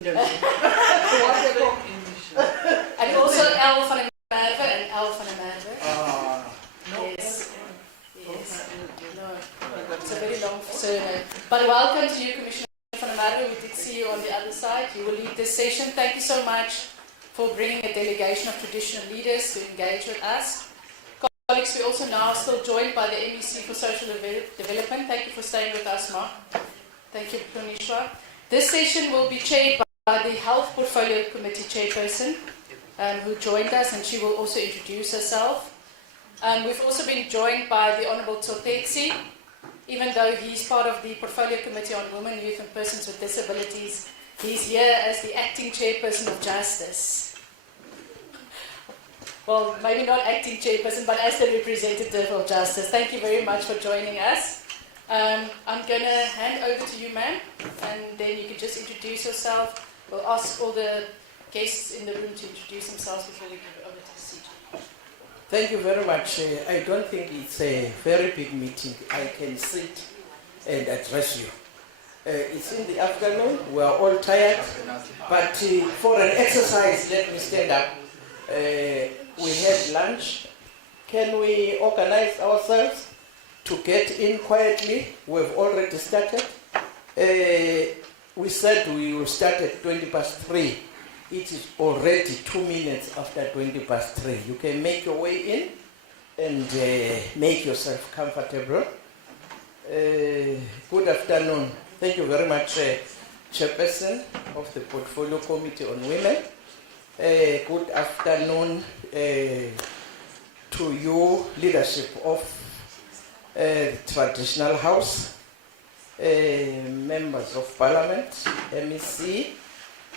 And also L van der Merwe and L van der Merwe. Yes. Yes. No. It's a very long surname. But welcome to you, Commissioner van der Merwe. We did see you on the other side. You will lead this session. Thank you so much for bringing a delegation of traditional leaders to engage with us. Colleagues, we're also now still joined by the MEC for Social Development. Thank you for staying with us, Mark. Thank you, Pranishwa. This session will be chaired by the Health Portfolio Committee Chairperson, who joined us, and she will also introduce herself. We've also been joined by the Honourable Tsotetsi, even though he's part of the Portfolio Committee on Women, Youth and Persons with Disabilities. He's here as the Acting Chairperson of Justice. Well, maybe not Acting Chairperson, but as the representative of Justice. Thank you very much for joining us. I'm going to hand over to you, ma'am, and then you can just introduce yourself. We'll ask all the guests in the room to introduce themselves before we give it over to the seat. Thank you very much. I don't think it's a very big meeting. I can sit and address you. It's in the afternoon. We are all tired. But for an exercise, let me stand up. We had lunch. Can we organize ourselves to get in quietly? We've already started. We said we will start at 3:20. It is already 2 minutes after 3:20. You can make your way in and make yourself comfortable. Good afternoon. Thank you very much, Chairperson of the Portfolio Committee on Women. Good afternoon to you, leadership of the Traditional House, members of Parliament, MEC,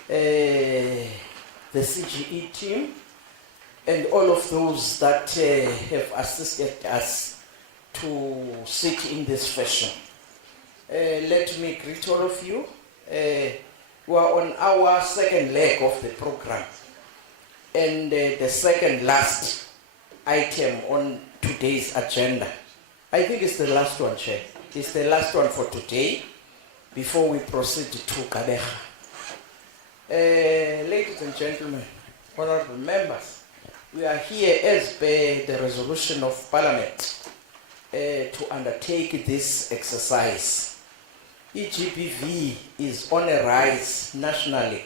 the CGE team, and all of those that have assisted us to sit in this fashion. Let me greet all of you. We are on our second leg of the program, and the second last item on today's agenda. I think it's the last one, Chair. It's the last one for today before we proceed to Kabeha. Ladies and gentlemen, honorable members, we are here as per the resolution of Parliament to undertake this exercise. EGBV is on a rise nationally.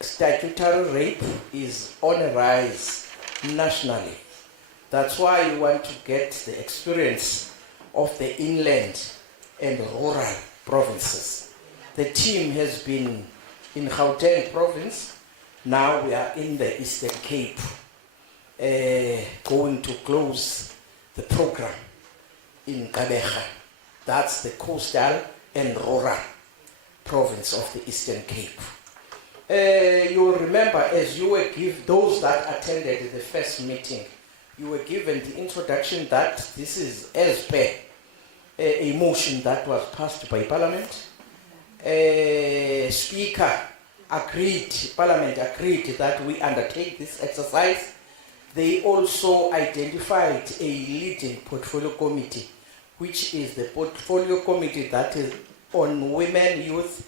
Statutory rape is on a rise nationally. That's why we want to get the experience of the inland and rural provinces. The team has been in Gauteng province. Now we are in the Eastern Cape, going to close the program in Kabeha. That's the coastal and rural province of the Eastern Cape. You will remember, as you were given, those that attended the first meeting, you were given the introduction that this is as per a motion that was passed by Parliament. Speaker agreed, Parliament agreed that we undertake this exercise. They also identified a leading portfolio committee, which is the portfolio committee that is on women, youth,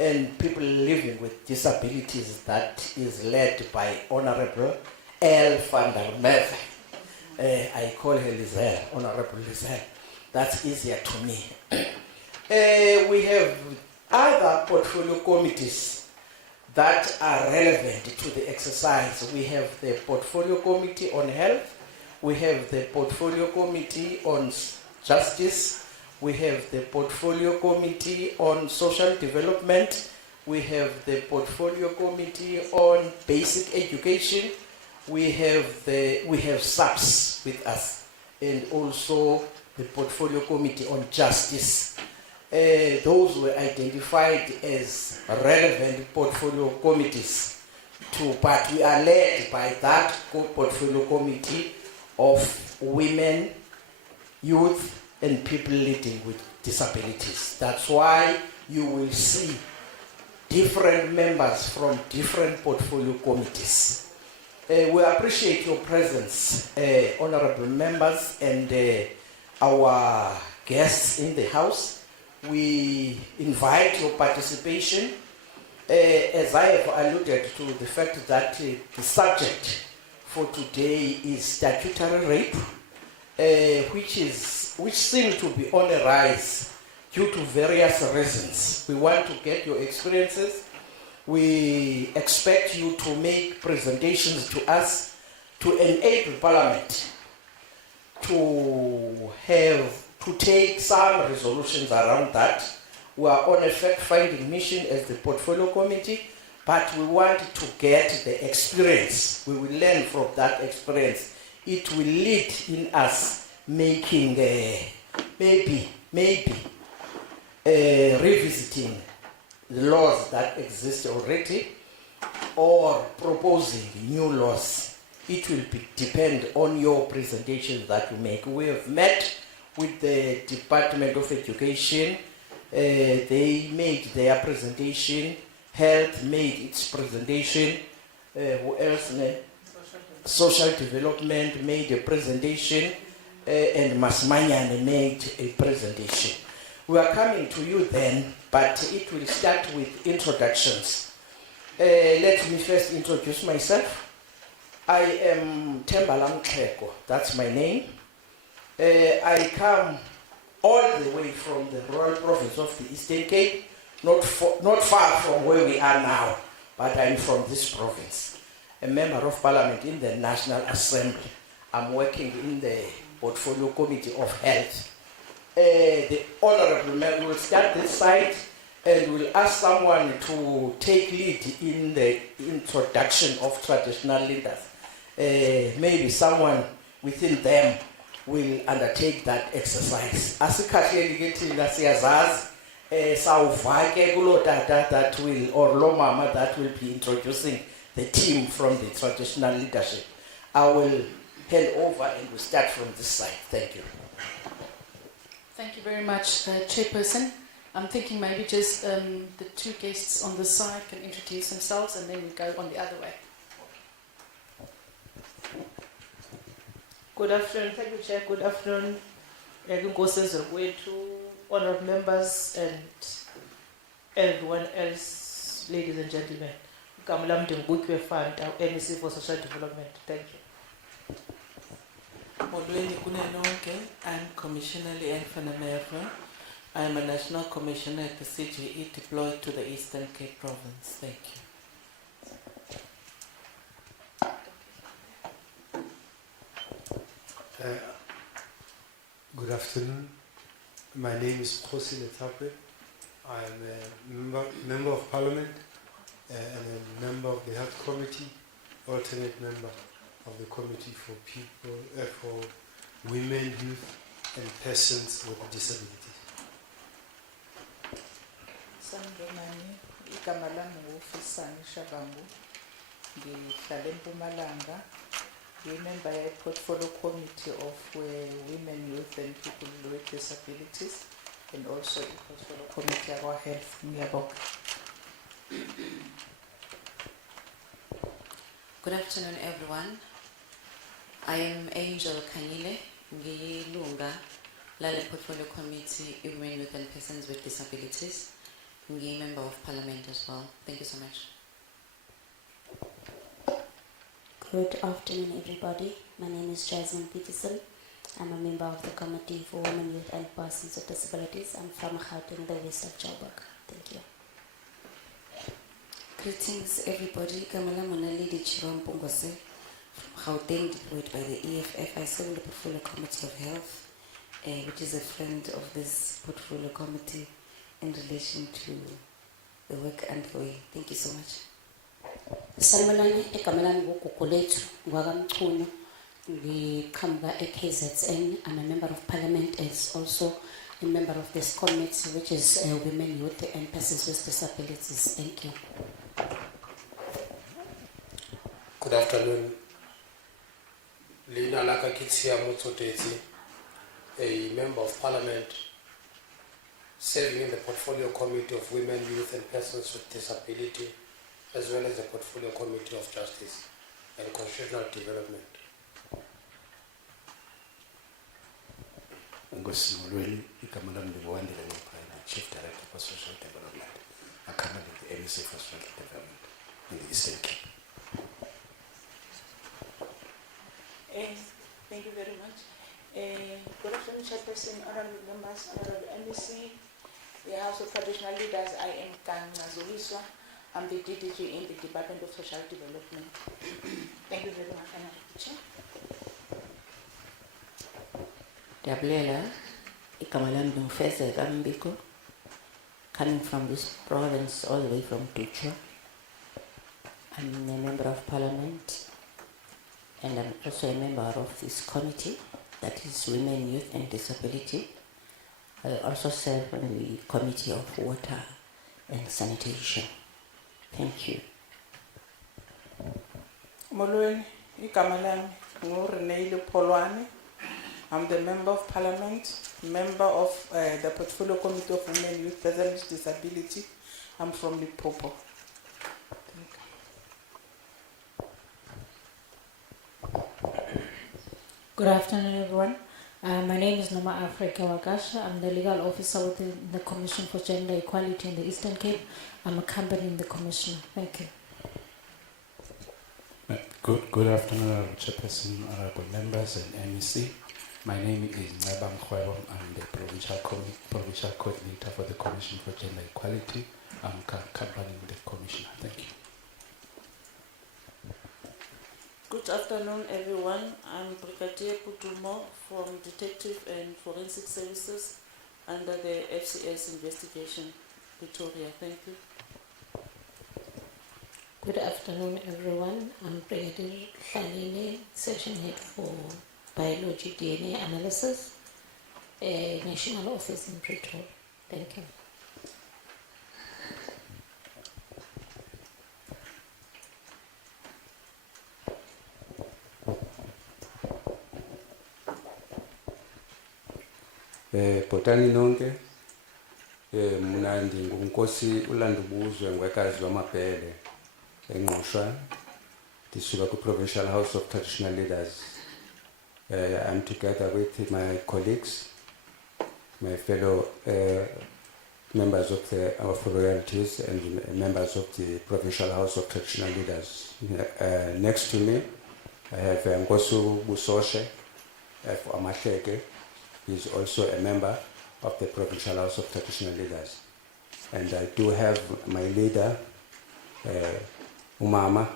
and people living with disabilities, that is led by Honourable L. van der Merwe. I call her Lizelle, Honourable Lizelle. That's easier to me. We have other portfolio committees that are relevant to the exercise. We have the Portfolio Committee on Health. We have the Portfolio Committee on Justice. We have the Portfolio Committee on Social Development. We have the Portfolio Committee on Basic Education. We have SAPS with us, and also the Portfolio Committee on Justice. Those were identified as relevant portfolio committees but we are led by that Portfolio Committee of Women, Youth, and people living with disabilities. That's why you will see different members from different portfolio committees. We appreciate your presence, honorable members, and our guests in the House. we invite your participation. As I have alluded to the fact that the subject for today is statutory rape, which seems to be on a rise due to various reasons. We want to get your experiences. We expect you to make presentations to us to enable Parliament to take some resolutions around that. We are on a fact-finding mission as the portfolio committee, but we want to get the experience. We will learn from that experience. It will lead in us making maybe revisiting the laws that exist already or proposing new laws. It will depend on your presentation that you make. We have met with the Department of Education. They made their presentation. Health made its presentation. Who else? Social Development made a presentation. And Masmanyane made a presentation. We are coming to you then, but it will start with introductions. Let me first introduce myself. I am Tembalam Kleko, that's my name. I come all the way from the Royal Province of the Eastern Cape, not far from where we are now, but I'm from this province. A member of Parliament in the National Assembly. I'm working in the Portfolio Committee of Health. The Honourable Member will start this side and will ask someone to take lead in the introduction of traditional leaders. Maybe someone within them will undertake that exercise. Asikhahleli ke thina siyazazi sawuvake kulo tata that will or lo mama that will be introducing the team from the traditional leadership. I will hand over and we'll start from this side. Thank you. Thank you very much, Chairperson. I'm thinking maybe just the two guests on this side can introduce themselves and then we go on the other way. Good afternoon, thank you, Chair. Good afternoon, honourable members and everyone else, ladies and gentlemen. Kamalam Dengukwe Fund, our MEC for Social Development. Thank you. I'm Commissioner Leanne van der Merwe. I am a National Commissioner at the CGE deployed to the Eastern Cape Province. Thank you. Good afternoon. My name is Chislehurst. I am a member of Parliament and a member of the Health Committee, alternate member of the Committee for People, for Women, Youth and Persons with Disabilities. Sanibonani, igama lami nguFisani Shabangu. Ngihlala eMpumalanga. Member of Portfolio Committee of Women, Youth and People with Disabilities, and also the Portfolio Committee of our Health. Good afternoon, everyone. I am Angel Kanyile, ngiyilunga lale Portfolio Committee Women, Youth and Persons with Disabilities. I'm member of Parliament as well. Thank you so much. Good afternoon, everybody. My name is Jasmine Peterson. I'm a member of the Committee for Women, Youth and Persons with Disabilities. I'm from Gauteng, the west of Joburg. Thank you. Greetings, everybody. Kamala Monalidi Chirompongose from Gauteng, deployed by the EFF. I serve in the Portfolio Committee of Health, which is a friend of this Portfolio Committee in relation to the work underway. Thank you so much. Sanibonani, igama lami nguGugulethu ngwakamchunu. Ngiqhamuka eKZN. I'm a member of Parliament as also a member of this committee, which is Women, Youth and Persons with Disabilities. Thank you. Good afternoon. Lina Lakakitsia Mutsotezi, a member of Parliament serving in the Portfolio Committee of Women, Youth and Persons with Disability, as well as the Portfolio Committee of Justice and Constitutional Development. Ngosimulweni igama lami ngibandile ngePrime. Chief Director for Social Development, accompanying the MEC for Social Development in the Eastern Cape. Thank you very much. Good afternoon, Chairperson, honorable members, honorable MEC, the House of Traditional Leaders. I am Kang Nazuliswa. I'm the DDG in the Department of Social Development. Thank you very much, Honorable Chair. Dabulela, igama lami ngifezeka Mbiko, coming from this province all the way from Tuchwa. I'm a member of parliament and I'm also a member of this committee, that is Women, Youth and Disability. I also serve on the Committee of Water and Sanitation. Thank you. Molweni, igama lami nguRenile Polwane. I'm the Member of Parliament, member of the Portfolio Committee of Women, Youth and Disability. I'm from Limpopo. Good afternoon, everyone. My name is Noma Africa Wakasha. I'm the legal officer within the Commission for Gender Equality in the Eastern Cape. I'm accompanying the Commission. Thank you. Good afternoon, Honorable Chairperson, honorable members and MEC. My name is Ngaba Mkhwebo. I'm the provincial coordinator for the Commission for Gender Equality. I'm accompanying the Commissioner. Thank you. Good afternoon, everyone. I'm Brigadier Putumo from Detective and Forensic Services under the FCS investigation, Pretoria. Thank you. Good afternoon, everyone. I'm Brigadier Khalile, Section Head for Biology DNA Analysis, National Office in Pretoria. Thank you. Botani nonke mna ndingumnkosi ulandubuzwe ngwekazi wamabhele eNgqushwa ndisuka ku-Provincial House of Traditional Leaders. I'm together with my colleagues, my fellow members of our royalties and members of the Provincial House of Traditional Leaders. Next to me I have Nkosi Busoshe of Amahleke. He is also a member of the Provincial House of Traditional Leaders. And I do have my leader, Umama,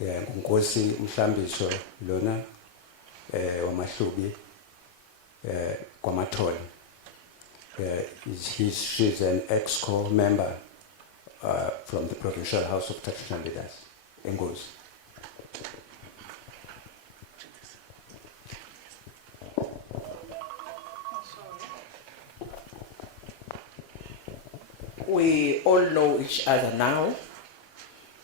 Nkosi Mhlambiso Lona, Wamahlubi, Kwamathole. She's an ex-co member from the Provincial House of Traditional Leaders. Engozi. We all know each other now.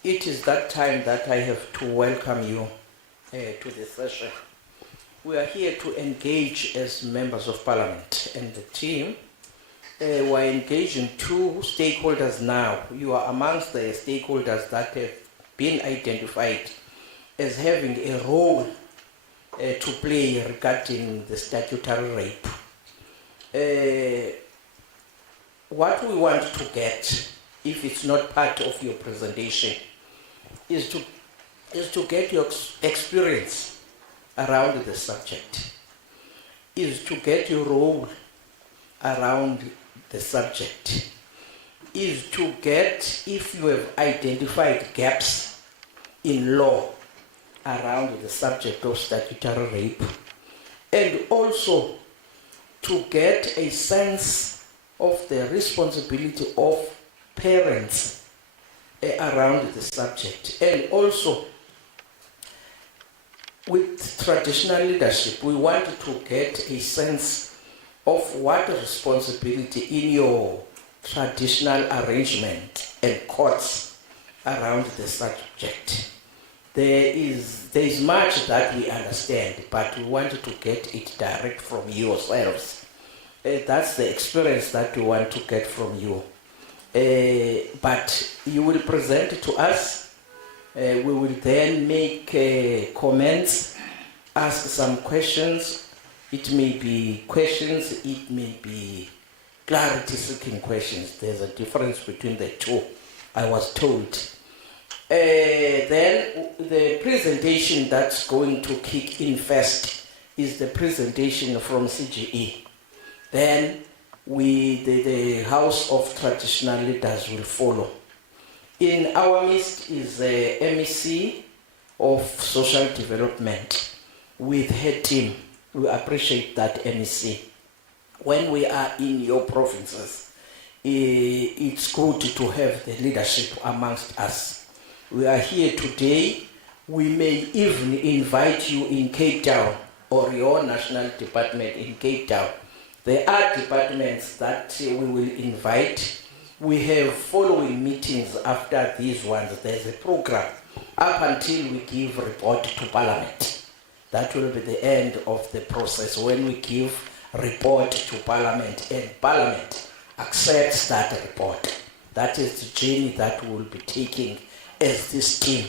It is that time that I have to welcome you to the session. We are here to engage as members of parliament and the team. We are engaging two stakeholders now. You are amongst the stakeholders that have been identified as having a role to play regarding the statutory rape. What we want to get, if it's not part of your presentation, is to get your experience around the subject, is to get your role around the subject, is to get if you have identified gaps in law around the subject of statutory rape, and also to get a sense of the responsibility of parents around the subject. And also with traditional leadership, we want to get a sense of what responsibility in your traditional arrangement and courts around the subject. There is much that we understand, but we want to get it direct from yourselves. That's the experience that we want to get from you. But you will present to us. We will then make comments, ask some questions. It may be questions, it may be clarity-seeking questions. There's a difference between the two, I was told. Then the presentation that's going to kick in first is the presentation from CGE. Then the House of Traditional Leaders will follow. In our midst is the MEC of Social Development with her team. We appreciate that, MEC. When we are in your provinces, it's good to have the leadership amongst us. We are here today. We may even invite you in Cape Town or your national department in Cape Town. There are departments that we will invite. We have following meetings after these ones. There's a program up until we give report to Parliament. That will be the end of the process when we give report to Parliament and Parliament accepts that report. That is the journey that we will be taking as this team.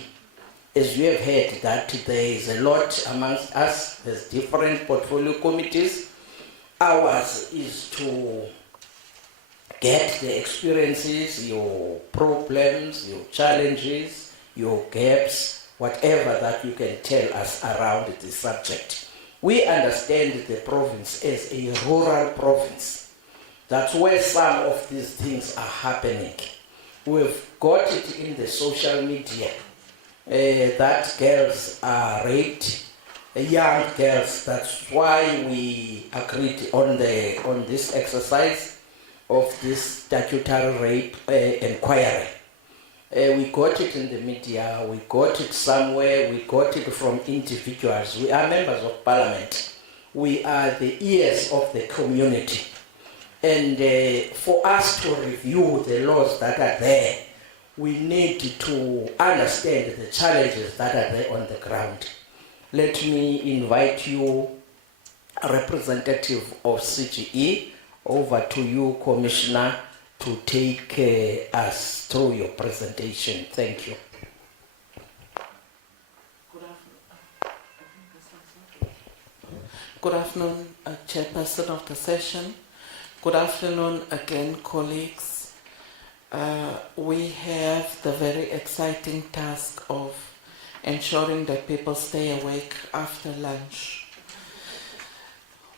As you have heard that there is a lot amongst us, there's different portfolio committees. Ours is to get the experiences, your problems, your challenges, your gaps, whatever that you can tell us around this subject. We understand the province as a rural province. That's where some of these things are happening. We've got it in the social media that girls are raped, young girls. That's why we agreed on this exercise of this statutory rape inquiry. We got it in the media, we got it somewhere, we got it from individuals. We are members of Parliament. We are the ears of the community. And for us to review the laws that are there, we need to understand the challenges that are there on the ground. Let me invite you, a representative of CGE, over to you, Commissioner, to take us through your presentation. Thank you. Good afternoon, Chairperson of the session. Good afternoon again, colleagues. We have the very exciting task of ensuring that people stay awake after lunch.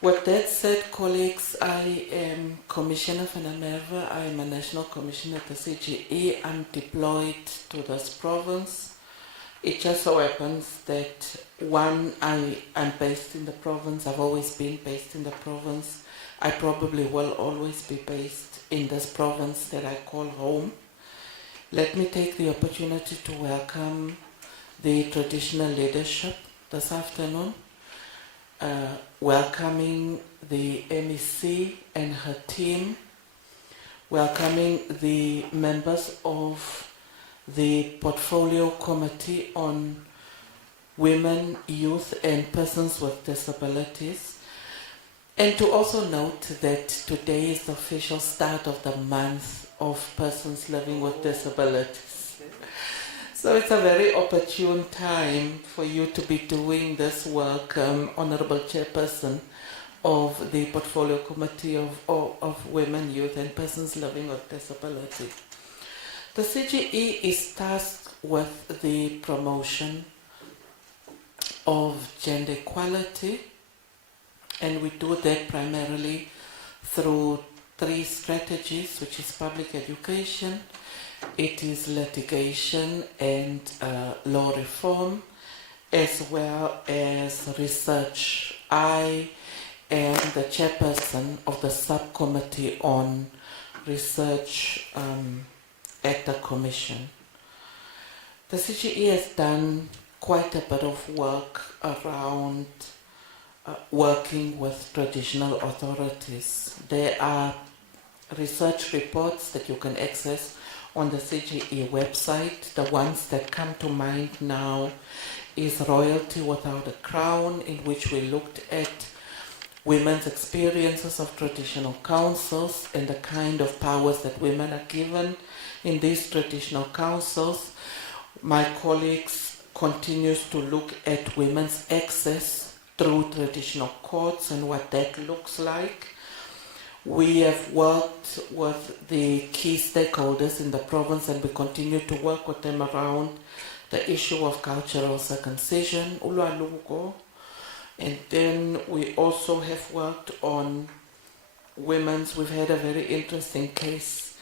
With that said, colleagues, I am Commissioner van der Merwe. I am a National Commissioner at the CGE. I'm deployed to this province. It just so happens that, one, I am based in the province. I've always been based in the province. I probably will always be based in this province that I call home. Let me take the opportunity to welcome the traditional leadership this afternoon. Welcoming the MEC and her team, welcoming the members of the Portfolio Committee on Women, Youth and Persons with Disabilities, and to also note that today is the official start of the month of persons living with disabilities. So it's a very opportune time for you to be doing this work, Honorable Chairperson of the Portfolio Committee of Women, Youth and Persons Living with Disability. The CGE is tasked with the promotion of gender equality, and we do that primarily through 3 strategies, which is public education, it is litigation and law reform, as well as research. I am the chairperson of the subcommittee on research at the Commission. The CGE has done quite a bit of work around working with traditional authorities. There are research reports that you can access on the CGE website. The ones that come to mind now is Royalty Without a Crown, in which we looked at women's experiences of traditional councils and the kind of powers that women are given in these traditional councils. My colleagues continues to look at women's access through traditional courts and what that looks like. We have worked with the key stakeholders in the province, and we continue to work with them around the issue of cultural circumcision, ulwaluko. And then we also have worked on women's. We've had a very interesting case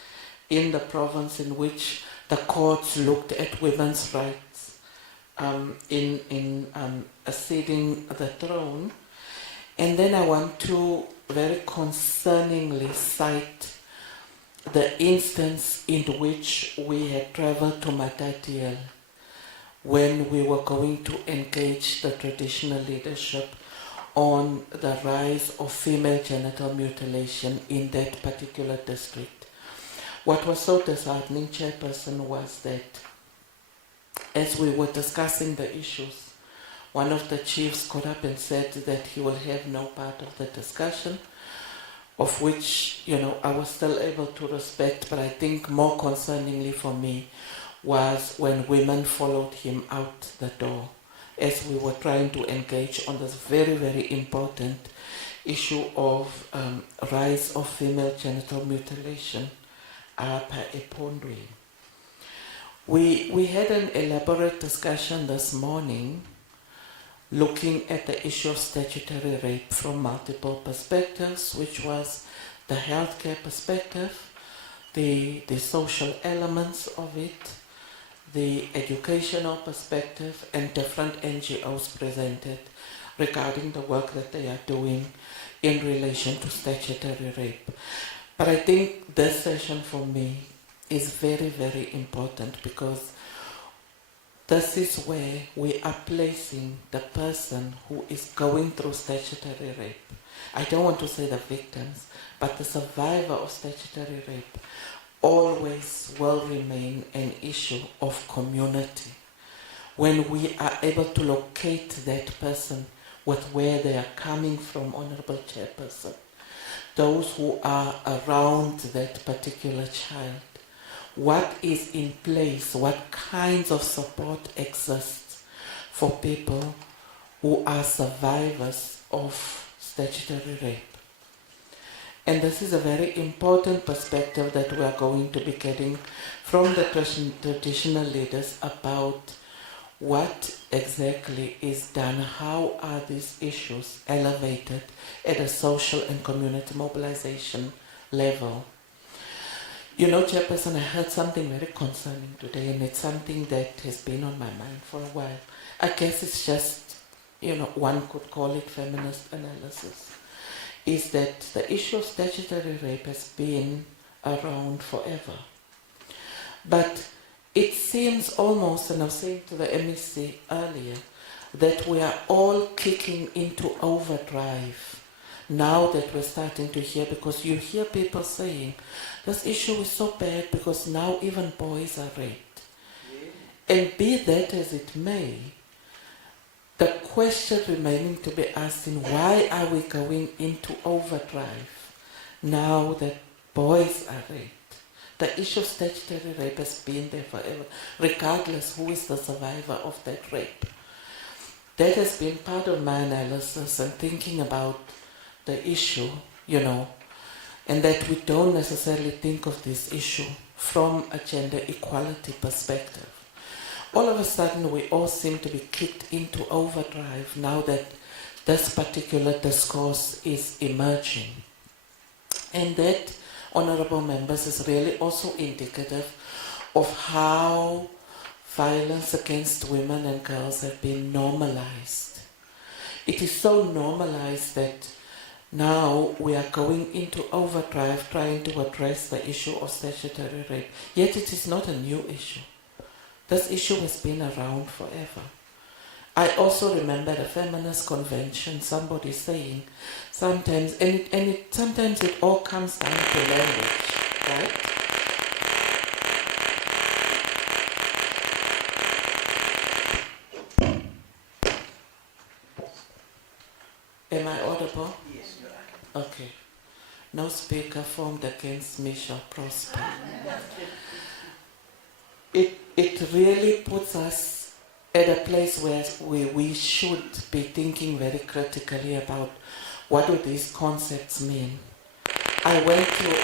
in the province in which the courts looked at women's rights in acceding the throne. And then I want to very concerningly cite the instance in which we had traveled to Matatiel when we were going to engage the traditional leadership on the rise of female genital mutilation in that particular district. What was so disheartening, Chairperson, was that as we were discussing the issues, one of the chiefs got up and said that he will have no part of the discussion, of which, I was still able to respect, but I think more concerningly for me was when women followed him out the door as we were trying to engage on this very, very important issue of rise of female genital mutilation apa epondweni. We had an elaborate discussion this morning looking at the issue of statutory rape from multiple perspectives, which was the healthcare perspective, the social elements of it, the educational perspective, and different NGOs presented regarding the work that they are doing in relation to statutory rape. But I think this session for me is very, very important because this is where we are placing the person who is going through statutory rape. I don't want to say the victims, but the survivor of statutory rape always will remain an issue of community. When we are able to locate that person with where they are coming from, Honorable Chairperson, those who are around that particular child, what is in place, what kinds of support exists for people who are survivors of statutory rape. And this is a very important perspective that we are going to be getting from the traditional leaders about what exactly is done, how are these issues elevated at a social and community mobilization level. Chairperson, I heard something very concerning today, and it's something that has been on my mind for a while. I guess it's just, one could call it feminist analysis, is that the issue of statutory rape has been around forever. But it seems almost, and I was saying to the MEC earlier, that we are all kicking into overdrive now that we're starting to hear, because you hear people saying, this issue is so bad because now even boys are raped. Yeah. And be that as it may, the question remaining to be asked is, why are we going into overdrive now that boys are raped? The issue of statutory rape has been there forever, regardless who is the survivor of that rape. That has been part of my analysis and thinking about the issue, and that we don't necessarily think of this issue from a gender equality perspective. All of a sudden, we all seem to be kicked into overdrive now that this particular discourse is emerging. And that, honorable members, is really also indicative of how violence against women and girls have been normalized. It is so normalized that now we are going into overdrive trying to address the issue of statutory rape. Yet it is not a new issue. This issue has been around forever. I also remember the feminist convention, somebody saying sometimes, sometimes it all comes down to language, right? Am I audible? Yes, you are. Okay. No speaker formed against me shall prosper. It really puts us at a place where we should be thinking very critically about what do these concepts mean. I went to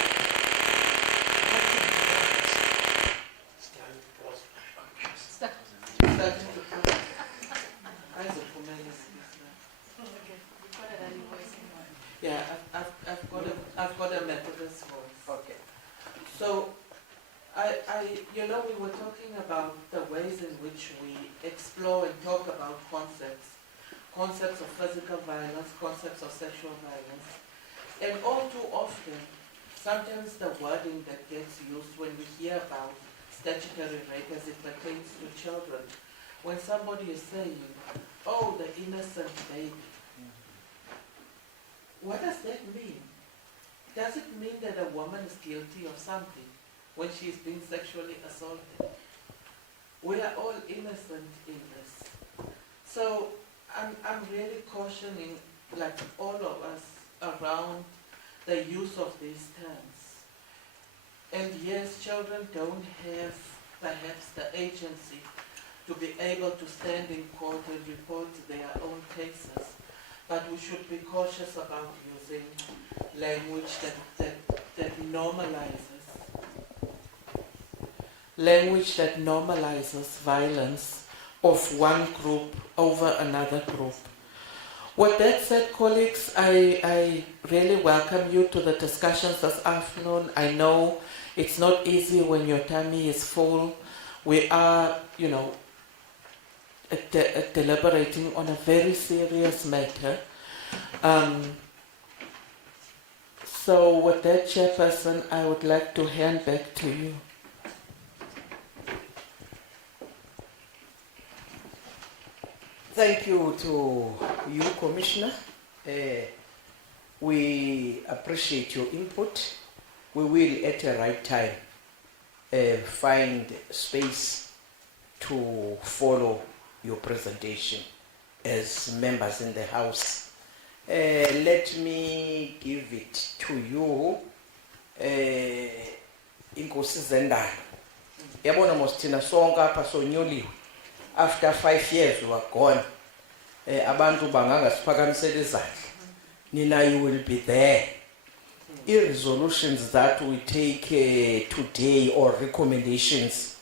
Yeah, I've got a Methodist voice. okay. So, you know, we were talking about the ways in which we explore and talk about concepts of physical violence, concepts of sexual violence, and all too often, sometimes the wording that gets used when we hear about statutory rape as it pertains to children, when somebody is saying, oh, the innocent baby. What does that mean? Does it mean that a woman is guilty of something when she is being sexually assaulted? We are all innocent in this. So I'm really cautioning, like all of us, around the use of these terms. And yes, children don't have perhaps the agency to be able to stand in court and report their own cases. But we should be cautious about using language that normalizes violence of one group over another group. With that said, colleagues, I really welcome you to the discussions this afternoon. I know it's not easy when your tummy is full. We are, you know, deliberating on a very serious matter. So with that, Chairperson, I would like to hand back to you. Thank you to you, Commissioner. We appreciate your input. We will, at the right time, find space to follow your presentation as members in the House. Let me give it to you, Inkosi Zendana. Yabona mosithina sonke apha sonyoliwe. After 5 years we are gone. Abantu bangangasiphakamisela izandla. Nina, you will be there. Resolutions that we take today or recommendations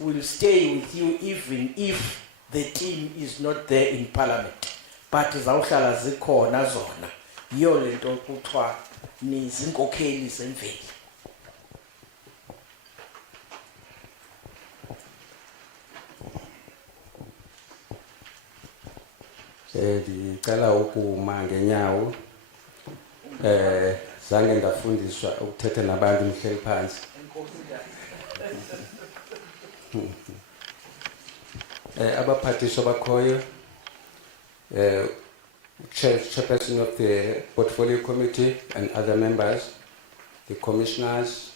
will stay with you even if the team is not there in Parliament. But zawuhlala zikhona zona. Yiyo lento kuthiwa nizinkokheli zemveli. Ndicela ukuma ngenyawo zange ndafundiswa ukuthetha nabantu mhleli phansi. Abaphathiswa bakhoyo, chairperson of the portfolio committee and other members, the commissioners,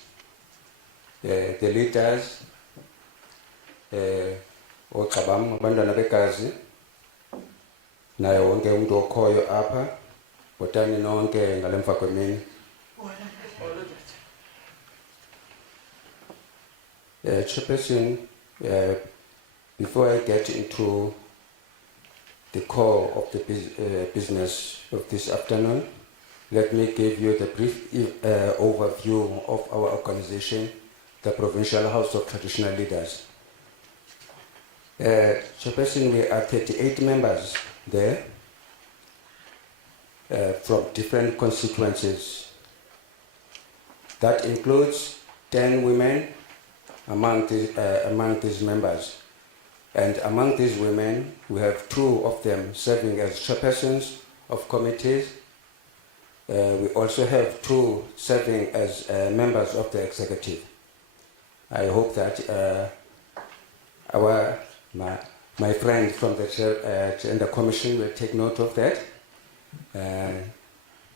the leaders, oxabam abantwana begazi, naye wonke umuntu okhoyo apha, botani nonke ngalemva kwemini. Chairperson, before I get into the core of the business of this afternoon, let me give you the brief overview of our organization, the Provincial House of Traditional Leaders. Chairperson, we are 38 members there from different constituencies. That includes 10 women among these members. And among these women, we have 2 of them serving as chairpersons of committees. We also have 2 serving as members of the executive. I hope that my friend from the Gender Commission will take note of that.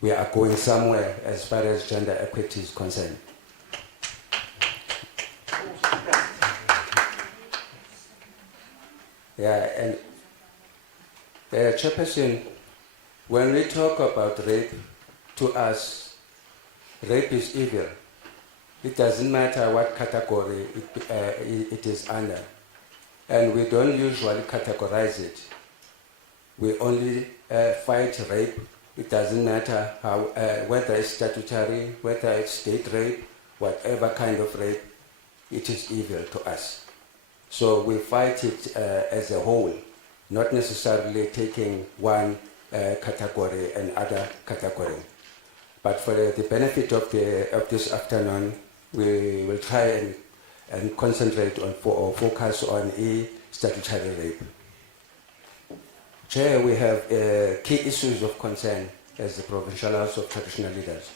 We are going somewhere as far as gender equity is concerned. Yeah, and Chairperson, when we talk about rape, to us, rape is evil. It doesn't matter what category it is under. And we don't usually categorize it. We only fight rape It doesn't matter how, whether it's statutory, whether it's state rape, whatever kind of rape, it is evil to us. So we fight it as a whole, not necessarily taking one category and other category. But for the benefit of this afternoon, we will try and concentrate on or focus on statutory rape. Chair, we have key issues of concern as the Provincial House of Traditional Leaders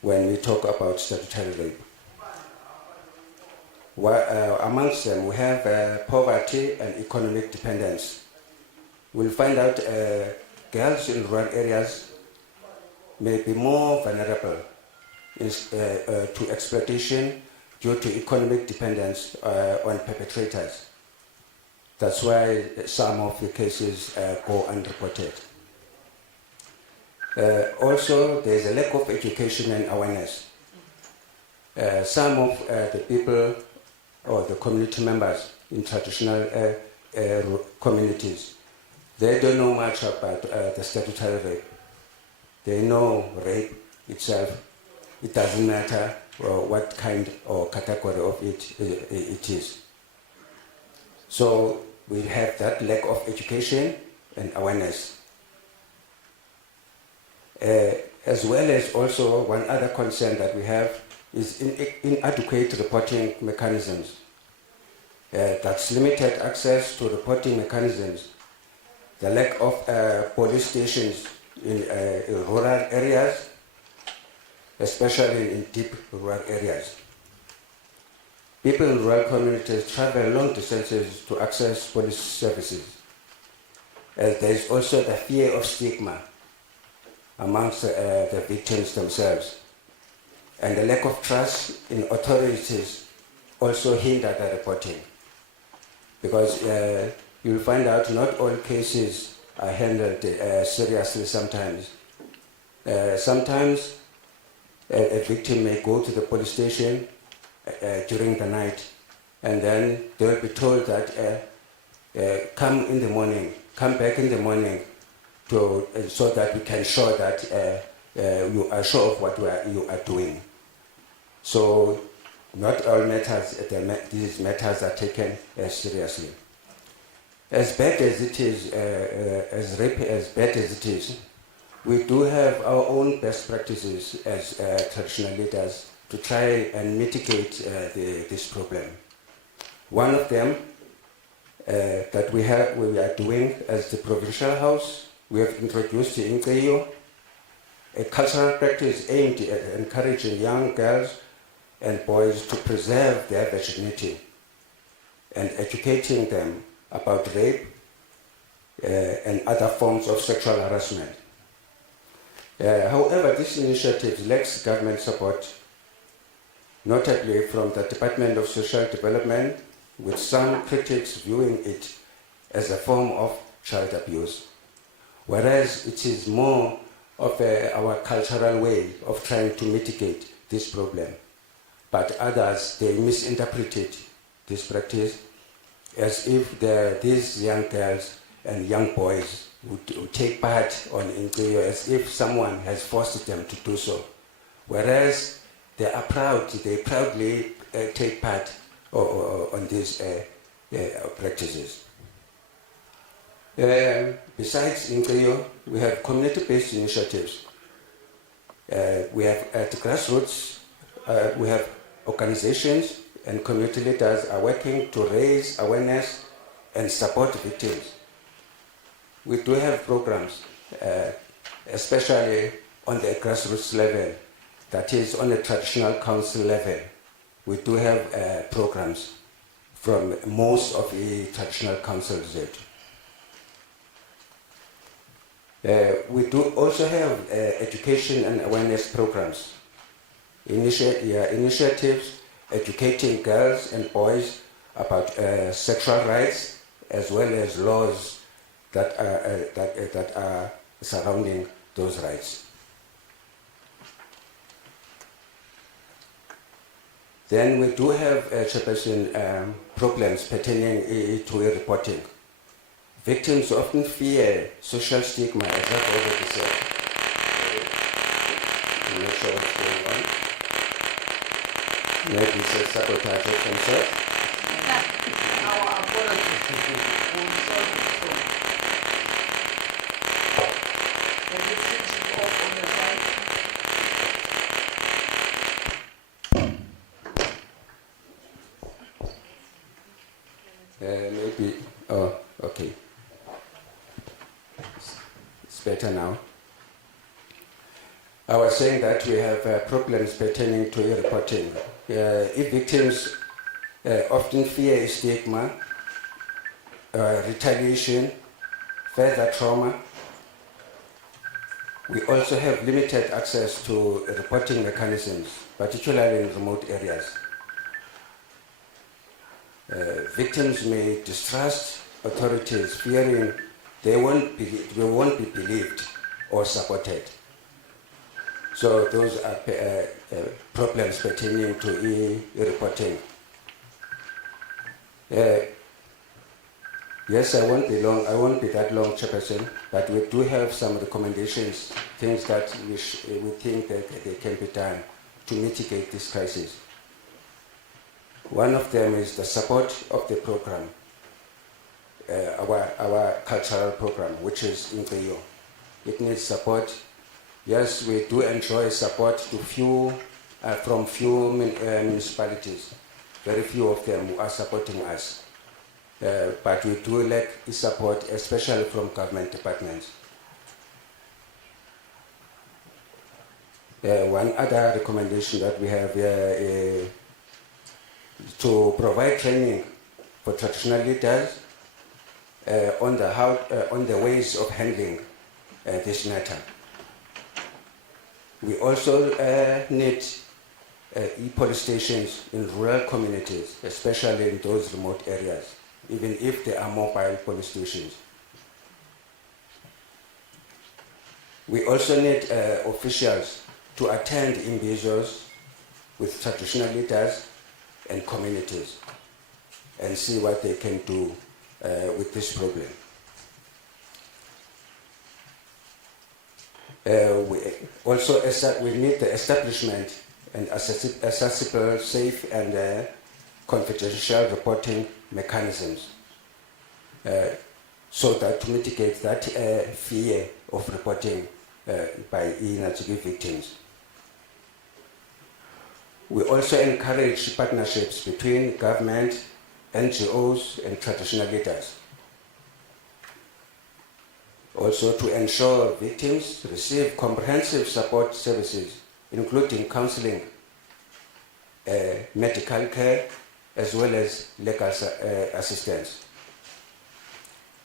when we talk about statutory rape. Amongst them, we have poverty and economic dependence. We'll find out girls in rural areas may be more vulnerable to exploitation due to economic dependence on perpetrators. That's why some of the cases go unreported. Also, there's a lack of education and awareness. Some of the people or the community members in traditional communities, they don't know much about the statutory rape. They know rape itself. It doesn't matter what kind or category of it is. So we have that lack of education and awareness. As well as also one other concern that we have is inadequate reporting mechanisms. That's limited access to reporting mechanisms, the lack of police stations in rural areas, especially in deep rural areas. People in rural communities travel long distances to access police services. There is also the fear of stigma amongst the victims themselves. And the lack of trust in authorities also hinder the reporting. Because you'll find out not all cases are handled seriously sometimes. Sometimes a victim may go to the police station during the night, and then they will be told that come in the morning, come back in the morning, so that we can show that you are sure of what you are doing. So not all matters, these matters are taken seriously. As bad as it is, as bad as it is, we do have our own best practices as traditional leaders to try and mitigate this problem. One of them that we are doing as the Provincial House, we have introduced in Inkeyo, a cultural practice aimed at encouraging young girls and boys to preserve their virginity and educating them about rape and other forms of sexual harassment. However, this initiative lacks government support, notably from the Department of Social Development, with some critics viewing it as a form of child abuse, whereas it is more of our cultural way of trying to mitigate this problem. But others, they misinterpreted this practice as if these young girls and young boys would take part on Inkeyo as if someone has forced them to do so. Whereas they are proud, they proudly take part on these practices. Besides Inkeyo, we have community-based initiatives. We have at grassroots, we have organizations and community leaders are working to raise awareness and support victims. We do have programs, especially on the grassroots level, that is on the traditional council level. We do have programs from most of the traditional councils. We do also have education and awareness programs, initiatives educating girls and boys about sexual rights as well as laws that are surrounding those rights. Then we do have chairperson problems pertaining to reporting. Victims often fear social stigma, as I've already said. I'm not sure what's going on. Maybe it's a sabotage of some sort. Our apologies. We'll solve it soon. Can you switch it off on the side? Maybe, oh, okay. It's better now. I was saying that we have problems pertaining to reporting. If victims often fear stigma, retaliation, further trauma, we also have limited access to reporting mechanisms, particularly in remote areas. Victims may distrust authorities, fearing they won't be believed or supported. So those are problems pertaining to e-reporting. Yes, I won't be that long, Chairperson, but we do have some recommendations, things that we think that they can be done to mitigate this crisis. One of them is the support of the program, our cultural program, which is in Rio. It needs support. Yes, we do enjoy support from few municipalities. Very few of them are supporting us. But we do lack support, especially from government departments. One other recommendation that we have here to provide training for traditional leaders on the ways of handling this matter. We also need e-police stations in rural communities, especially in those remote areas, even if there are mobile police stations. We also need officials to attend imbizos with traditional leaders and communities and see what they can do with this problem. We need the establishment and accessible, safe and confidential reporting mechanisms so that to mitigate that fear of reporting by e-Natsiki victims. We also encourage partnerships between government, NGOs and traditional leaders. Also to ensure victims receive comprehensive support services, including counseling, medical care, as well as legal assistance.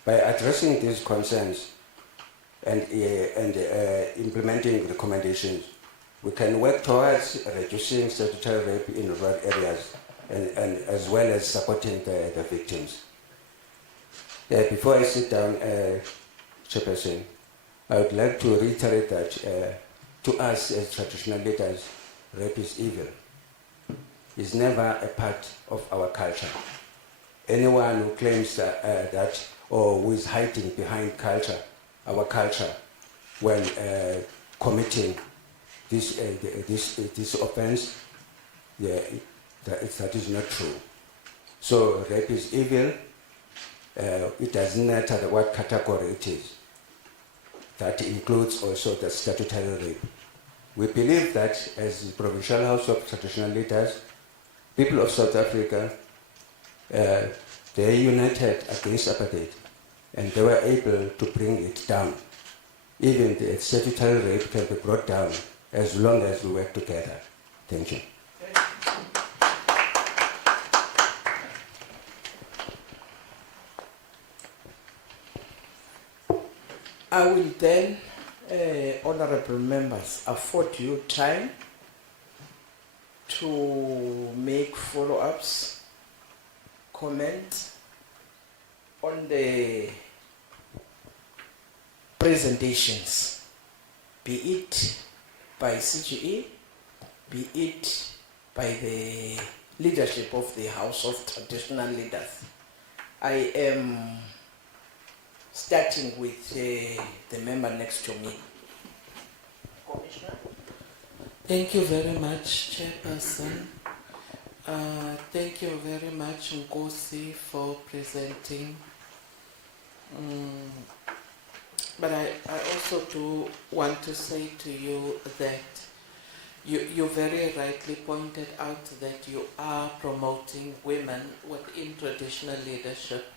By addressing these concerns and implementing recommendations, we can work towards reducing statutory rape in rural areas and as well as supporting the victims. Before I sit down, Chairperson, I would like to reiterate that to us as traditional leaders, rape is evil. It's never a part of our culture. Anyone who claims that or who is hiding behind culture, our culture, when committing this offense, that is not true. So rape is evil. It doesn't matter what category it is. That includes also the statutory rape. We believe that as the Provincial House of Traditional Leaders, people of South Africa, they united against apartheid and they were able to bring it down. Even the statutory rape can be brought down as long as we work together. Thank you. I will then, honorable members, afford you time to make follow-ups, comment on the presentations, be it by CGE, be it by the leadership of the House of Traditional Leaders. I am starting with the member next to me. Commissioner. Thank you very much, Chairperson. Thank you very much, Nkosi, for presenting. But I also do want to say to you that you very rightly pointed out that you are promoting women within traditional leadership.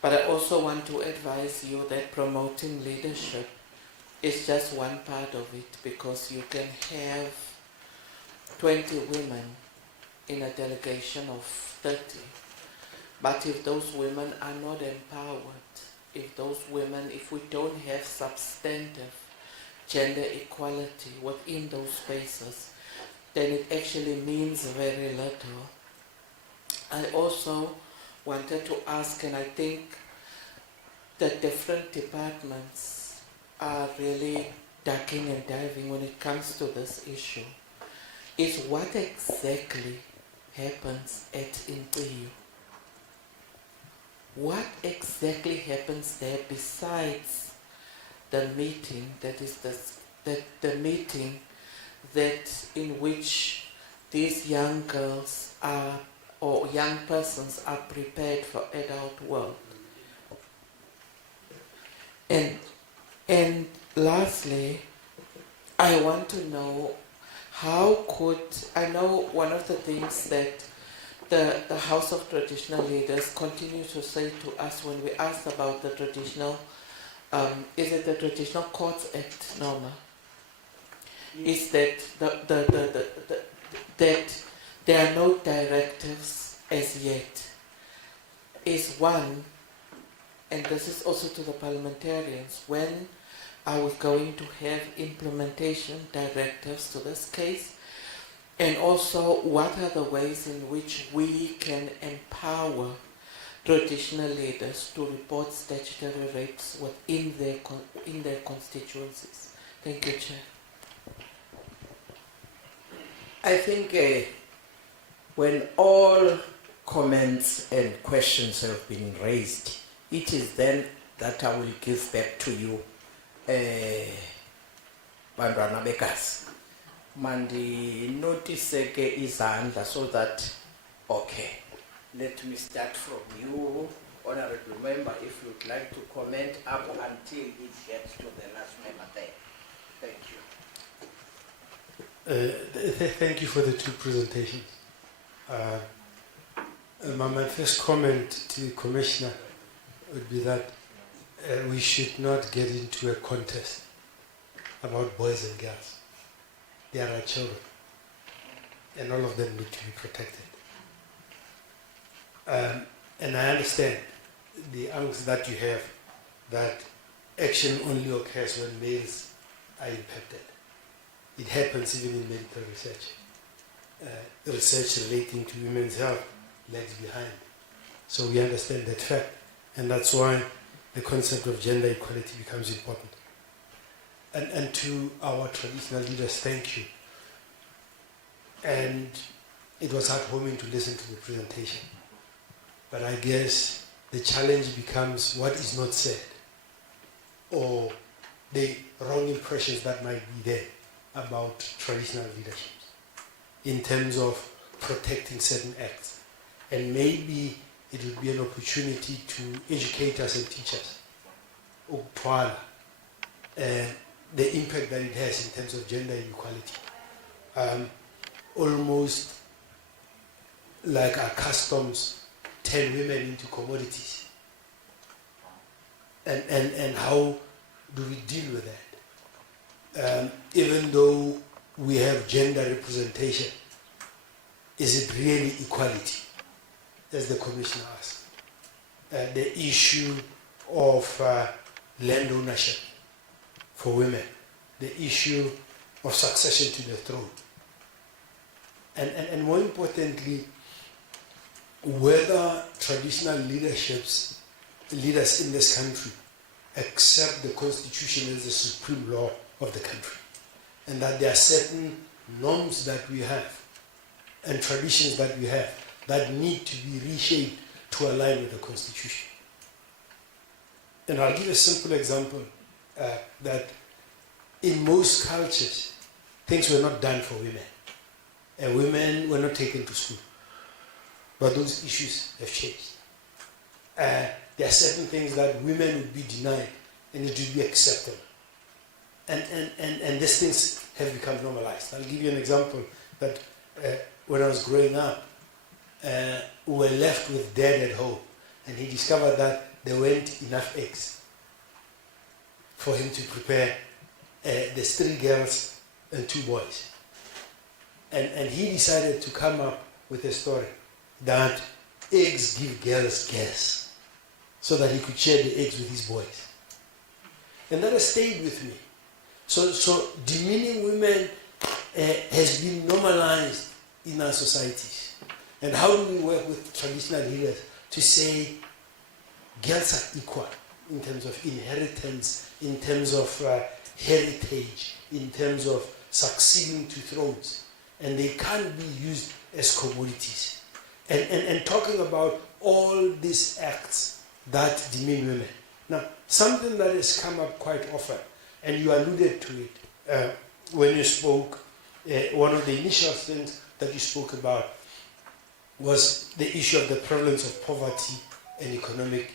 But I also want to advise you that promoting leadership is just one part of it, because you can have 20 women in a delegation of 30. But if those women are not empowered, if we don't have substantive gender equality within those spaces, then it actually means very little. I also wanted to ask, and I think that different departments are really ducking and diving when it comes to this issue, is what exactly happens at Intiyu? What exactly happens there besides the meeting the meeting that in which these young girls are, or young persons are prepared for adult world? And lastly, I want to know I know one of the things that the House of Traditional Leaders continue to say to us when we ask about the traditional, is it the Traditional Courts Act, Norma? Is that that there are no directives as yet, is one, and this is also to the parliamentarians, when are we going to have implementation directives to this case? And also, what are the ways in which we can empower traditional leaders to report statutory rapes within their constituencies? Thank you, Chair. I think when all comments and questions have been raised, it is then that I will give back to you, Bantwana Bekas. Mandi notice ke izandla, so that, okay, let me start from you, honorable member, if you'd like to comment up until it gets to the last member there. Thank you. Thank you for the two presentations. My first comment to the Commissioner would be that we should not get into a contest about boys and girls. They are our children, and all of them need to be protected. And I understand the angst that you have, that action only occurs when males are impacted. It happens even in medical research. Research relating to women's health lags behind. So we understand that fact, and that's why the concept of gender equality becomes important. And to our traditional leaders, thank you. And it was heartwarming to listen to the presentation. But I guess the challenge becomes what is not said, or the wrong impressions that might be there about traditional leadership in terms of protecting certain acts. And maybe it would be an opportunity to educate us and teach us the impact that it has in terms of gender inequality. Almost like our customs turn women into commodities. And how do we deal with that? Even though we have gender representation, is it really equality, as the Commissioner asked? The issue of land ownership for women, the issue of succession to the throne, and more importantly, whether traditional leaders in this country accept the Constitution as the supreme law of the country, and that there are certain norms that we have and traditions that we have that need to be reshaped to align with the Constitution. And I'll give a simple example that in most cultures, things were not done for women. And women were not taken to school. But those issues have changed. There are certain things that women would be denied and it would be acceptable. And these things have become normalized. I'll give you an example that when I was growing up, we were left with dad at home, and he discovered that there weren't enough eggs for him to prepare. There's 3 girls and 2 boys. And he decided to come up with a story that eggs give girls gas, so that he could share the eggs with his boys. And that has stayed with me. So demeaning women has been normalized in our societies. And how do we work with traditional leaders to say girls are equal in terms of inheritance, in terms of heritage, in terms of succeeding to thrones, and they can't be used as commodities. And talking about all these acts that demean women. Now, something that has come up quite often, and you alluded to it when you spoke, one of the initial things that you spoke about was the issue of the prevalence of poverty and economic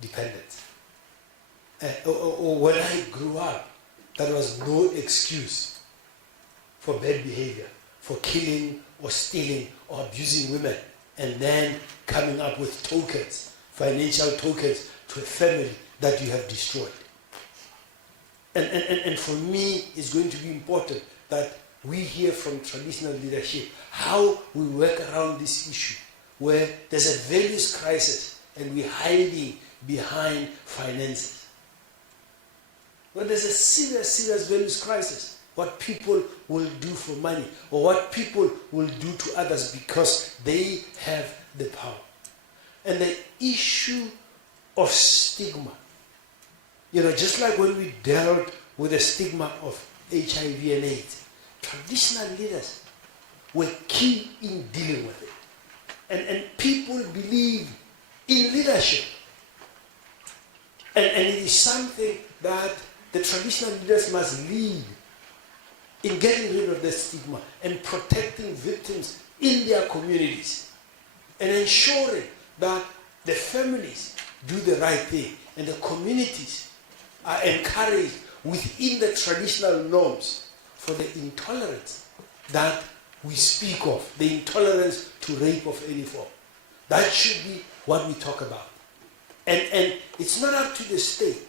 dependence. When I grew up, that was no excuse for bad behavior, for killing or stealing or abusing women, and then coming up with tokens, financial tokens, to a family that you have destroyed. And for me, it's going to be important that we hear from traditional leadership how we work around this issue, where there's a values crisis and we're hiding behind finances. When there's a serious values crisis, what people will do for money, or what people will do to others because they have the power. And the issue of stigma, just like when we dealt with the stigma of HIV and AIDS, traditional leaders were key in dealing with it. And people believe in leadership. And it is something that the traditional leaders must lead in getting rid of the stigma and protecting victims in their communities and ensuring that the families do the right thing and the communities are encouraged within the traditional norms for the intolerance that we speak of, the intolerance to rape of any form. That should be what we talk about. And it's not up to the state.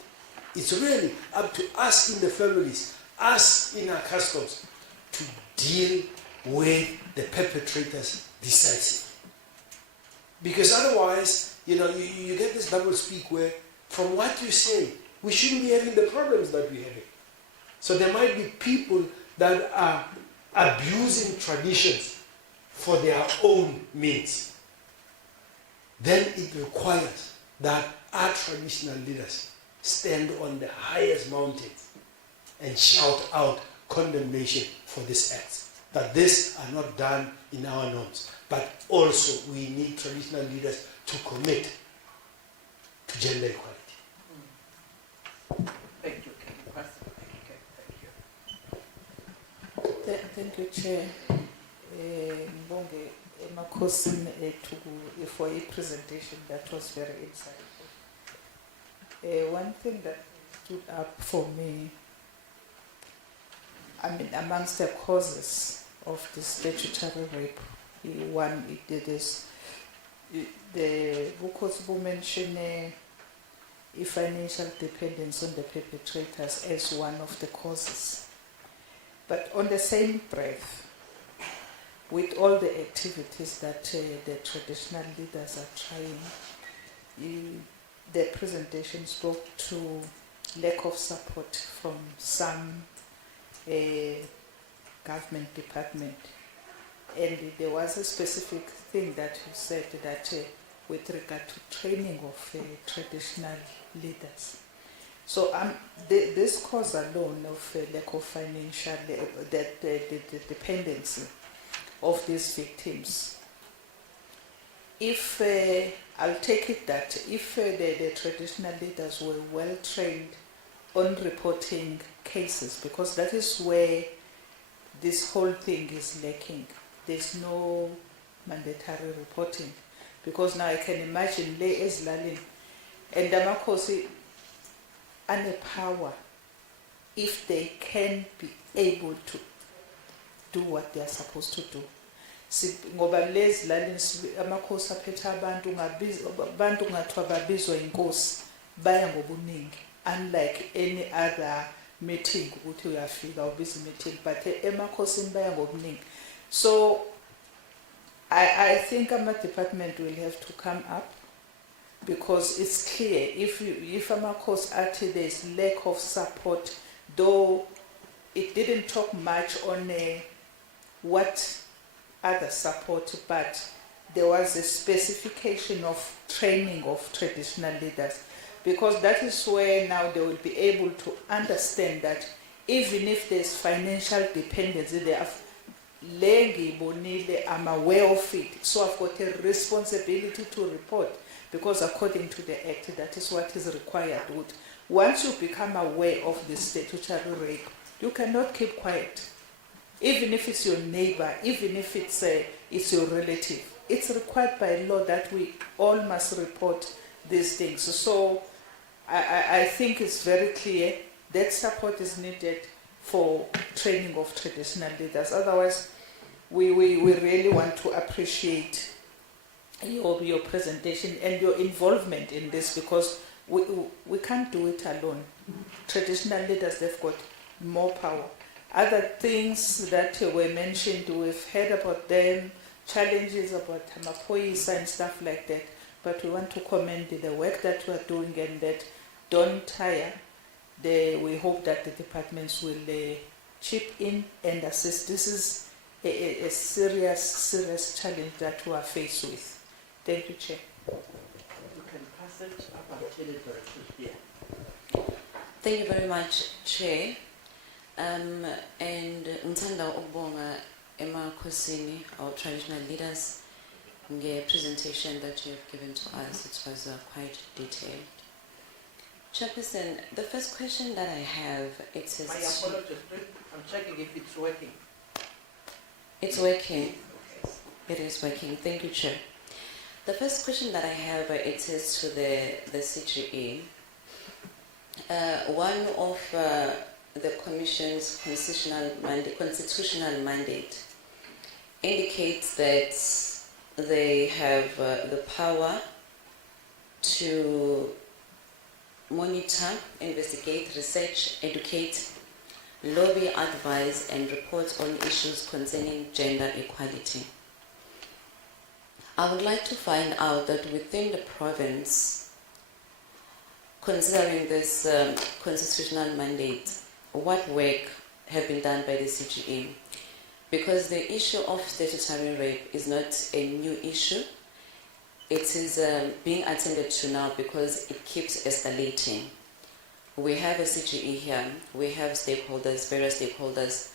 It's really up to us in the families, us in our customs, to deal with the perpetrators decisively. Because otherwise, you get this double speak where, from what you say, we shouldn't be having the problems that we're having. So there might be people that are abusing traditions for their own means. Then it requires that our traditional leaders stand on the highest mountains and shout out condemnation for these acts. That these are not done in our norms. But also we need traditional leaders to commit to gender equality. Thank you. Thank you, Chair. Mbonge emakhosini ethu for a presentation that was very insightful. One thing that stood up for me, amongst the causes of the statutory rape, one it is the Vukosi mentioned financial dependence on the perpetrators as one of the causes. But on the same breath, with all the activities that the traditional leaders are trying, the presentation spoke to lack of support from some government department. And there was a specific thing that you said that with regard to training of traditional leaders. So this cause alone of lack of financial, the dependency of these victims if I'll take it that if the traditional leaders were well trained on reporting cases, because that is where this whole thing is lacking. There's no mandatory reporting, because now I can imagine le ezilalini and amakhosi ane power if they can be able to do what they are supposed to do. Ngoba lezi lalini amakhosi aphethe abantu ngathiwa babizwa inkosi baya ngobuningi, unlike any other meeting ukuthi uyafika ubiza meeting, but emakhosini baya ngobuningi. So I think our department will have to come up, because it's clear if amakhosi athi there's lack of support, though it didn't talk much on what other support, but there was a specification of training of traditional leaders, because that is where now they will be able to understand that even if there's financial dependency, they have I'm aware of it, so I've got a responsibility to report, because according to the Act, that is what is required. Once you become aware of the statutory rape, you cannot keep quiet. Even if it's your neighbor, even if it's your relative, it's required by law that we all must report these things. So I think it's very clear that support is needed for training of traditional leaders. Otherwise, we really want to appreciate your presentation and your involvement in this, because we can't do it alone. Traditional leaders, they've got more power. Other things that were mentioned, we've heard about them, challenges about Hamapoisa and stuff like that, but we want to commend the work that we are doing, and that don't tire. We hope that the departments will chip in and assist. This is a serious challenge that we are faced with. Thank you, Chair. You can pass it up until it reaches here. Thank you very much, Chair. And ngithanda ukubonga emakhosini, our traditional leaders, the presentation that you have given to us. It was quite detailed. Chairperson, the first question that I have, it says... My apologies, I'm checking if it's working. It's working. It is working. Thank you, Chair. The first question that I have, it says to the CGE. One of the Commission's constitutional mandate indicates that they have the power to monitor, investigate, research, educate, lobby, advise, and report on issues concerning gender equality. I would like to find out that within the province, considering this constitutional mandate, what work have been done by the CGE? Because the issue of statutory rape is not a new issue. It is being attended to now because it keeps escalating. We have a CGE here, we have stakeholders, various stakeholders,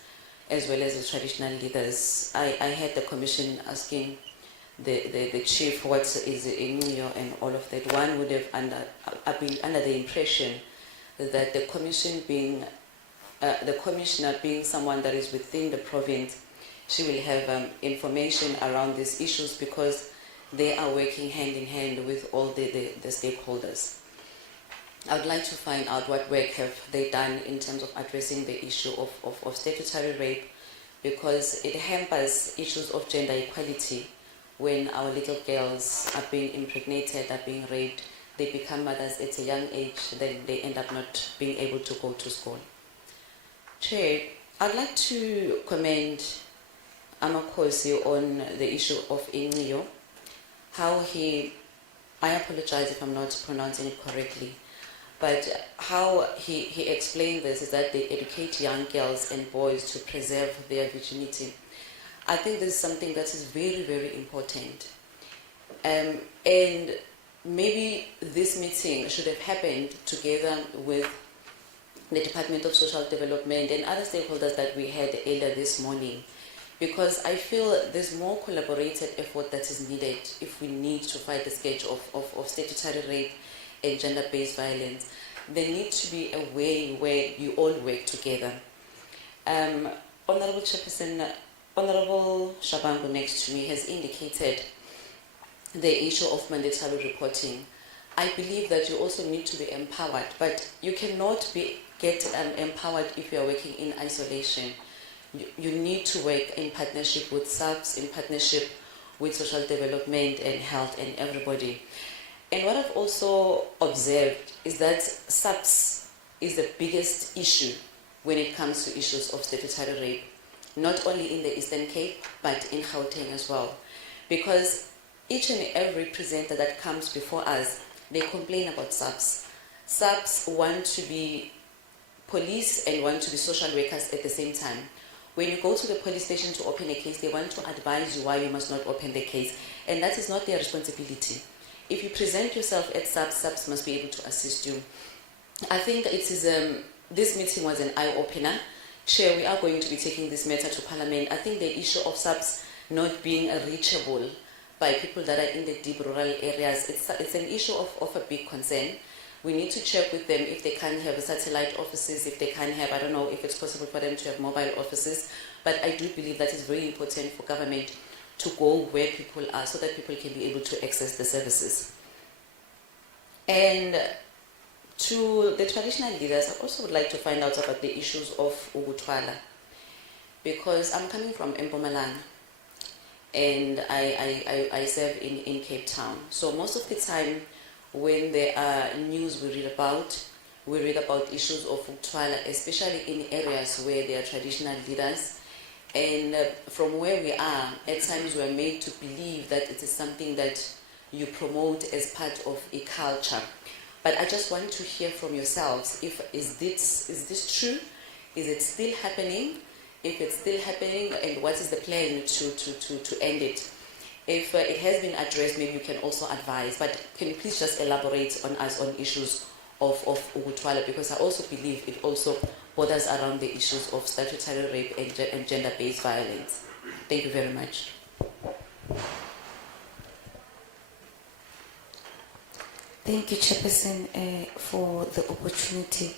as well as the traditional leaders. I had the Commission asking the chief what is in New York and all of that. One would have been under the impression that the Commission being the Commissioner being someone that is within the province, she will have information around these issues because they are working hand in hand with all the stakeholders. I would like to find out what work have they done in terms of addressing the issue of statutory rape, because it hampers issues of gender equality. When our little girls are being impregnated, are being raped, they become mothers at a young age, then they end up not being able to go to school. Chair, I'd like to commend Amakosi on the issue of Inyo, how I apologize if I'm not pronouncing it correctly, but how he explained this is that they educate young girls and boys to preserve their virginity. I think this is something that is very, very important. And maybe this meeting should have happened together with the Department of Social Development and other stakeholders that we had earlier this morning, because I feel there's more collaborated effort that is needed if we need to fight the scourge of statutory rape and gender-based violence. There needs to be a way where you all work together. Honourable Chairperson, Honourable Shabangu next to me has indicated the issue of mandatory reporting. I believe that you also need to be empowered, but you cannot get empowered if you are working in isolation. You need to work in partnership with SAPS, in partnership with social development and health and everybody. And what I've also observed is that SAPS is the biggest issue when it comes to issues of statutory rape, not only in the Eastern Cape, but in Gauteng as well. Because each and every presenter that comes before us, they complain about SAPS. SAPS want to be police and want to be social workers at the same time. When you go to the police station to open a case, they want to advise you why you must not open the case. And that is not their responsibility. If you present yourself at SAPS, SAPS must be able to assist you. I think it is, this meeting was an eye-opener. Chair, we are going to be taking this matter to Parliament. I think the issue of SAPS not being reachable by people that are in the deep rural areas, it's an issue of a big concern. We need to check with them if they can have satellite offices, if they can have, I don't know if it's possible for them to have mobile offices, but I do believe that it's very important for government to go where people are so that people can be able to access the services. And to the traditional leaders, I also would like to find out about the issues of Ugutwala, because I'm coming from Mpumalanga and I serve in Cape Town. So most of the time when there are news we read about issues of Ugutwala, especially in areas where there are traditional leaders. And from where we are, at times we are made to believe that it is something that you promote as part of a culture. But I just want to hear from yourselves, is this true? Is it still happening? If it's still happening, and what is the plan to end it? If it has been addressed, maybe you can also advise. But can you please just elaborate on us on issues of Ugutwala, because I also believe it also borders around the issues of statutory rape and gender-based violence. Thank you very much. Thank you, Chairperson, for the opportunity.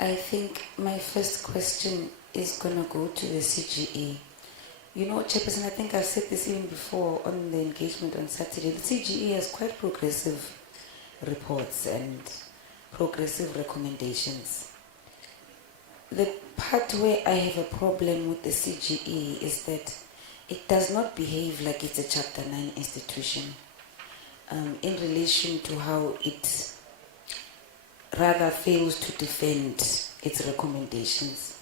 I think my first question is going to go to the CGE. You know, Chairperson, I think I've said this even before on the engagement on Saturday. The CGE has quite progressive reports and progressive recommendations. The part where I have a problem with the CGE is that it does not behave like it's a Chapter 9 institution in relation to how it rather fails to defend its recommendations.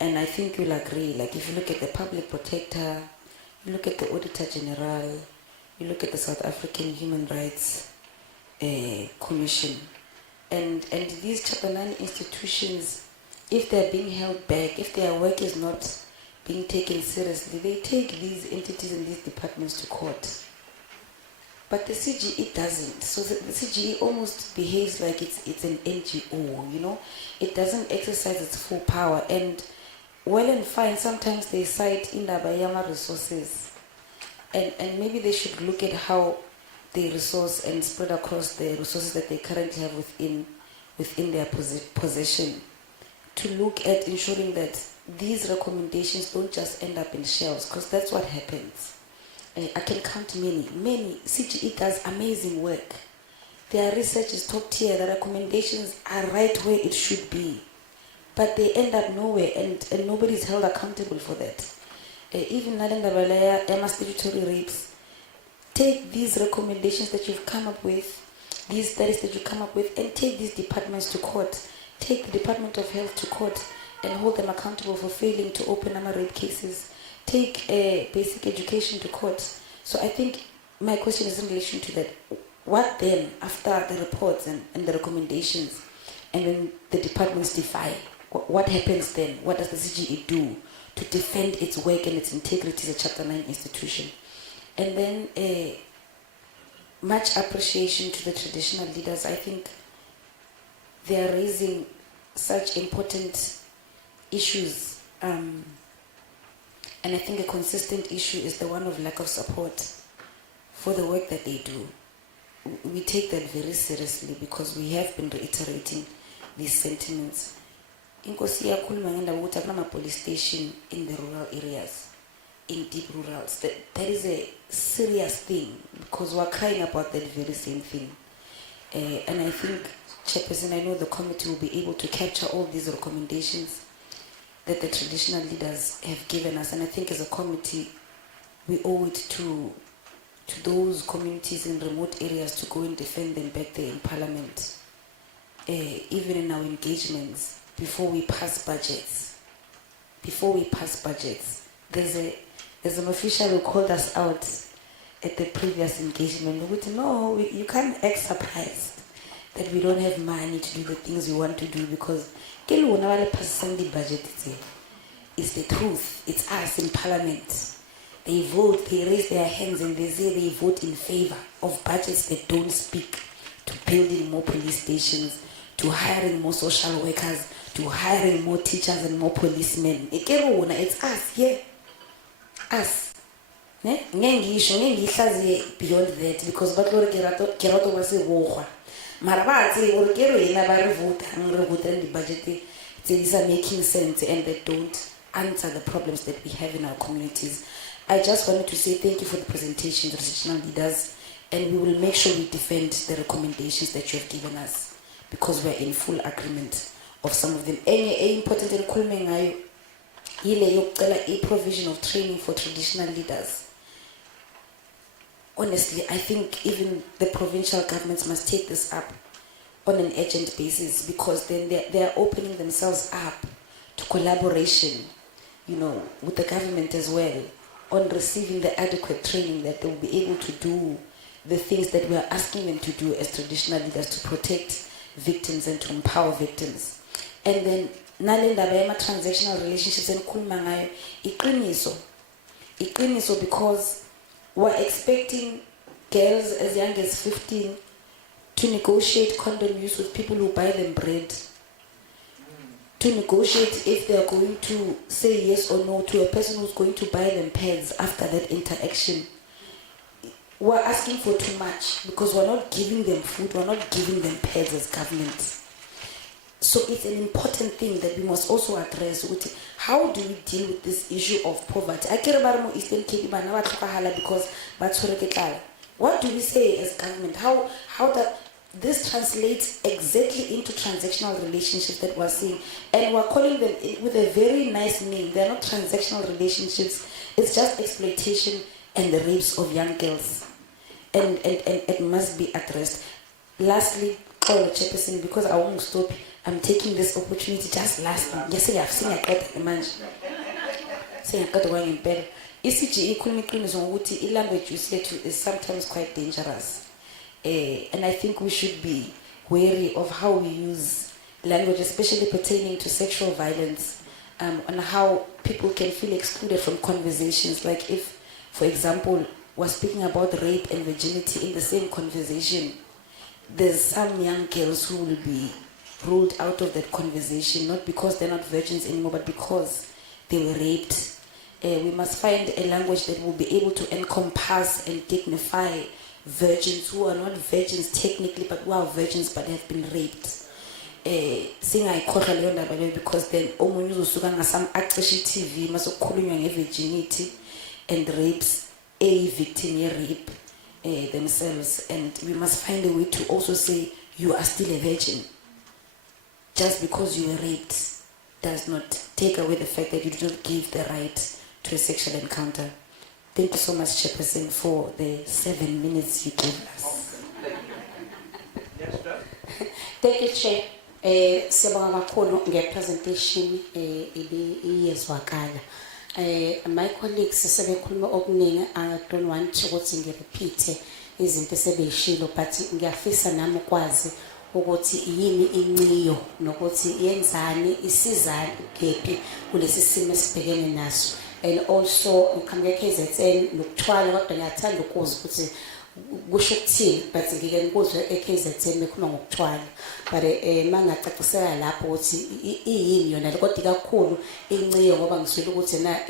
And I think you'll agree, like if you look at the Public Protector, you look at the Auditor General, you look at the South African Human Rights Commission, and these Chapter 9 institutions, if they're being held back, if their work is not being taken seriously, they take these entities and these departments to court. But the CGE doesn't. So the CGE almost behaves like it's an NGO, you know. It doesn't exercise its full power. And well and fine, sometimes they cite Indabayama resources. And maybe they should look at how they resource and spread across the resources that they currently have within their possession, to look at ensuring that these recommendations don't just end up in shelves, because that's what happens. I can count many. CGE does amazing work. Their research is top tier. The recommendations are right where it should be. But they end up nowhere, and nobody is held accountable for that. Even Nalenda Balaya, Emma Statutory rapes, take these recommendations that you've come up with, these studies that you come up with, and take these departments to court. Take the Department of Health to court and hold them accountable for failing to open rape cases. Take basic education to court. So I think my question is in relation to that. What then, after the reports and the recommendations, and when the departments defy, what happens then? What does the CGE do to defend its work and its integrity as a Chapter 9 institution? And then much appreciation to the traditional leaders. I think they are raising such important issues And I think a consistent issue is the one of lack of support for the work that they do. We take that very seriously because we have been reiterating these sentiments. Inkosi iyakhuluma ngendaba ukuthi akunama police station in the rural areas, in deep rurals. That is a serious thing because we're crying about that very same thing. And I think, Chairperson, I know the committee will be able to capture all these recommendations that the traditional leaders have given us. And I think as a committee, we owe it to those communities in remote areas to go and defend them back there in Parliament. Even in our engagements, before we pass budgets, there's an official who called us out at the previous engagement. We said, no, you can't act surprised that we don't have money to do the things we want to do because the budget is the truth. It's us in Parliament. They vote, they raise their hands and they say they vote in favor of budgets that don't speak to building more police stations, to hiring more social workers, to hiring more teachers and more policemen. It's us, yeah. Us. Beyond that because the budget things are making sense and they don't answer the problems that we have in our communities. I just wanted to say thank you for the presentation, the traditional leaders, and we will make sure we defend the recommendations that you have given us because we are in full agreement of some of them. Important a provision of training for traditional leaders. Honestly, I think even the provincial governments must take this up on an urgent basis because then they are opening themselves up to collaboration, with the government as well on receiving the adequate training that they will be able to do the things that we are asking them to do as traditional leaders to protect victims and to empower victims. And then transactional relationships and kulmangayo iqiniso because we're expecting girls as young as 15 to negotiate condom use with people who buy them bread, to negotiate if they are going to say yes or no to a person who's going to buy them pads after that interaction. We're asking for too much because we're not giving them food, we're not giving them pads as government. So it's an important thing that we must also address. How do we deal with this issue of poverty? I care about more Eastern Cape because what do we say as government? How that this translates exactly into transactional relationships that we're seeing, and we're calling them with a very nice name. They're not transactional relationships. It's just exploitation and the rapes of young girls, and it must be addressed. Lastly, Chairperson, because I won't stop, I'm taking this opportunity just lastly. Yesterday I've seen a cat in manage. Saying a cat going in bed. ECGE language you say to is sometimes quite dangerous. And I think we should be wary of how we use language, especially pertaining to sexual violence, and how people can feel excluded from conversations. Like if, for example, we're speaking about rape and virginity in the same conversation, there's some young girls who will be ruled out of that conversation, not because they're not virgins anymore, but because they were raped. We must find a language that will be able to encompass and dignify virgins who are not virgins technically, but who are virgins but have been raped. Because then some TV virginity and rapes a victim rape themselves, and we must find a way to also say you are still a virgin. Just because you were raped does not take away the fact that you do not give the right to a sexual encounter. Thank you so much, Chairperson, for the 7 minutes you gave us. Thank you, Chair. Siyabonga kakhulu ngepresentation iyezwakala. My colleagues sebekhuluma okuningi, I don't want ukuthi ngirepeat izinto esebeyishilo, but ngiyafisa nami ukwazi ukuthi yini inciyo nokuthi yenzani isizani kephi kulesi simo esibhekene naso. And also ngikhambe KZN nokuthwala, kodwa ngiyathanda ukuzwa ukuthi kusho ukuthini but ngike ngikuzwe eKZN bekhuluma ngokuthwala but mangacacisela lapho ukuthi iyini yona kodwa kakhulu inciyo ngoba ngiswele ukuthi na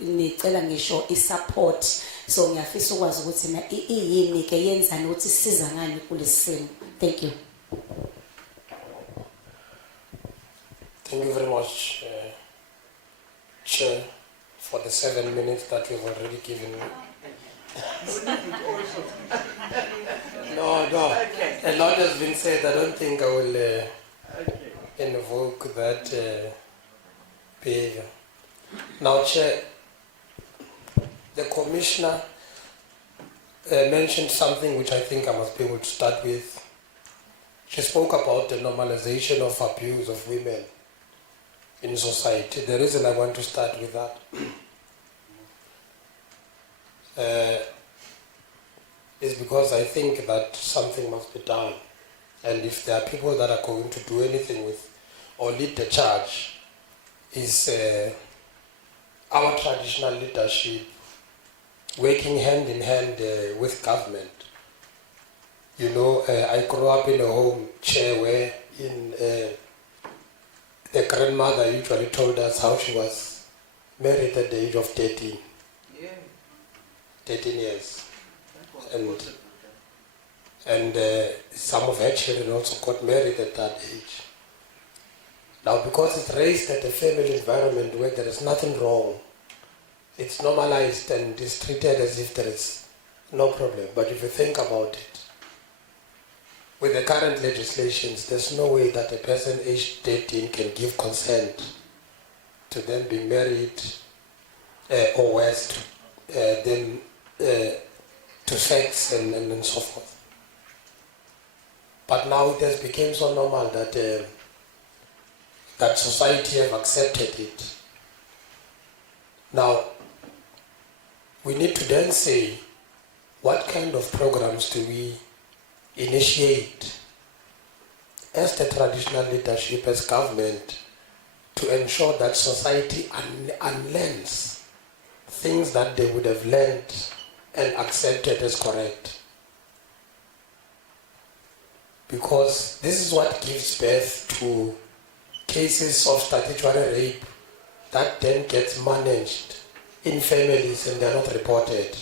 nicela ngisho isupport so ngiyafisa ukwazi ukuthi na iyini ke yenzani ukuthi siza ngani kulesimo. Thank you. Thank you very much, Chair, for the 7 minutes that we've already given you. No, a lot has been said. I don't think I will invoke that behavior. Now, Chair, the Commissioner mentioned something which I think I must be able to start with. She spoke about the normalization of abuse of women in society. The reason I want to start with that is because I think that something must be done. And if there are people that are going to do anything with or lead the charge, is our traditional leadership working hand in hand with government. You know, I grew up in a home, Chair, where the grandmother usually told us how she was married at the age of 13. 13 years. And some of her children also got married at that age. Now, because it's raised at a family environment where there is nothing wrong, it's normalized and is treated as if there is no problem. But if you think about it, with the current legislations, there's no way that a person aged 13 can give consent to them being married or worse, them to sex and so forth. But now it has become so normal that that society have accepted it. Now, we need to then say, what kind of programs do we initiate as the traditional leadership, as government, to ensure that society unlearns things that they would have learned and accepted as correct. Because this is what gives birth to cases of statutory rape that then gets managed in families and they're not reported.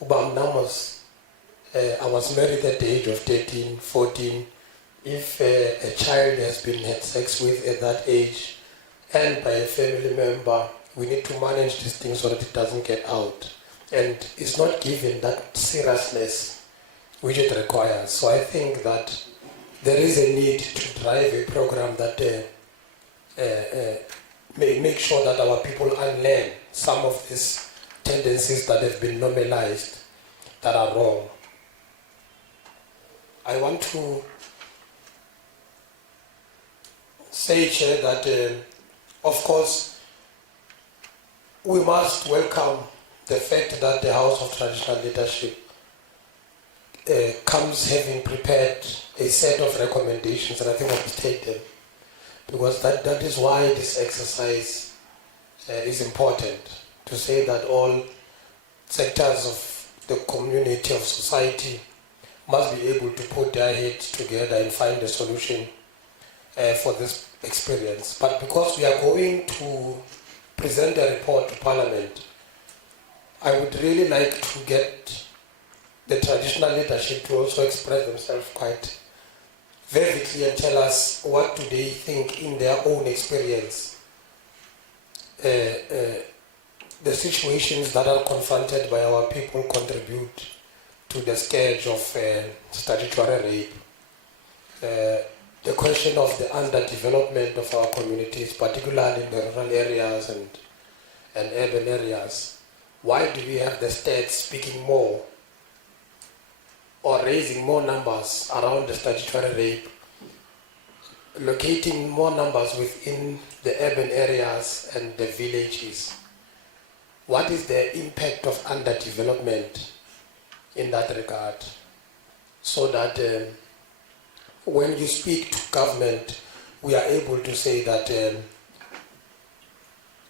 I was married at the age of 13, 14. If a child has been had sex with at that age and by a family member, we need to manage this thing so that it doesn't get out. And it's not given that seriousness which it requires. So I think that there is a need to drive a program that may make sure that our people unlearn some of these tendencies that have been normalized that are wrong. I want to say, Chair, that of course we must welcome the fact that the House of Traditional Leadership comes having prepared a set of recommendations, and I think I'll take them, because that is why this exercise is important, to say that all sectors of the community, of society, must be able to put their heads together and find a solution for this experience. But because we are going to present a report to Parliament, I would really like to get the traditional leadership to also express themselves quite vividly and tell us what do they think in their own experience, the situations that are confronted by our people contribute to the scourge of statutory rape. The question of the underdevelopment of our communities, particularly in the rural areas and urban areas. Why do we have the stats speaking more or raising more numbers around the statutory rape, locating more numbers within the urban areas and the villages? What is the impact of underdevelopment in that regard? So that when you speak to government, we are able to say that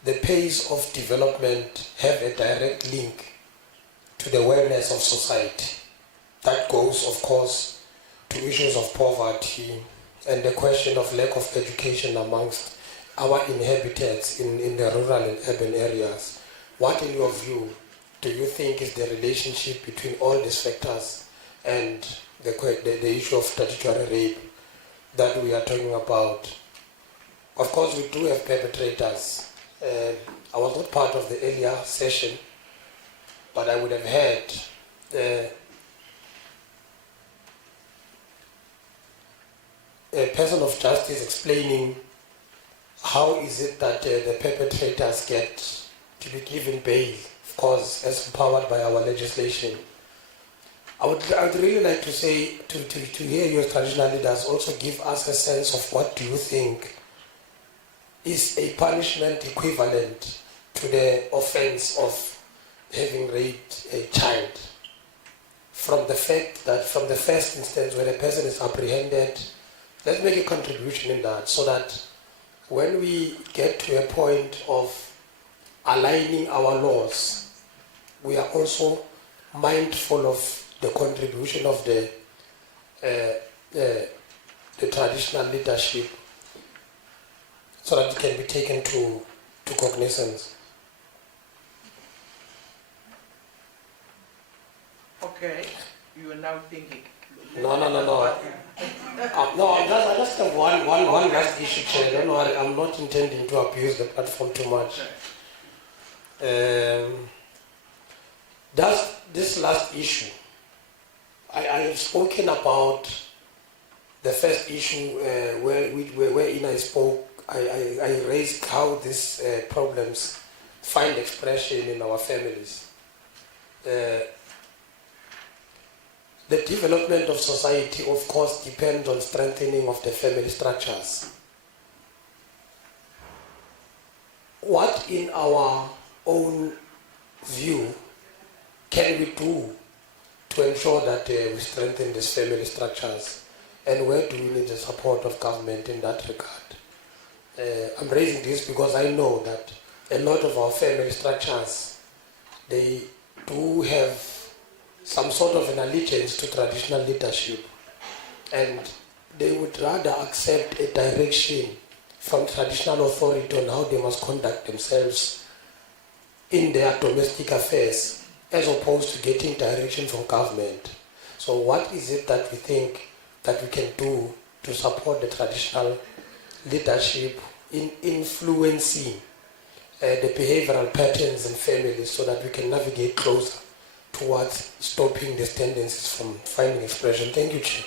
the pace of development have a direct link to the awareness of society. That goes, of course, to issues of poverty and the question of lack of education amongst our inhabitants in the rural and urban areas. What, in your view, do you think is the relationship between all these factors and the issue of statutory rape that we are talking about? Of course, we do have perpetrators. I was not part of the earlier session, but I would have heard a person of justice explaining how is it that the perpetrators get to be given bail, of course, as empowered by our legislation. I would really like to say, to hear your traditional leaders also give us a sense of what do you think is a punishment equivalent to the offense of having raped a child. From the fact that from the first instance when a person is apprehended, let's make a contribution in that so that when we get to a point of aligning our laws, we are also mindful of the contribution of the traditional leadership so that it can be taken to cognizance. Okay, you are now thinking. No. No, I just have one last issue, Chair. Don't worry, I'm not intending to abuse the platform too much. This last issue, I have spoken about the first issue wherein I raised how these problems find expression in our families. The development of society, of course, depends on strengthening of the family structures. What, in our own view, can we do to ensure that we strengthen these family structures? And where do we need the support of government in that regard? I'm raising this because I know that a lot of our family structures, they do have some sort of an allegiance to traditional leadership, and they would rather accept a direction from traditional authority on how they must conduct themselves in their domestic affairs as opposed to getting direction from government. So what is it that we think that we can do to support the traditional leadership in influencing the behavioral patterns in families so that we can navigate closer towards stopping these tendencies from finding expression? Thank you, Chair.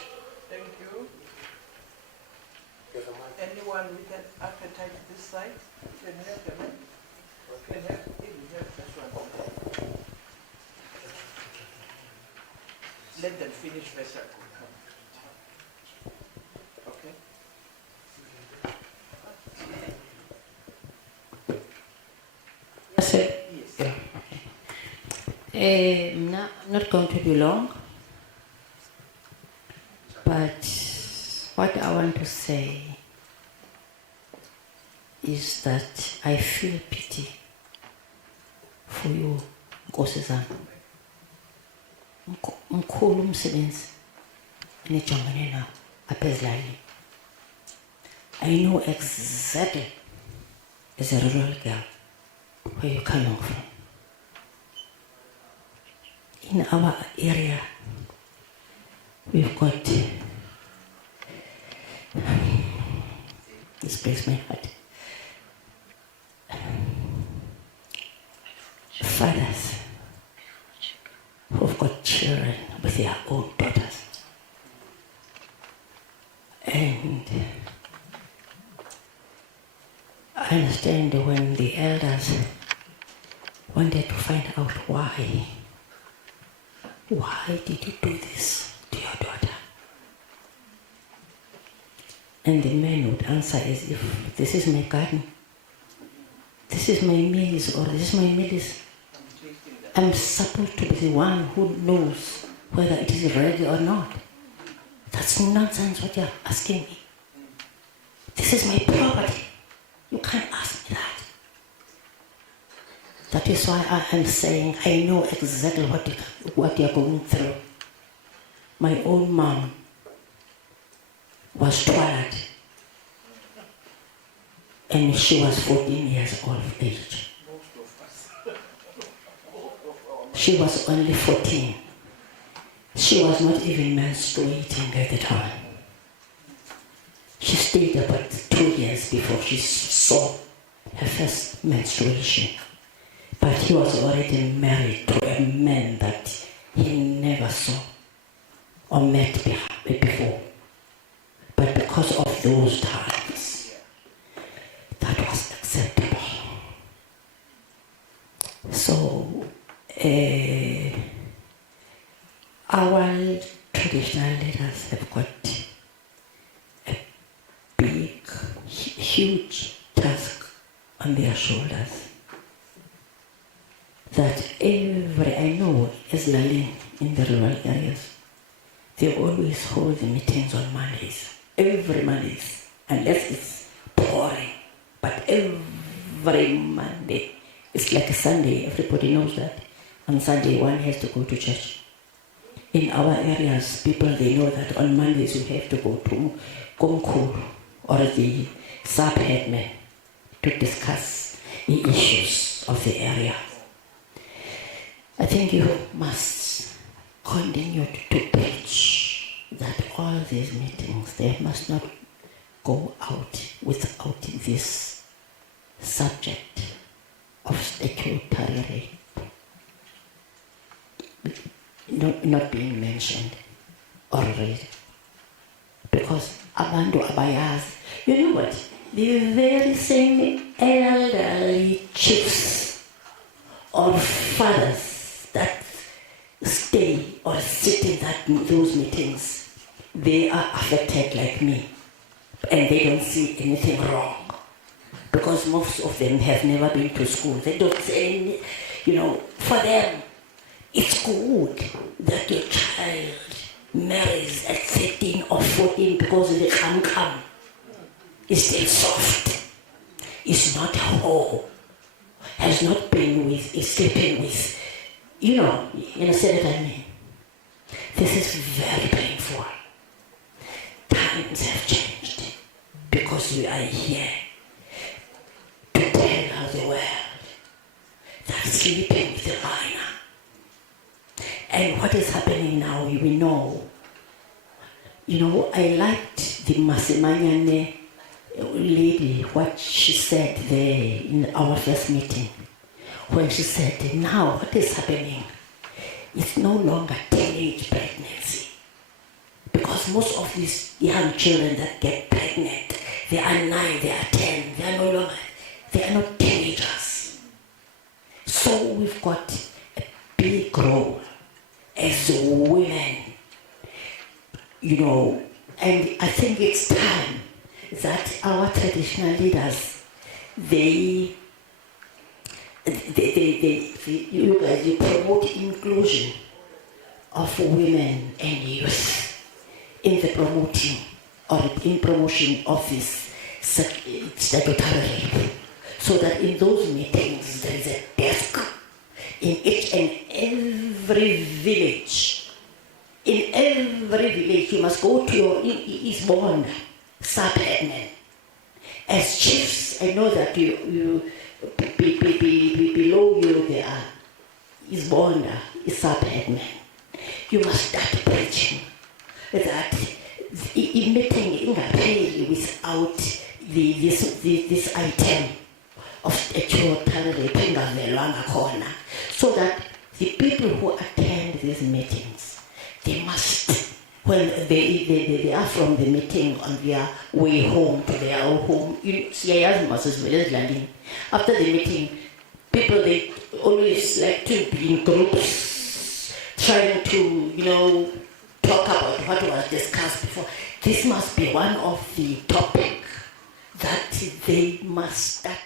Thank you. Anyone with an appetite this side? Can you have the mic? Can you have this one? Let them finish first. Okay. Yes, sir. Yeah. I'm not going to be long, but what I want to say is that I feel pity for you, Nkosi zami. Mkhulu umsebenzi enijongene nawo apha ezilalini. I know exactly, as a rural girl, where you're coming from. In our area, we've got, this breaks my heart, fathers who've got children with their own daughters. And I understand when the elders wanted to find out why did you do this to your daughter? And the man would answer as if, this is my garden, this is my meals, or this is my meals. I'm supposed to be the one who knows whether it is ready or not. That's nonsense what you're asking me. This is my property. You can't ask me that. That is why I am saying I know exactly what you're going through. My own mom was 12 and she was 14 years of age. She was only 14. She was not even menstruating at the time. She stayed about 2 years before she saw her first menstruation. But he was already married to a man that he never saw or met before. But because of those times, that was acceptable. So, our traditional leaders have got a big, huge task on their shoulders. That I know as Lalin in the rural areas, they always hold the meetings on Mondays, every Mondays, unless it's pouring. But every Monday, it's like a Sunday, everybody knows that. On Sunday, one has to go to church. In our areas, people, they know that on Mondays you have to go to Konkur or the sub-headman to discuss the issues of the area. I think you must continue to preach that all these meetings, they must not go out without this subject of statutory not being mentioned or read. Because abantu abayaz, you know what? The very same elderly chiefs or fathers that stay or sit in those meetings, they are affected like me. And they don't see anything wrong. Because most of them have never been to school. They don't say any, for them, it's good that your child marries at 13 or 14 because the come is still soft. It's not whole. Has not been with, is sleeping with. You understand what I mean? This is very painful. Times have changed because we are here to tell the world that sleeping with the minor. And what is happening now, we know. I liked the Masimanyane lady, what she said there in our first meeting. When she said, now what is happening? It's no longer teenage pregnancy. Because most of these young children that get pregnant, they are 9, they are 10, they are not teenagers. So we've got a big role as women, and I think it's time that our traditional leaders, you promote inclusion of women and youth in the promotion of this statutory rape, so that in those meetings there is a desk in each and every village. In every village, you must go to your Eastbourne sub-headman. As chiefs, I know that you below you there are Eastbourne sub-headman. You must start preaching that meeting ingapheli without this item of statutory rape ingavelwanga khona, so that the people who attend these meetings, they must, when they are from the meeting on their way home to their own home, after the meeting, people, they always like to be in groups, trying to, talk about what was discussed before. This must be one of the topics that they must start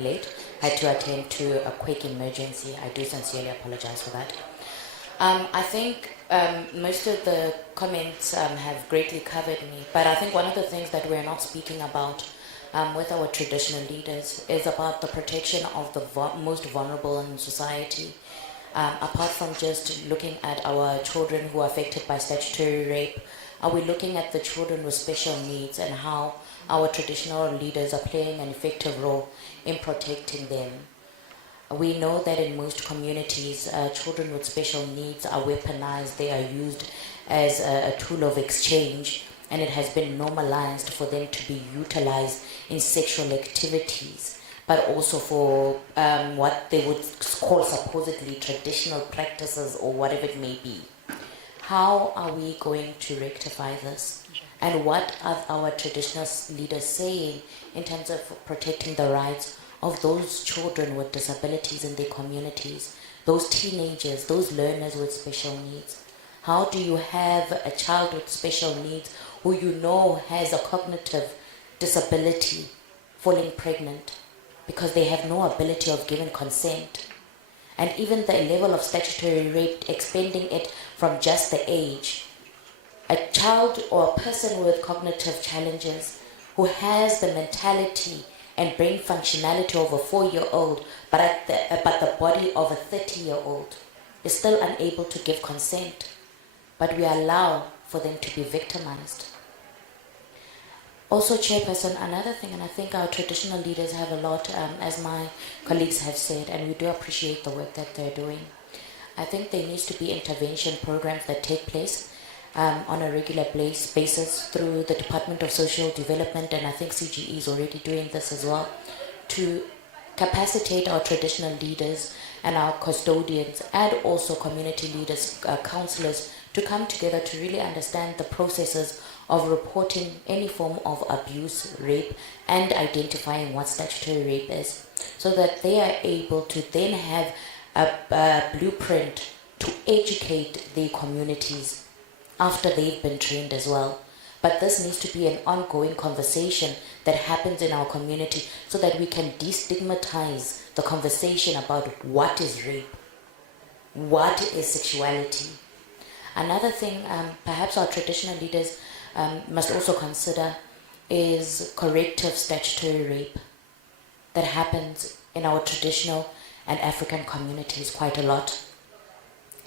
late. Had to attend to a quick emergency. I do sincerely apologize for that. I think most of the comments have greatly covered me, but I think one of the things that we're not speaking about with our traditional leaders is about the protection of the most vulnerable in society. Apart from just looking at our children who are affected by statutory rape, are we looking at the children with special needs and how our traditional leaders are playing an effective role in protecting them? We know that in most communities, children with special needs are weaponized, they are used as a tool of exchange, and it has been normalized for them to be utilized in sexual activities, but also for what they would call supposedly traditional practices or whatever it may be. How are we going to rectify this? And what are our traditional leaders saying in terms of protecting the rights of those children with disabilities in their communities, those teenagers, those learners with special needs? How do you have a child with special needs who you know has a cognitive disability falling pregnant because they have no ability of giving consent? And even the level of statutory rape, expanding it from just the age. A child or a person with cognitive challenges who has the mentality and brain functionality of a 4-year-old, but the body of a 30-year-old is still unable to give consent. But we allow for them to be victimized. Also, Chairperson, another thing, and I think our traditional leaders have a lot, as my colleagues have said, and we do appreciate the work that they're doing. I think there needs to be intervention programs that take place on a regular basis through the Department of Social Development, and I think CGE is already doing this as well, to capacitate our traditional leaders and our custodians and also community leaders, counselors, to come together to really understand the processes of reporting any form of abuse, rape, and identifying what statutory rape is, so that they are able to then have a blueprint to educate their communities after they've been trained as well. But this needs to be an ongoing conversation that happens in our community so that we can destigmatize the conversation about what is rape, what is sexuality. Another thing perhaps our traditional leaders must also consider is corrective statutory rape that happens in our traditional and African communities quite a lot,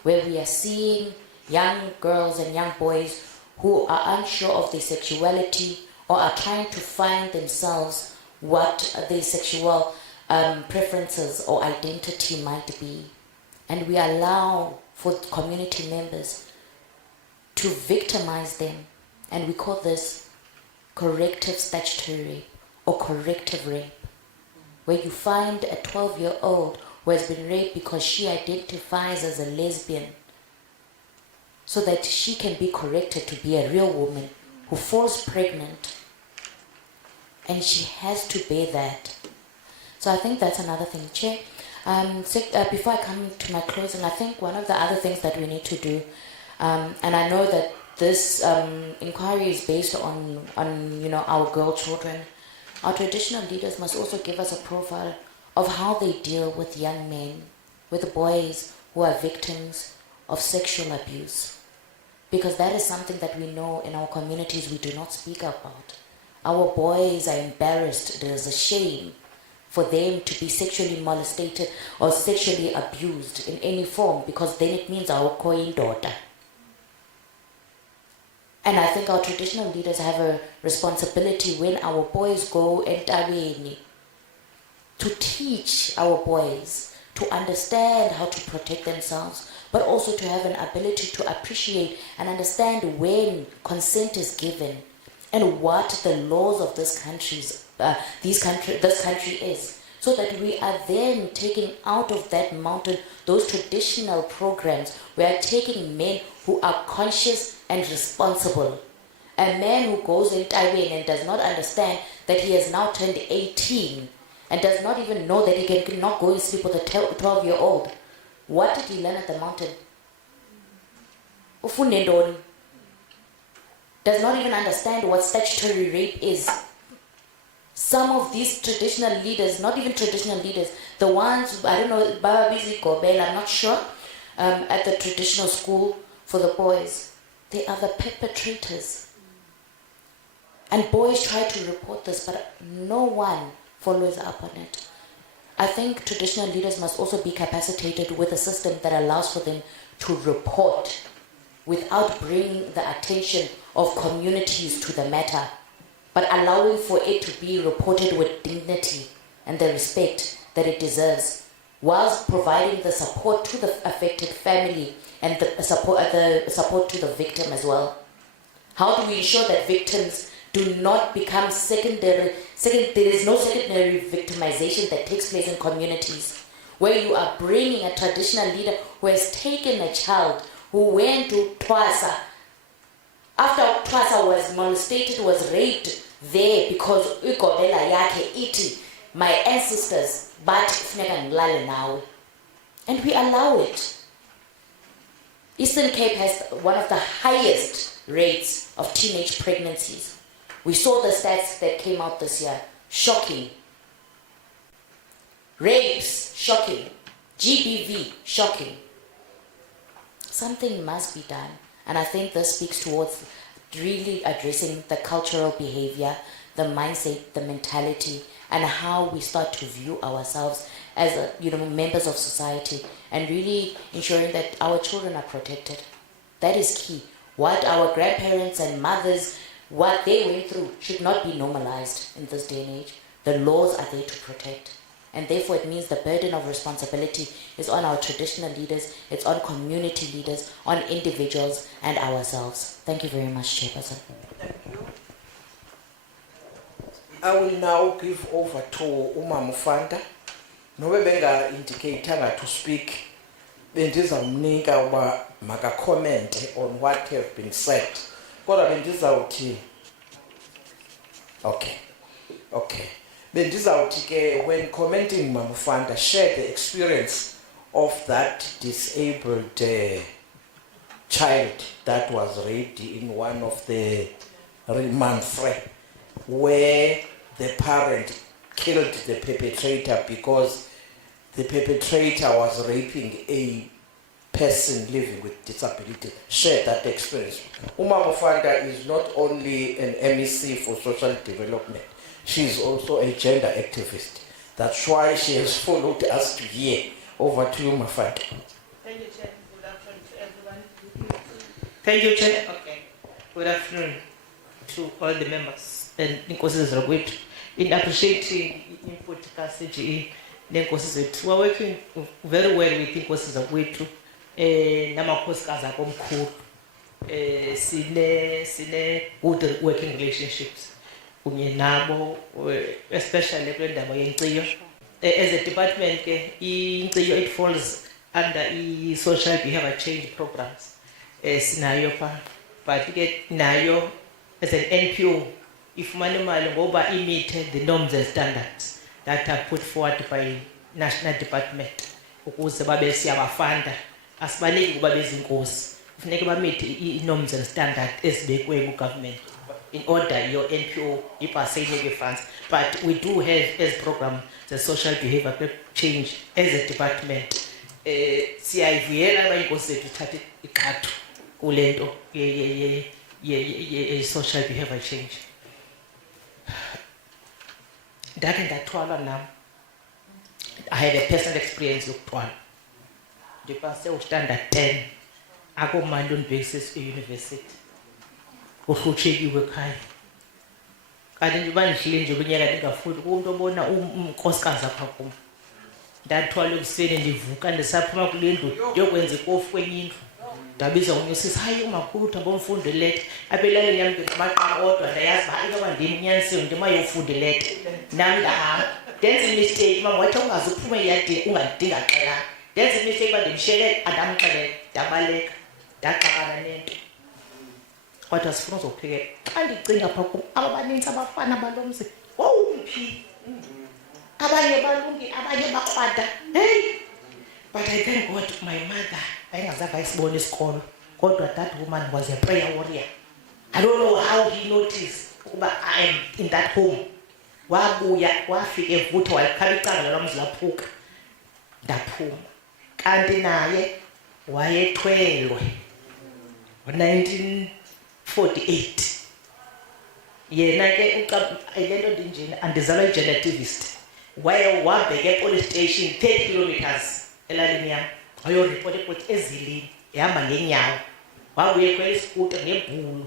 where we are seeing young girls and young boys who are unsure of their sexuality or are trying to find themselves what their sexual preferences or identity might be. And we allow for community members to victimize them, and we call this corrective statutory rape or corrective rape, where you find a 12-year-old who has been raped because she identifies as a lesbian, so that she can be corrected to be a real woman who falls pregnant, and she has to bear that. So I think that's another thing, Chair. Before I come to my closing, I think one of the other things that we need to do, and I know that this inquiry is based on our girl children. Our traditional leaders must also give us a profile of how they deal with young men, with boys who are victims of sexual abuse. Because that is something that we know in our communities we do not speak about. Our boys are embarrassed. There is a shame for them to be sexually molested or sexually abused in any form, because then it means our coin daughter. And I think our traditional leaders have a responsibility when our boys go entabeni to teach our boys to understand how to protect themselves, but also to have an ability to appreciate and understand when consent is given and what the laws of this country is, so that we are then taking out of that mountain those traditional programs. We are taking men who are conscious and responsible. A man who goes in Taiwan and does not understand that he has now turned 18 and does not even know that he cannot go and sleep with a 12-year-old. What did he learn at the mountain? Ufunendoni. Does not even understand what statutory rape is. Some of these traditional leaders, not even traditional leaders, the ones, I don't know, Baba Bizi Gobel, I'm not sure, at the traditional school for the boys, they are the perpetrators. And boys try to report this, but no one follows up on it. I think traditional leaders must also be capacitated with a system that allows for them to report without bringing the attention of communities to the matter, but allowing for it to be reported with dignity and the respect that it deserves, whilst providing the support to the affected family and the support to the victim as well. How do we ensure that victims do not become there is no secondary victimization that takes place in communities, where you are bringing a traditional leader who has taken a child who went to Twasa, after Twasa was molested, was raped there because Ukobela yake iti, my ancestors, but funeka ngilale nawe. And we allow it. Eastern Cape has one of the highest rates of teenage pregnancies. We saw the stats that came out this year. Shocking. Rapes, shocking. GBV, shocking. Something must be done. And I think this speaks towards really addressing the cultural behavior, the mindset, the mentality, and how we start to view ourselves as members of society, and really ensuring that our children are protected. That is key. What our grandparents and mothers, what they went through should not be normalized in this day and age. The laws are there to protect. And therefore it means the burden of responsibility is on our traditional leaders, it's on community leaders, on individuals and ourselves. Thank you very much, Chairperson. Thank you. I will now give over to Uma Mufanda. Nobe benga indicator to speak. Bendizamnika uba maka comment on what have been said. Kodwa bendizawuthi. Okay. Bendizawuthi ke when commenting Mamufanda, share the experience of that disabled child that was raped in one of the Manfred, where the parent killed the perpetrator because the perpetrator was raping a person living with disability. Share that experience. Uma Mufanda is not only an MEC for social development, she is also a gender activist. That's why she has followed us to here. Over to you, Mufanda. Thank you, Chair. Good afternoon to everyone. Thank you, Chair. Okay. Good afternoon to all the members and Nkosazana in appreciating input CGE. We are working very well with Nkosazana. Namakhosikazi akomkhulu sine good working relationships kunye nabo, especially kule ndaba yenkciyo. As a department ke inkciyo it falls under social behavior change programs sinayo pha, but ke nayo as an NPO ifumana imali ngoba imithe the norms and standards that are put forward by national department ukuze babe siyabafanda. Asibaleki kuba bezinkosi, kufuneka bamithe i-norms and standards ezibekwe ku-government in order your NPO ipaseyeke funds. But we do have as program the social behavior change as a department. Siyayivuyela abayinkosi zethu thathe iqhathu kule nto social behavior change. Ndakhe ndathwalwa nam. I have a personal experience yokuthwala. Ndipase ustandard 10 akomanda undibhekisisa e-university uhlutshekiwe ekhaya, kanti nje uba ndihlile nje kunyaka ndingafuni kumntu obona unkosikazi apha kum. Ndathwala ekuseni ndivuka ndisaphuma kule ndlu yokwenza ikofu kwenye indlu, ndabiza unyosisi, hayi umakhulu uthi abomfundi ileta apha elalini yam ndimaqaba kodwa ndayazi uba inoba ndim unyanisile ndimayofunda ileta. Nam ndahamba ndenza imisteyiki, mama wathi ungaze uphume eyadini ungandidinga xela. Ndenza imisteyiki uba ndimshiyele andamxelela, ndabaleka ndaxabana nento. Kodwa sifuna uzophikela. Xa ndicinga phaa kum aba banintsi abafana balo mzi wowumphi, abanye balungile abanye bakrwada. Hey, but I thank God my mother ayingazange ayisibona isikolo, kodwa that woman was a prayer warrior. I don't know how he noticed ukuba I am in that home. wabuya wafika evutha walikhala icala lomzi laphuka ndaphuma kanti naye wayethwelwe ngo-1948 yena ke lento ndinjena andizalwa i-gender activist wabheka epolice station 30 kilometers elalini yam wayoripota ukuthi ezilini ehamba ngeenyawo wabuye ekhwela isikuta ngebhulu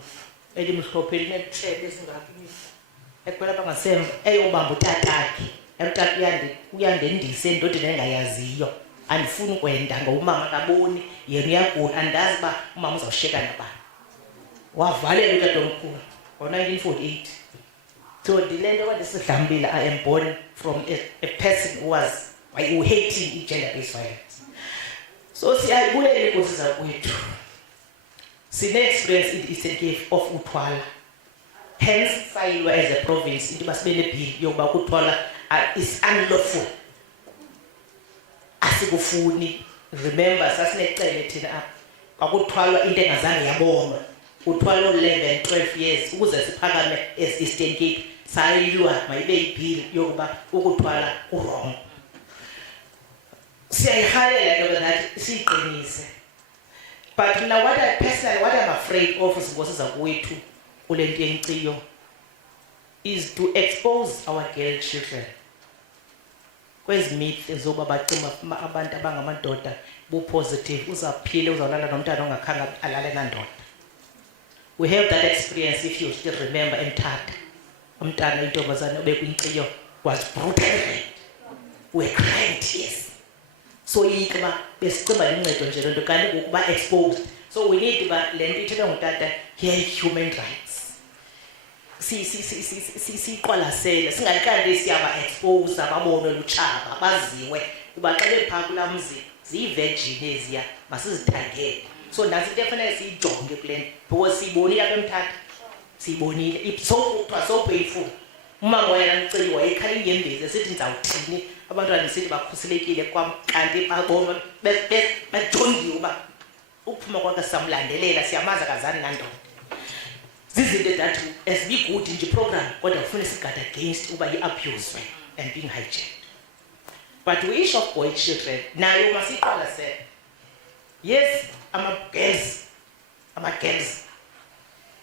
elimhlophe elinetrebe ezingaphi ekhwela apha ngasemva eyobamba utatakhe utata uyandendisa endodeni engayaziyo andifuni ukwenda ngoba umama kaboni yena uyagula andazi uba umama uzawushiyeka nabani wavalela utatomkhulu ngo-1948 so ndile nto kwandisidlambile I am born from a person who hating gender-based violence. So siyayibulela inkosi zakwethu sine-experience in the Eastern Cape of uthwala, hence sayilwa as a province into basibe nebill yokuba ukuthwala is unlawful asikufuni. Remember sasinecele thina apha kwakuthwalwa into engazange yabonwa uthwalo 11 12 years ukuze siphakame as Eastern Cape sayilwa mayibe ibill yokuba ukuthwala kurong. Siyayihalela into that siyiqinise. But now what I'm afraid of izinkosi zakwethu kule nto yenkciyo is to expose our girl children kwezi mihle zoba bacima abantu abangamadoda bu-positive uzaphile uzawulala nomntana ongakhange alale nandoda. We have that experience if you still remember eMthatha umntana intombazane obekwinkciyo was brutally we cried tears. So yikma besicimba lincedo nje lonto kanti ukuba exposed. So we need ba lento ithethwa ngutata here human rights. Siqwalasela singakanti siyaba expose ababone luchaba baziwe kuba xa bepha kula mzi ziyi-virgin eziya masizithangele. So nasi definitely siyijonge kule because siyibonile apha eMthatha siyibonile so painful. Umama wayena Mceli wayekhala ingembezi esithi ndizawuthini abantwana sithi bakhuselekile kwam kanti babona bejongiwe uba ukuphuma kwakhe samlandelela siyamazi akazani nandoda. Zizinto that as be good in the program kodwa kufuna sigada against uba yi-abuse and being hijacked. But we issue of boy children nayo masiyiqwalasele. Yes, ama-girls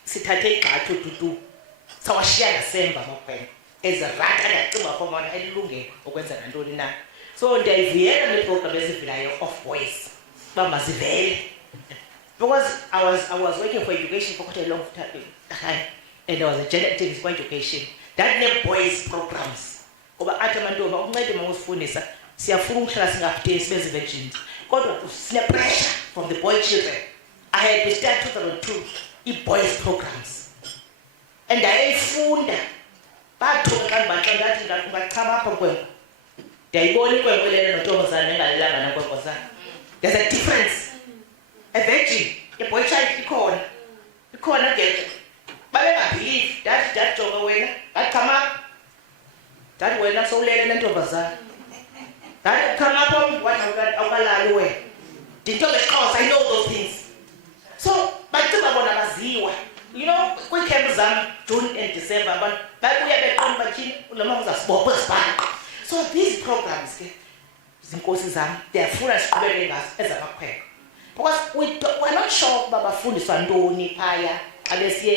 sithathe igxathu tutu sawashiya ngasemva amakhwena ezirata ndacinga fomana elilungelo ukwenza nantoni na. So ndiyayivuyela neprogram ezivilayo of boys uba mazivele because I was working for education for quite a long time and I was a gender activist for education that ne-boys programs kuba athi amantombi akuncede uma usifundisa siyafuna ukuhlala singaphitheni sibe zi-virgins kodwa sine-pressure from the boy children. I had to start 2002 i-boys programs and ndayayifunda bathoka kanti baxa ndathi ngachama apha nkwenkwe ndiyayibona inkwenkwe lena nontombazane engalelanga nankwenkwazana. There's a difference. A virgin, a boy child ikhona ngeke babengabhilivi ndathi jonga wena ngachama ndathi wena sowulele nentombazane ndathi come up wathi awukalali wena ndintombi eXhosa. I know those things. So bacinga bona baziwa. You know, kwiikhempu zam June and December abantu babuya beqonda bathini ulama uzasibopha sibhaka. So these programs ke zinkosi zam ndiyafuna siqhubeke ngazo ezamakhwelo because we're not sure uba bafundiswa ntoni phaya xa besiye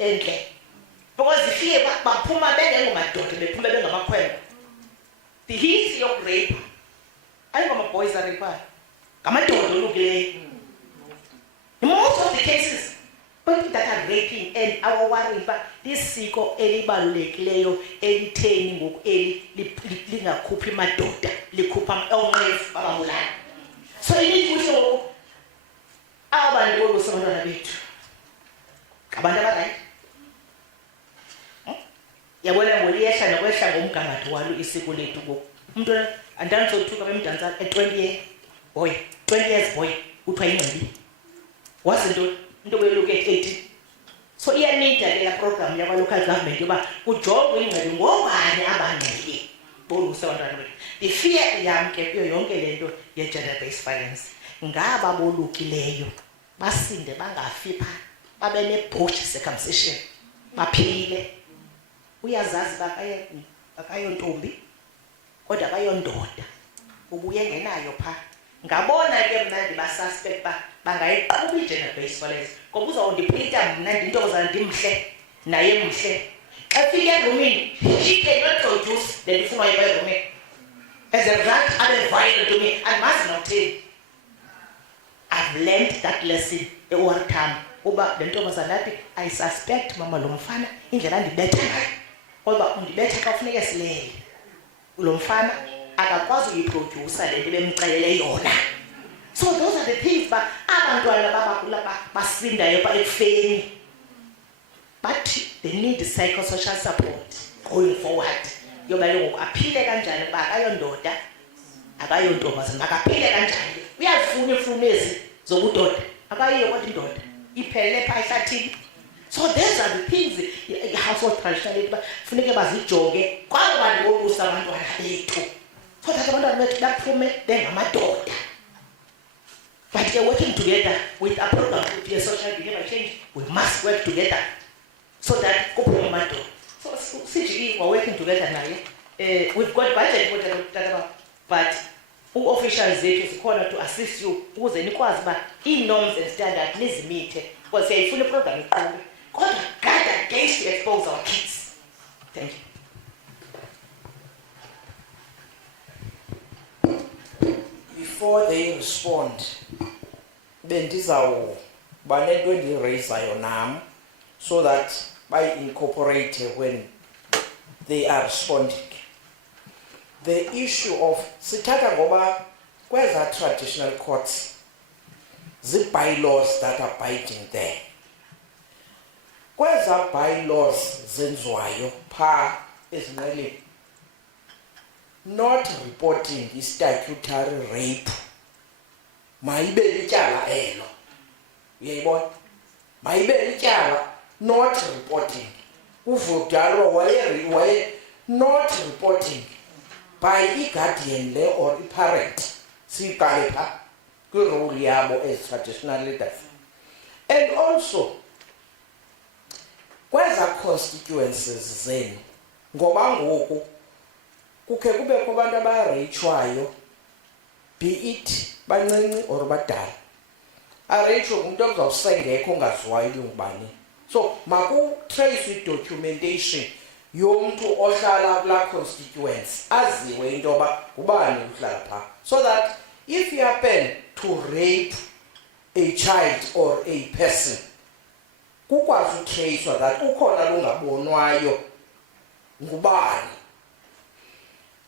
endle because ifike baphuma bengengomadoda bephuma bengamakhwelo. The history of rape ayingamaboys areyiphayo ngamadoda olukileyo. Most of the cases people that are raping and our worry but lisiko elibalulekileyo elitheni ngoku lingakhuphi madoda likhupha onqevu bababulala. So yini ukuthi ngoku abantu bobusabantwana bethu abantu abarayithi yabona ngoliyehla nokwehla ngomgangatho walo isiko lethu ngoku umuntu andandizothuka bemdantsana 20 years boy kuthiwa yingcibi wazinto into beloku at 18. So iyanida le program yakwa local government yoba kujongwe ingcebo ngobani abangcili bolusa abantwana bethu. The fear yam ke kuyo yonke lento ye-gender based violence ngaba bolukileyo basinde bangafi pha babe ne-botched circumcision baphile uyazazi akayontombi kodwa akayondoda ubuye engenayo pha ngabona ke mna ndibasuspect bangayiqhuba i-gender based violence ngoba uzawundiphinta mna ndintokozana ndimhle naye mhle xa fika erumini she cannot produce le nto ifuna uyiba erumini as a result abe violent to me andimazi nokutheni. I've learned that lesson e-OR Tambo uba le ntombazana athi I suspect mama lo mfana indlela andibetha ngayo kodwa undibetha xa kufuneka silele lo mfana akakwazi uyiproducer le nto bemxelele yona. So those are the things ba abantwana babagula basindayo pha ekufeni but they need psychosocial support going forward yoba ngoku aphile kanjani ba akayondoda akayontombazana makaphile kanjani uyazifuna imfunezi zobudoda akayiyo kodwa indoda iphelele pha ehlathini. So these are the things i-household traditionally funeke bazijonge kwaba ngokusa abantwana bethu so that abantwana bethu baphume bengamadoda. But they're working together with a program to be a social behavior change. We must work together so that kuphume amadoda. So CGE we're working together now. We've got budget but officials zethu sikhona to assist you ukuze nikwazi ba i-norms and standards nizimithe because siyayifuna iprogram iqhube kodwa guard against to expose our kids. Thank you. Before they respond, bendizawu banento endirayisayo nam so that by incorporate when they are responding. The issue of sithatha ngoba kweza traditional courts the bylaws that are binding there. Kweza bylaws zenziwayo pha ezinqeleni not reporting the statutory rape mayibe lityala elo uyayibona mayibe lityala not reporting uvudalwa waye not reporting by i-guardian le or i-parent siyiqale pha kwi-role yabo as traditional leaders. And also kweza constituencies zenu ngoba ngoku kukhe kubekho abantu abareyitshwayo be it bancinci or badala areyitshwe ngumntu okuzawusengekho ongaziwayo ngubani. So makutrace i-documentation yomntu ohlala kula constituents aziwe into yoba ngubani uhlala pha so that if you happen to rape a child or a person kukwazi utracewa that ukhona lungabonwayo ngubani.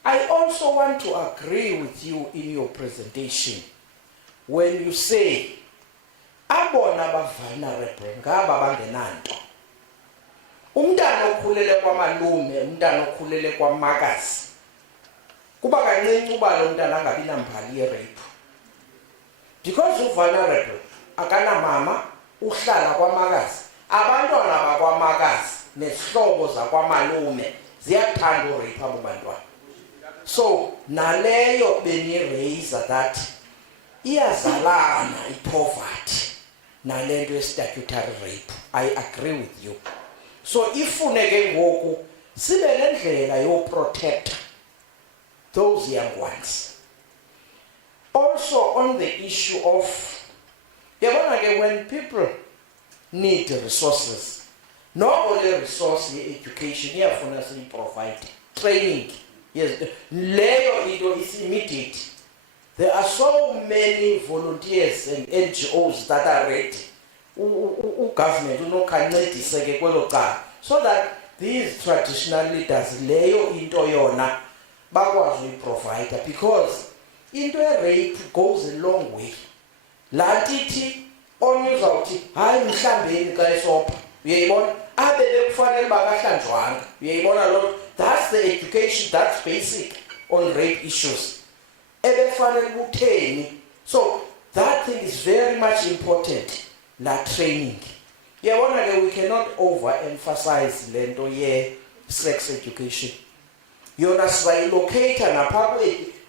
I also want to agree with you in your presentation when you say abona ba vulnerable ngaba bangenanto. Umntana okhulele kwamalume umntana okhulele kwamakazi kuba kancinci uba lo mntana angabi nambali ye-rape because u-vulnerable akanamama uhlala kwamakazi. Abantwana bakwamakazi nezihlobo zakwamalume ziyakuthanda urape abo bantwana. So naleyo benireyisa that iyazalana i-poverty nalento ye-statutory rape. I agree with you. So ifuneke ngoku sibe nendlela yoprotect those young ones. Also on the issue of when people need resources, not only resource education, iyafuna provide training. Yes, layer is immediate. There are so many volunteers and NGOs that are ready. Government kancediseke kwelo cala so that these traditional leaders leyo into yona bakwazi uyiprovide because into rape goes a long way. Latithi omnye uzawuthi hayi mhlambeni xa esopha uyayibona abe bekufanele bakahlanjwanga uyayibona lo. That's the education that's basic on rape issues ebefanele butheni. So that thing is very much important. La training. We cannot overemphasize lento ye sex education. Yona sayilocate napha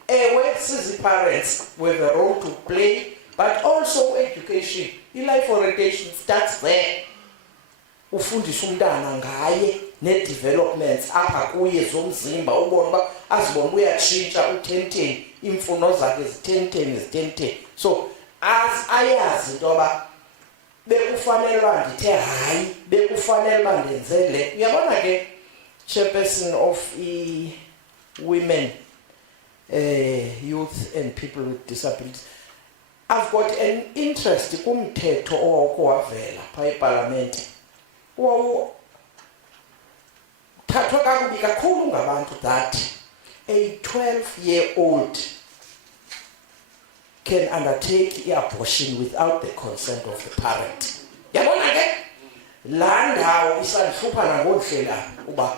ewe sizi parents with a role to play, but also education. Life orientation starts there. ufundisa umntana ngaye ne-developments apha kuye zomzimba ubone uba azibone uba uyatshintsha u-10-10 iimfuno zakhe zi-10-10 so ayazi into yoba bekufanele uba ndithe hayi bekufanele uba ndenze le uyabona ke chairperson of women youth and people with disabilities I've got an interest kumthetho owawukho wavela phaa epalamente thathwa kakubi kakhulu ngabantu that a 12-year-old can undertake i-abortion without the consent of the parent. Yabona ke laa ndawo isandihlupha nangondlela uba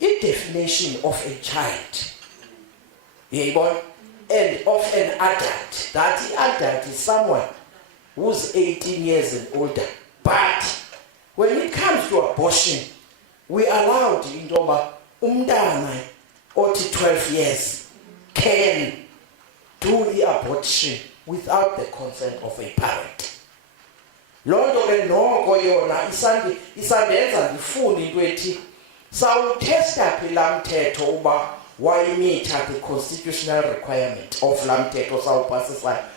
i-definition of a child yayibona and of an adult, that adult is someone who's 18 years and older. But when it comes to abortion, we allowed into yoba umntana othi 12 years can do the abortion without the consent of a parent. Loo nto ke noko yona isandenza ndifune into ethi sawuthesta phi laa mthetho uba wayimitha the constitutional requirement of laa mthetho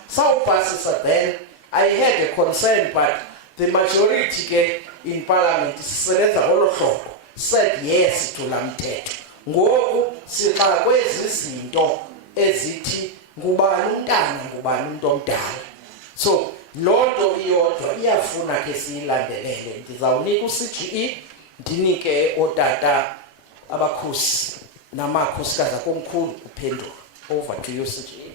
sawupasisa then I had a concern but the majority ke in parliament sisebenza ngolo hlobo said yes to laa mthetho. Ngoku sixakwe zizinto ezithi ngubani umntana ngubani umuntu omdala. So loo nto iyodwa iyafuna ke siyilandelele. Ndizawunika u-CGE ndinike ootata abakhosi namakhosikazi akomkhulu uphendula. Over to you, CGE.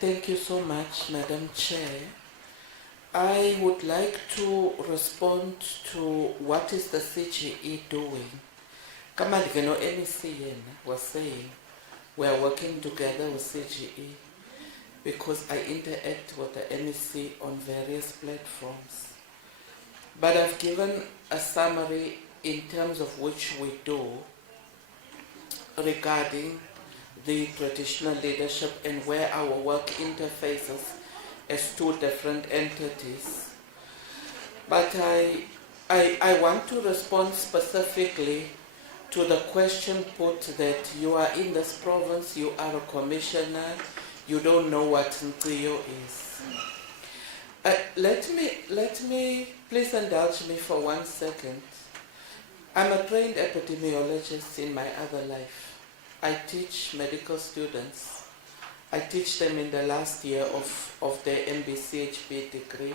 Thank you so much, Madam Chair. I would like to respond to what is the CGE doing. Kamadiveno MEC was saying we are working together with CGE because I interact with the MEC on various platforms. But I've given a summary in terms of which we do regarding the traditional leadership and where our work interfaces as two different entities. But I want to respond specifically to the question put that you are in this province, you are a commissioner, you don't know what Ntiyo is. Let me, please indulge me for 1 second. I'm a trained epidemiologist in my other life. I teach medical students. I teach them in the last year of their MBCHP degree.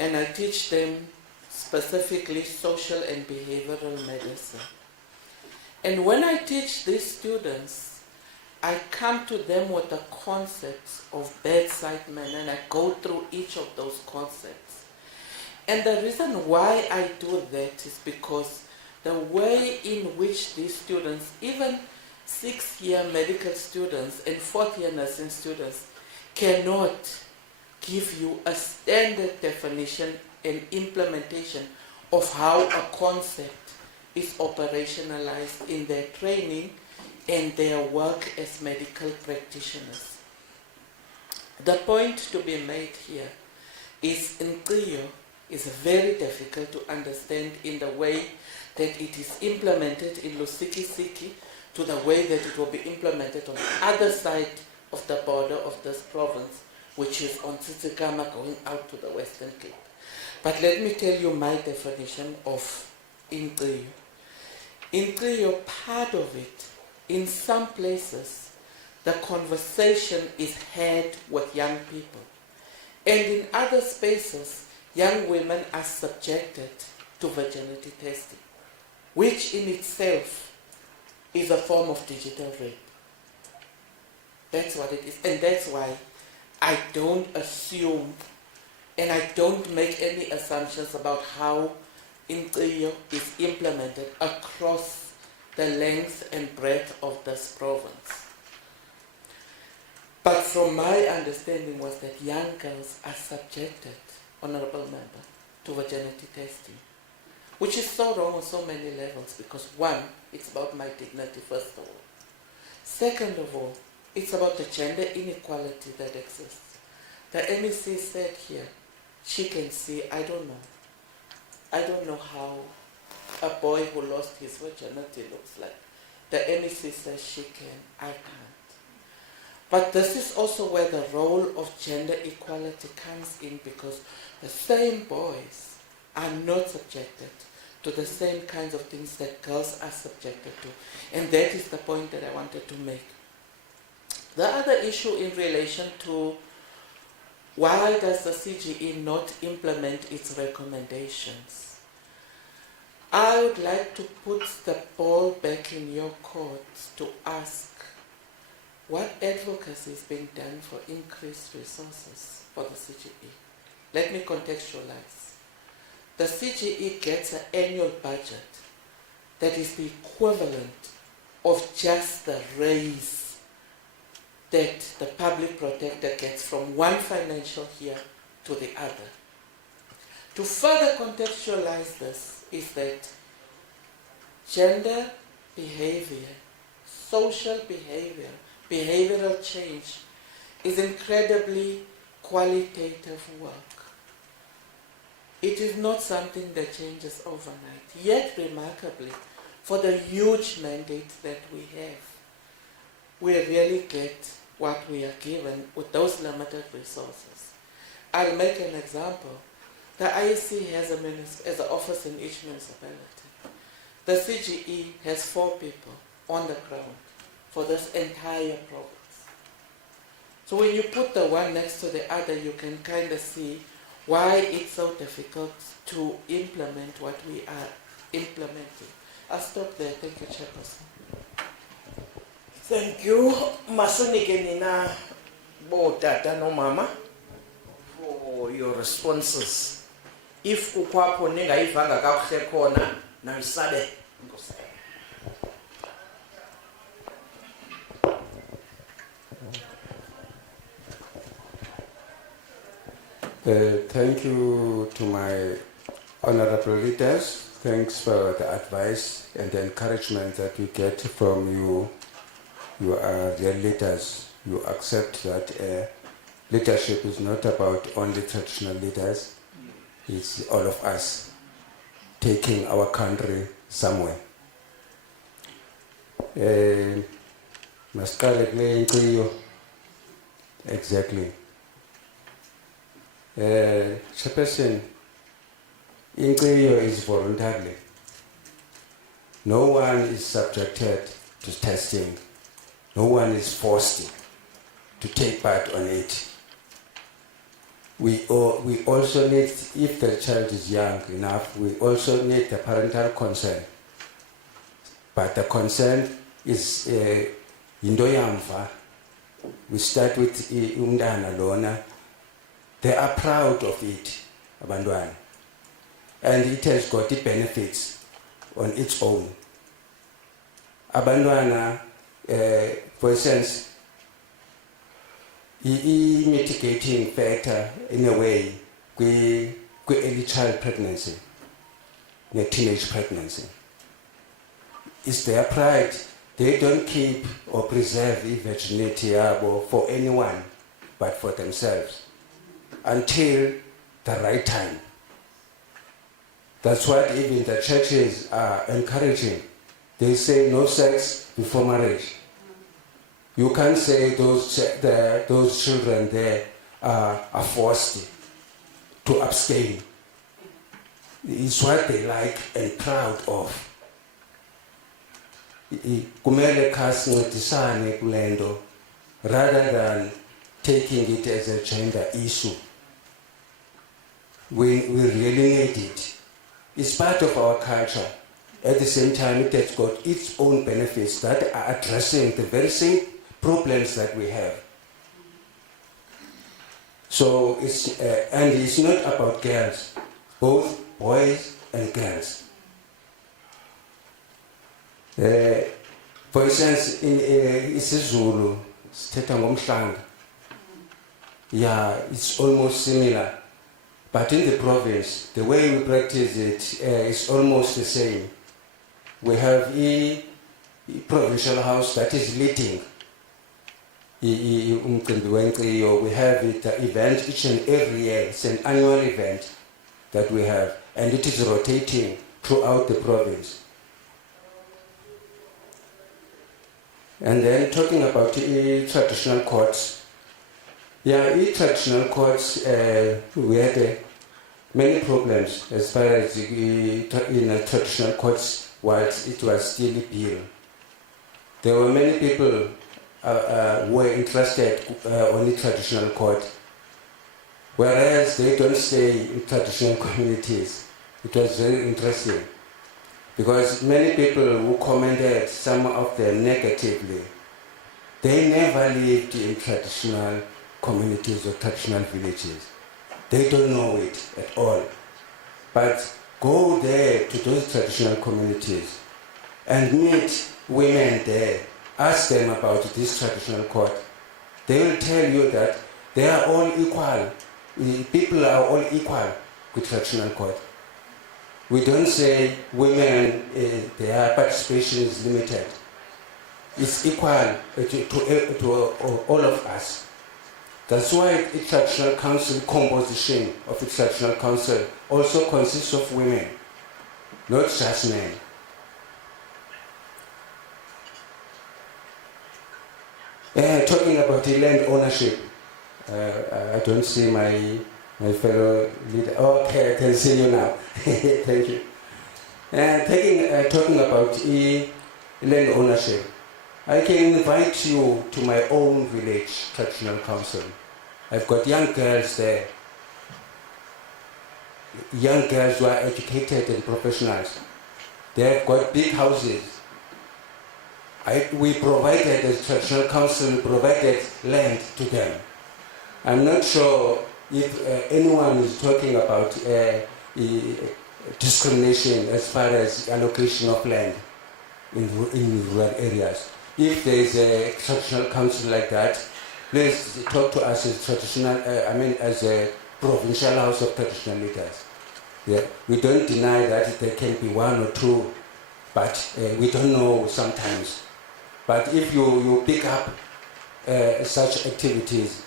And I teach them specifically social and behavioral medicine. And when I teach these students, I come to them with the concepts of bedside manner and I go through each of those concepts. And the reason why I do that is because the way in which these students, even 6-year medical students and 4th-year nursing students, cannot give you a standard definition and implementation of how a concept is operationalized in their training and their work as medical practitioners. The point to be made here is Ntiyo is very difficult to understand in the way that it is implemented in Lusikisiki to the way that it will be implemented on the other side of the border of this province, which is on Tsitsikamma going out to the Western Cape. But let me tell you my definition of Ntiyo. Ntiyo, part of it, in some places, the conversation is had with young people. And in other spaces, young women are subjected to virginity testing, which in itself is a form of digital rape. That's what it is. And that's why I don't assume and I don't make any assumptions about how Ntiyo is implemented across the length and breadth of this province. But from my understanding was that young girls are subjected, Honorable Member, to virginity testing, which is so wrong on so many levels because one, it's about my dignity first of all. Second of all, it's about the gender inequality that exists. The MEC said here she can see, I don't know how a boy who lost his virginity looks like. The MEC says she can, I can't. But this is also where the role of gender equality comes in, because the same boys are not subjected to the same kinds of things that girls are subjected to. And that is the point that I wanted to make. The other issue in relation to why does the CGE not implement its recommendations? I would like to put the ball back in your court to ask what advocacy is being done for increased resources for the CGE. Let me contextualize. The CGE gets an annual budget that is the equivalent of just the raise that the public protector gets from one financial year to the other. To further contextualize this is that gender behavior, social behavior, behavioral change is incredibly qualitative work. It is not something that changes overnight. Yet, remarkably, for the huge mandate that we have, we really get what we are given with those limited resources. I'll make an example. The IEC has an office in each municipality. The CGE has 4 people on the ground for this entire province. So when you put the one next to the other, you can kind of see why it's so difficult to implement what we are implementing. I'll stop there. Thank you, Chairperson. Thank you, Masunike Nina Bo Tata no Mama, for your responses. If ukwapo ninga ifanga kakuhle khona na isabe ngose. Thank you to my honorable leaders. Thanks for the advice and the encouragement that we get from you. You are the leaders. You accept that leadership is not about only traditional leaders. It's all of us taking our country somewhere. Exactly. Chairperson, Inquiry is voluntary. No one is subjected to testing. No one is forced to take part on it. We also need, if the child is young enough, we also need the parental consent. But the consent is indoyamva. We start with umdana lona. They are proud of it, abantwana. And it has got the benefits on its own. Abantwana, for instance, mitigating factor in a way, early child pregnancy, teenage pregnancy. It's their pride. They don't keep or preserve virginity for anyone but for themselves until the right time. That's what even the churches are encouraging. They say no sex before marriage. You can't say those children there are forced to abstain. It's what they like and proud of. Kumele khasincedisane kulendo rather than taking it as a gender issue. We really need it. It's part of our culture. At the same time, it has got its own benefits that are addressing the very same problems that we have. So it's not about girls, both boys and girls. For instance, in isiZulu, sithetha ngomhlanga. Yeah, it's almost similar. But in the province, the way we practice it is almost the same. We have a provincial house that is leading. umcimbi wenkciyo. We have it event each and every year. It's an annual event that we have, and it is rotating throughout the province. And then talking about traditional courts. Yeah, traditional courts, we had many problems as far as traditional courts whilst it was still a bill. There were many people who were interested on the traditional court, whereas they don't stay in traditional communities. It was very interesting because many people who commented, some of them negatively, they never lived in traditional communities or traditional villages. They don't know it at all. But go there to those traditional communities and meet women there. Ask them about this traditional court. They will tell you that they are all equal. People are all equal with traditional court. We don't say women, their participation is limited. It's equal to all of us. That's why the traditional council composition of the traditional council also consists of women, not just men. Talking about the land ownership, I don't see my fellow leader. Okay, I can see you now. Thank you. Talking about land ownership, I can invite you to my own village traditional council. I've got young girls there, young girls who are educated and professionals. They've got big houses. We provided, as traditional council, we provided land to them. I'm not sure if anyone is talking about discrimination as far as allocation of land in rural areas. If there is a traditional council like that, please talk to us as traditional, as a provincial house of traditional leaders. Yeah. We don't deny that there can be one or two, but we don't know sometimes. But if you pick up such activities,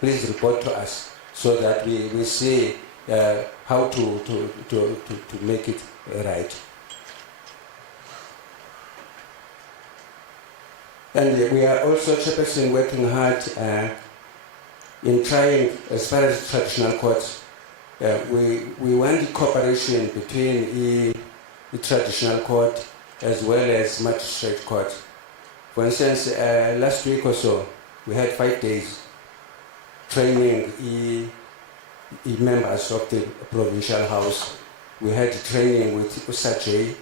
please report to us so that we see how to make it right. And we are also, Chairperson, working hard in trying, as far as traditional courts, we want the cooperation between the traditional court as well as magistrate court. For instance, last week or so, we had 5 days training members of the provincial house. We had training with Usajay,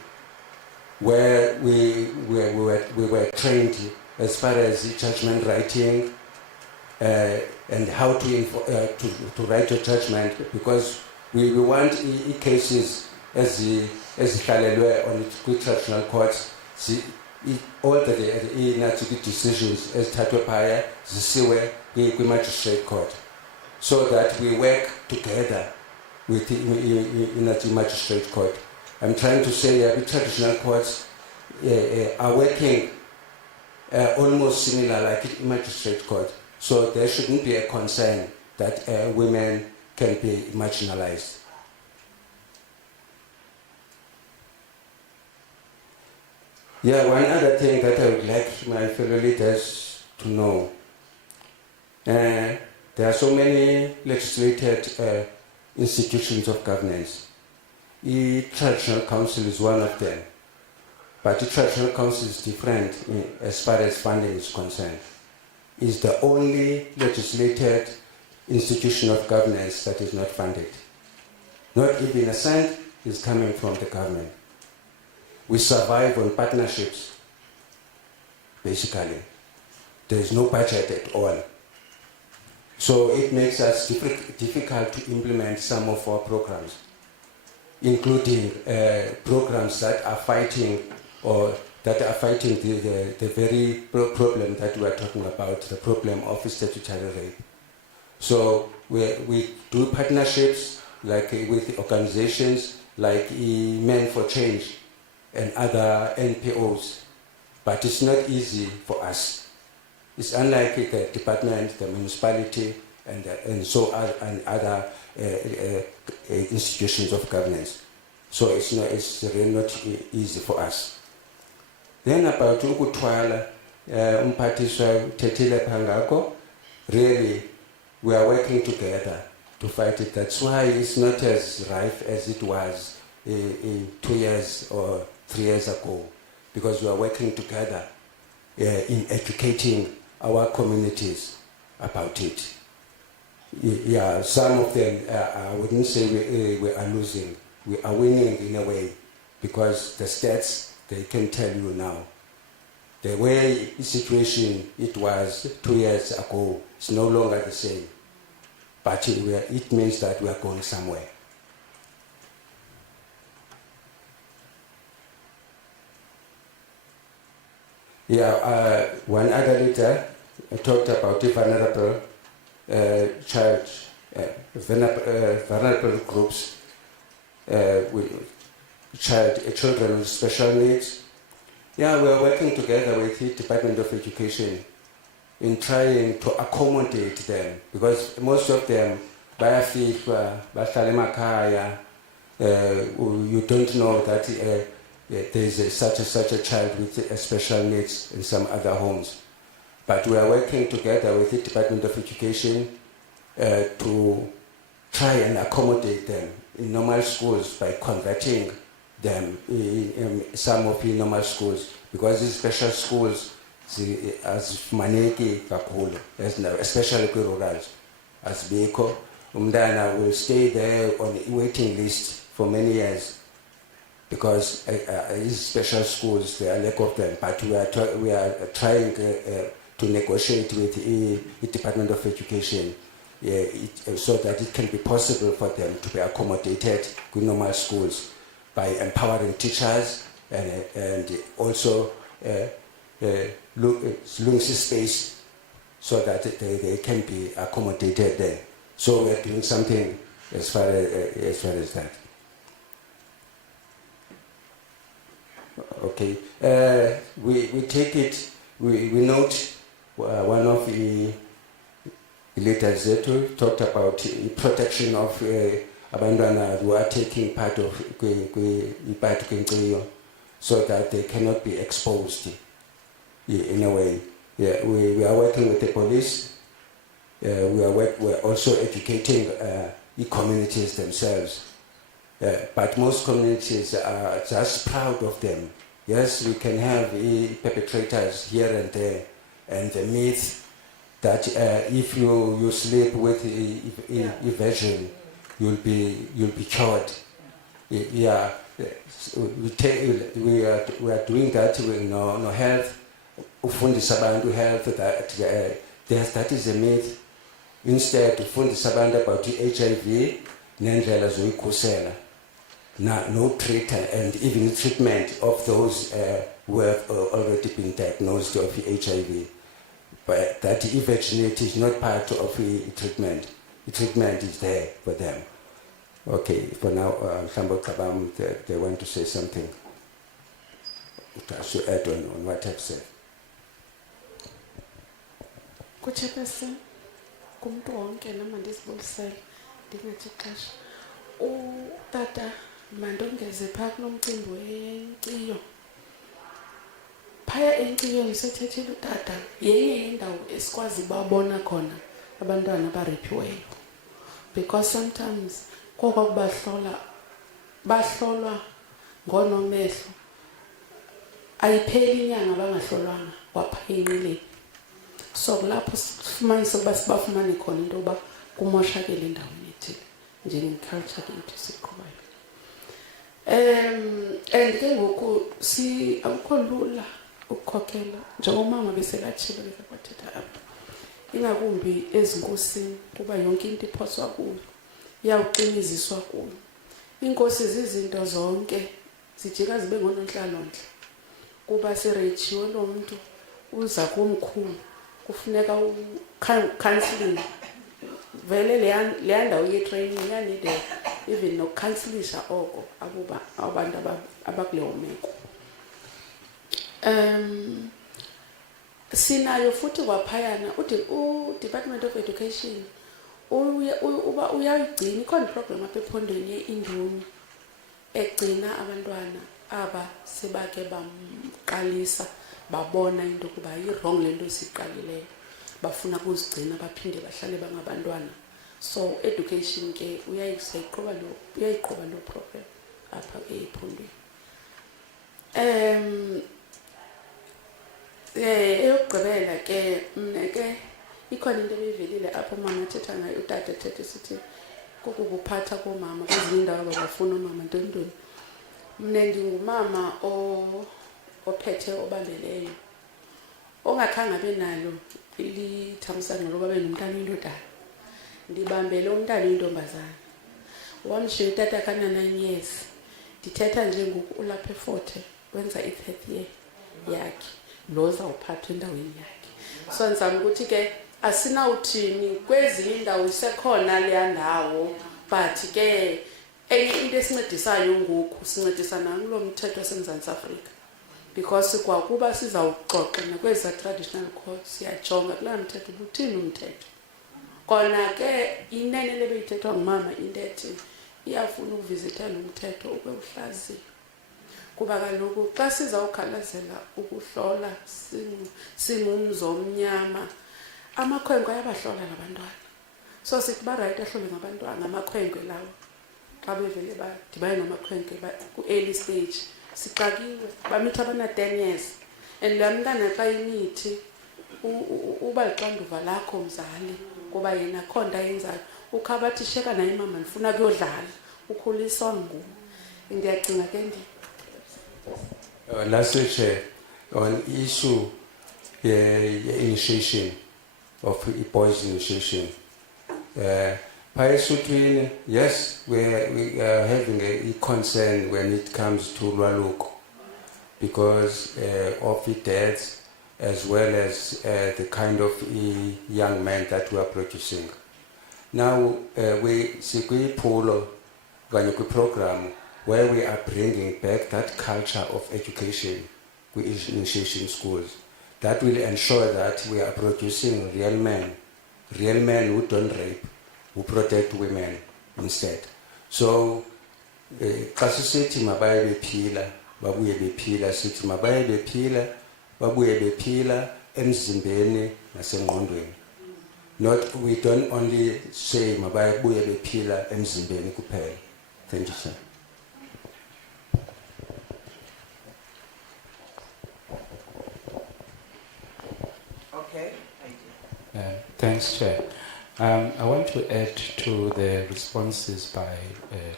where we were trained as far as judgment writing and how to write a judgment, because we want cases as Khalelwe on the traditional courts. All the decisions as Tatwapaya, Zisiwe, the magistrate court, so that we work together with the magistrate court. I'm trying to say that the traditional courts are working almost similar like the magistrate court, so there shouldn't be a concern that women can be marginalized. Yeah, one other thing that I would like my fellow leaders to know. There are so many legislated institutions of governance. The Traditional Council is one of them. But the Traditional Council is different as far as funding is concerned. It's the only legislated institution of governance that is not funded. Not even a cent is coming from the government. We survive on partnerships, basically. There is no budget at all. So it makes us difficult to implement some of our programs, including programs that are fighting the very problem that we are talking about, the problem of statutory rape. So we do partnerships like with organizations like Men for Change and other NPOs, but it's not easy for us It's unlike the department, the municipality, and so and other institutions of governance. So it's really not easy for us. Then about ukutwala umphathiswa uthethile phangako, really we are working together to fight it. That's why it's not as rife as it was 2 years or 3 years ago, because we are working together in educating our communities about it. Yeah, some of them, I wouldn't say we are losing. We are winning in a way, because the stats, they can tell you now. The way the situation it was 2 years ago is no longer the same. But it means that we are going somewhere. Yeah, one other leader talked about the vulnerable vulnerable groups, children with special needs. Yeah, we are working together with the Department of Education in trying to accommodate them, because most of them, you don't know that there is such a child with special needs in some other homes. But we are working together with the Department of Education to try and accommodate them in normal schools by converting them in some of the normal schools, because these special schools as maneki kakhulu, especially rurals, as biko umdana will stay there on a waiting list for many years, because these special schools, there are lack of them. But we are trying to negotiate with the Department of Education so that it can be possible for them to be accommodated with normal schools by empowering teachers and also losing space so that they can be accommodated there. So we are doing something as far as that. Okay, we take it. We note one of the leaders talked about the protection of abantwana who are taking part of so that they cannot be exposed in a way. Yeah, we are working with the police. We're also educating the communities themselves. But most communities are just proud of them. Yes, we can have perpetrators here and there, and the myth that if you sleep with a virgin, you'll be cured. Yeah, we are doing that with no health. Ufundisa abantu health, that is a myth. Instead, ufundisa abantu about HIV nendlela zoyikhusela. No treatment and even treatment of those who have already been diagnosed of HIV. But that virginity is not part of the treatment. The treatment is there for them. Okay, for now, they want to say something. To add on what I've said. Kuchairperson, kumntu wonke nama ndisibulisele ndingathi xesha. Utata mandongeze phaa kulo mcimbi wenkciyo. Phaya enkciyweni ngisethethile utata yenye yendawo esikwazi babona khona abantwana abarephiweyo. Because sometimes koko bahlolwa ngonomehlo. Ayipheli inyanga bangahlolwanga waphaya enqileni. So lapho sifumanisa ukuba sibafumane khona into yoba kumoshakele endaweni ethile njenge-culture yethu esiqhubayo. And ke ngoku akukho lula ukukhokela njengomama besekatshilo bekakwathetha apha, ingakumbi ezinkosini kuba yonke into iphoswa kuyo iyawuqiniziswa kuyo. Iinkosi zizinto zonke zijika zibe ngonontlalontle kuba serejiwe lo mntu uza komkhulu kufuneka counseling vele leya ndawo ye-training iyanide even nokucounselisha oko abantu abakuleyo meko. sinayo futhi kwaphayana Department of Education uyayigcina ikhona program apha ephondweni yeinduni egcina abantwana aba sebake bamqalisa babona into kuba yi-wrong lento siqalileyo bafuna ukuzigcina baphinde bahlale bangabantwana. So education ke uyayiqoba lo program apha ephondweni. Eyokugqibela ke mna ke ikhona into ebivelile apho umama athetha ngayo utata ethetha sithi kukuphatha komama kwezinye indawo babafuna umama ntoni. Mna ndingumama ophethe obambeleyo ongakhange abe nalo ilithamsanqa loba abe nomntana oyindodana. Ndibambele umntana oyintombazana wamshiya utata kana-9 years. Ndithetha nje ngoku ulapha e-40 wenza i-3rd year yakhe lo zawuphathwa endaweni yakhe. So ndizama ukuthi ke asinawuthini kwezinye indawo isekhona leya ndawo but ke enye into esincedisayo ngoku sincedisana kulo mthetho waseMzantsi Afrika because kwakuba sizawuxoxa nakwezi traditional courts siyajonga kulaa mthetho ubuthini umthetho. Kona ke inene lebeyithethwa ngumama into ethi iyafuna ukuvizitha lo mthetho ube uhlaziya kuba kaloku xa sizawukhalazela ukuhlola singumzi omnyama amakhwenkwe ayabahlola nabantwana. So sithi barayithi ahlole ngabantwana ngamakhwenkwe lawo xa bevele badibane namakhwenkwe ku-early stage sixakiwe bamitha abana-10 years and laa mntana xa imithi uba lixanduva lakho mzali kuba yena akho nto ayenzayo ukhabathi sheka naye mama ndifuna kuyodlala ukhuliswa nguwe. Ndiyacinga ke Lastly, Chair, on issue initiation of boys initiation. Yes, we are having a concern when it comes to Lwaluko because of the deaths as well as the kind of young men that we are producing. Now, we see a program where we are bringing back that culture of education with initiation schools. That will ensure that we are producing real men who don't rape, who protect women instead. So, kasi sithi mabaye bephila, babuye bephila, sithi mabaye bephila, babuye bephila emzimbeni nasengqondweni. Not, we don't only say mabaye buye bephila emzimbeni kuphela. Thank you, sir. Thanks, Chair. I want to add to the responses by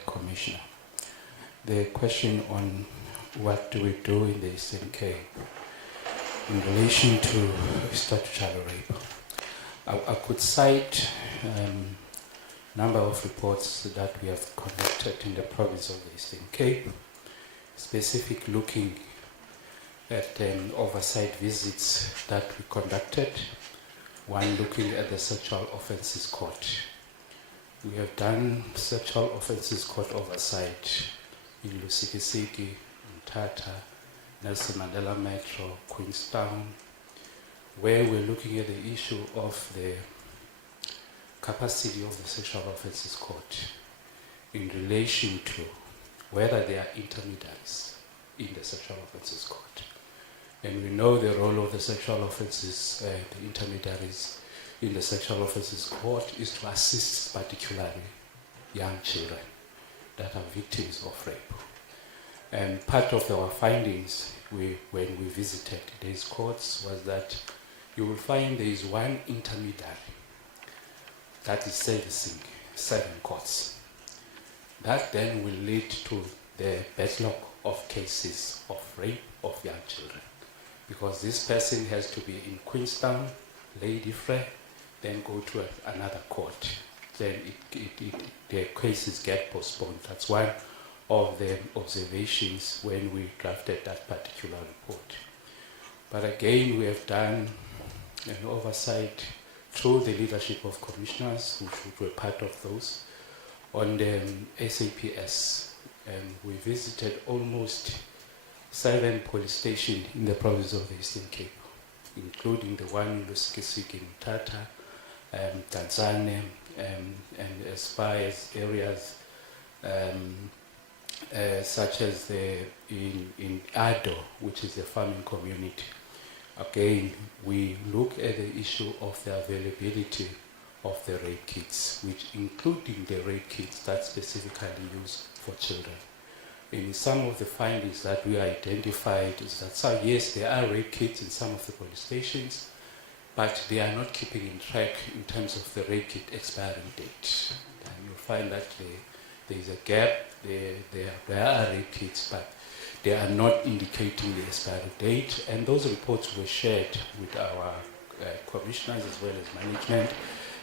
Commissioner. The question on what do we do in the Eastern Cape in relation to statutory rape. I could cite a number of reports that we have conducted in the province of the Eastern Cape, specific looking at oversight visits that we conducted. One looking at the Sexual Offences Court. We have done Sexual Offences Court oversight in Lusikisiki, Mthatha, Nelson Mandela Metro, Queenstown, where we're looking at the issue of the capacity of the Sexual Offences Court in relation to whether there are intermediaries in the Sexual Offences Court. And we know the role of the sexual offences, the intermediaries in the Sexual Offences Court is to assist particularly young children that are victims of rape. And part of our findings when we visited these courts was that you will find there is one intermediary that is servicing 7 courts. That then will lead to the backlog of cases of rape of young children. Because this person has to be in Queenstown, Lady Frey, then go to another court. Then the cases get postponed. That's one of the observations when we drafted that particular report. But again, we have done an oversight through the leadership of commissioners, which were part of those, on the SAPS. And we visited almost 7 police stations in the province of the Eastern Cape. including the one in Lusikisiki, Mthatha, Tanzania, and as far as areas such as in Ado, which is a farming community. Again, we look at the issue of the availability of the rape kits, which including the rape kits that specifically used for children. In some of the findings that we identified is that, so yes, there are rape kits in some of the police stations, but they are not keeping in track in terms of the rape kit expiring date. And you'll find that there is a gap, there are rape kits, but they are not indicating the expiry date, and those reports were shared with our commissioners as well as management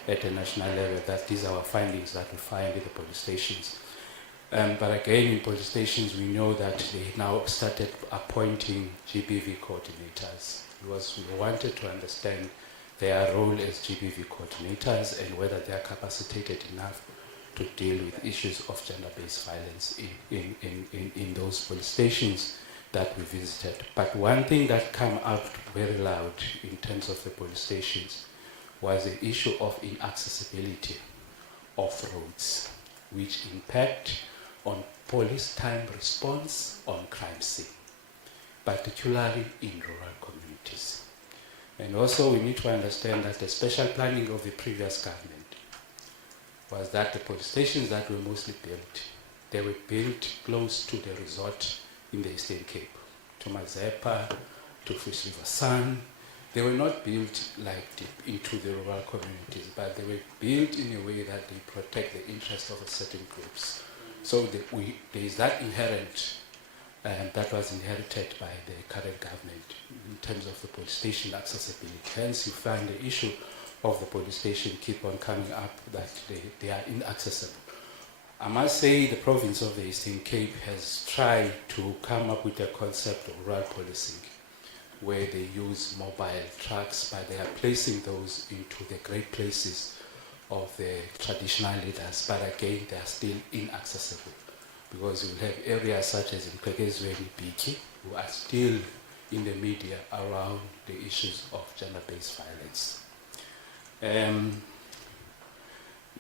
at the national level, that these are our findings that we find in the police stations. But again, in police stations, we know that they now started appointing GBV coordinators, because we wanted to understand their role as GBV coordinators and whether they are capacitated enough to deal with issues of gender-based violence in those police stations that we visited. But one thing that came out very loud in terms of the police stations was the issue of inaccessibility of roads, which impact on police time response on crime scene, particularly in rural communities. And also we need to understand that the special planning of the previous government was that the police stations that were mostly built, they were built close to the resort in the Eastern Cape, to Mazepa, to Fish River Sun. They were not built like deep into the rural communities, but they were built in a way that they protect the interests of certain groups. So there is that inherent, that was inherited by the current government in terms of the police station accessibility. Hence you find the issue of the police station keep on coming up, that they are inaccessible. I must say the province of the Eastern Cape has tried to come up with a concept of rural policing, where they use mobile trucks, but they are placing those into the great places of the traditional leaders, but again they are still inaccessible, because you have areas such as in Kwekezweni, Biki, who are still in the media around the issues of gender-based violence.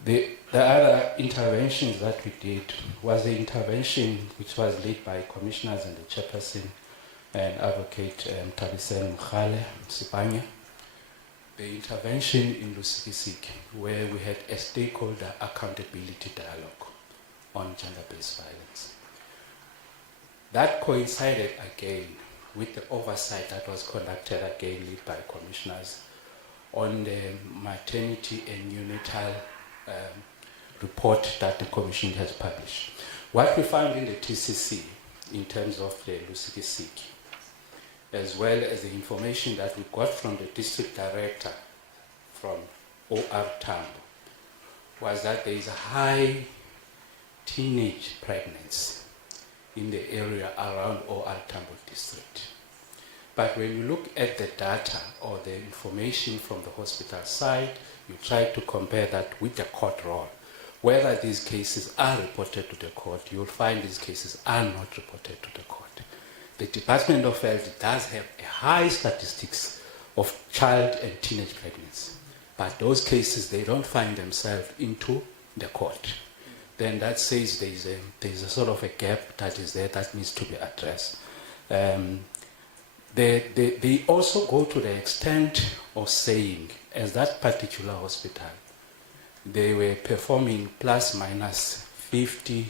The other interventions that we did was the intervention which was led by commissioners and the chairperson and advocate Tabisen Mkhale Sipanya. The intervention in Lusikisiki, where we had a stakeholder accountability dialogue on gender-based violence. That coincided again with the oversight that was conducted again led by commissioners on the maternity and neonatal report that the Commission has published. What we found in the TCC in terms of the Lusikisiki, as well as the information that we got from the district director from OR Tambo, was that there is a high teenage pregnancy in the area around OR Tambo district. But when you look at the data or the information from the hospital side, you try to compare that with the court roll. Whether these cases are reported to the court, you'll find these cases are not reported to the court. The Department of Health does have a high statistics of child and teenage pregnancy, but those cases, they don't find themselves into the court. Then that says there's a sort of a gap that is there that needs to be addressed. They also go to the extent of saying, as that particular hospital, they were performing plus minus 50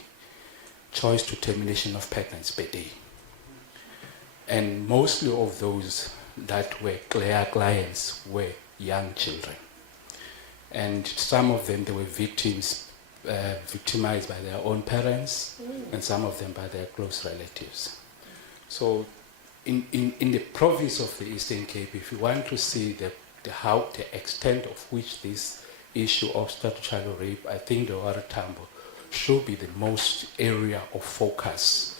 choice to termination of pregnancy per day. And mostly of those that were clear clients were young children. And some of them, they were victimized by their own parents, and some of them by their close relatives. So in the province of the Eastern Cape, if you want to see the extent of which this issue of statutory rape, I think the OR Tambo should be the most area of focus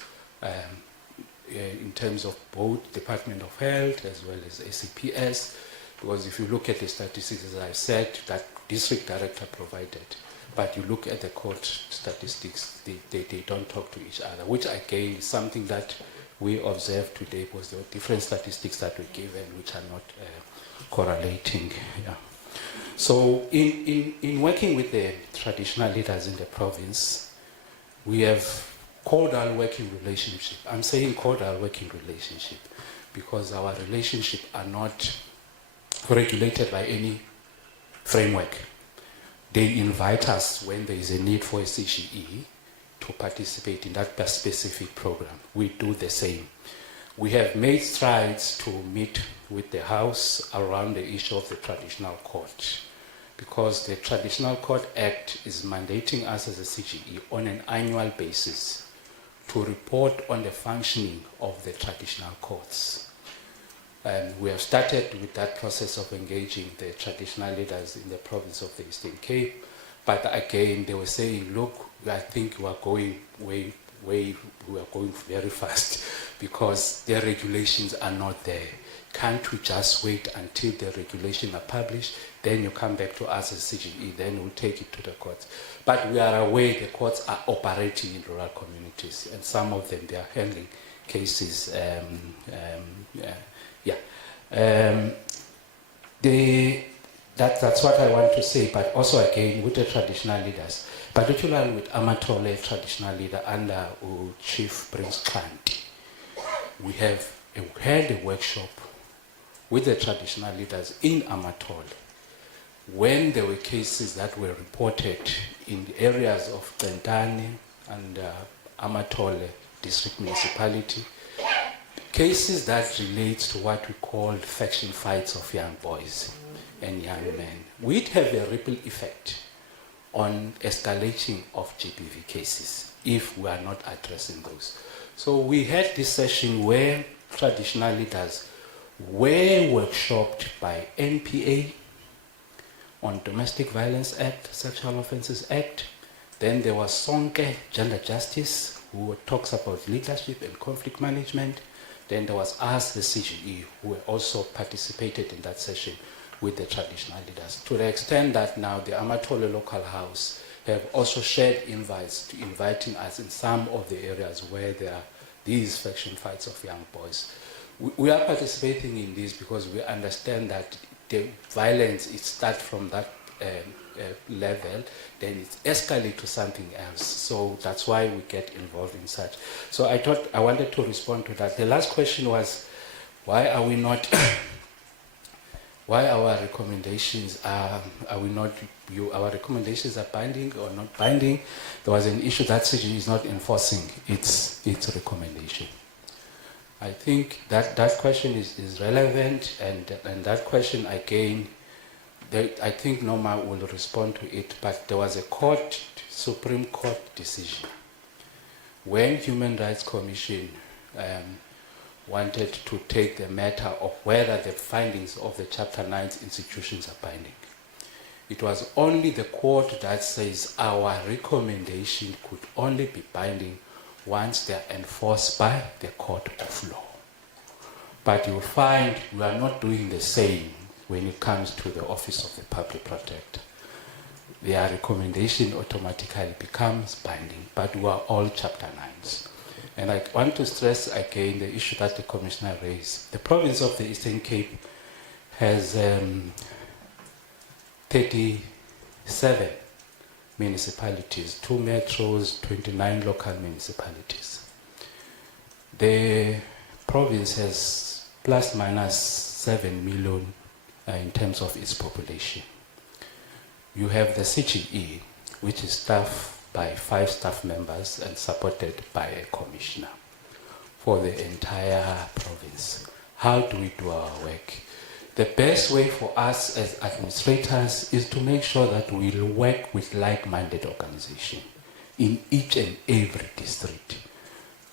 in terms of both Department of Health as well as ACPS, because if you look at the statistics, as I said, that district director provided, but you look at the court statistics, they don't talk to each other, which again is something that we observed today, because there were different statistics that were given which are not correlating. Yeah. So in working with the traditional leaders in the province, we have cordial working relationship. I'm saying cordial working relationship because our relationship are not regulated by any framework. They invite us when there is a need for a CGE to participate in that specific program. We do the same. We have made strides to meet with the House around the issue of the Traditional Court, because the Traditional Court Act is mandating us as a CGE on an annual basis to report on the functioning of the traditional courts. And we have started with that process of engaging the traditional leaders in the province of the Eastern Cape. But again, they were saying, look, I think we are going we are going very fast because the regulations are not there. Can't we just wait until the regulations are published, then you come back to us as CGE, then we'll take it to the courts. But we are aware the courts are operating in rural communities, and some of them, they are handling cases. That's what I want to say, but also again with the traditional leaders, particularly with Amatole traditional leader under Chief Prince Klanti. We have held a workshop with the traditional leaders in Amatole when there were cases that were reported in the areas of Tentani and Amatole district municipality, cases that relate to what we call faction fights of young boys and young men. We'd have a ripple effect on escalating of GBV cases if we are not addressing those. So we had this session where traditional leaders were workshopped by NPA on Domestic Violence Act, Sexual Offences Act. Then there was Sonke, Gender Justice, who talks about leadership and conflict management. Then there was us, the CGE, who also participated in that session with the traditional leaders, to the extent that now the Amatole local house have also shared invites to inviting us in some of the areas where there are these faction fights of young boys. We are participating in this because we understand that the violence, it starts from that level, then it escalates to something else. So that's why we get involved in such. So I thought I wanted to respond to that. The last question was, why are we not why our recommendations are we not, our recommendations are binding or not binding? There was an issue that CGE is not enforcing its recommendation. I think that question is relevant, and that question again, I think Norma will respond to it, but there was a Supreme Court decision when Human Rights Commission wanted to take the matter of whether the findings of the Chapter 9 institutions are binding. It was only the court that says our recommendation could only be binding once they are enforced by the court of law. But you'll find we are not doing the same when it comes to the Office of the Public Protector. Their recommendation automatically becomes binding, but we are all Chapter 9s. And I want to stress again the issue that the Commissioner raised. The province of the Eastern Cape has 37 municipalities, 2 metros, 29 local municipalities. The province has plus minus 7 million in terms of its population. You have the CGE, which is staffed by 5 staff members and supported by a commissioner for the entire province. How do we do our work? The best way for us as administrators is to make sure that we work with like-minded organizations in each and every district.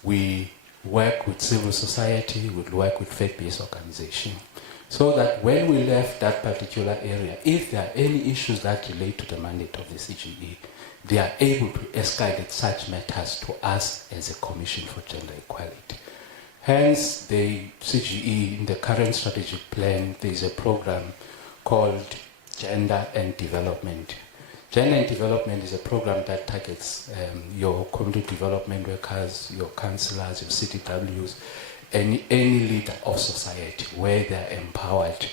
We work with civil society, we work with faith-based organizations, so that when we left that particular area, if there are any issues that relate to the mandate of the CGE, they are able to escalate such matters to us as a Commission for Gender Equality. Hence, the CGE, in the current strategic plan, there is a program called Gender and Development. Gender and Development is a program that targets your community development workers, your councillors, your CTWs, any leader of society where they are empowered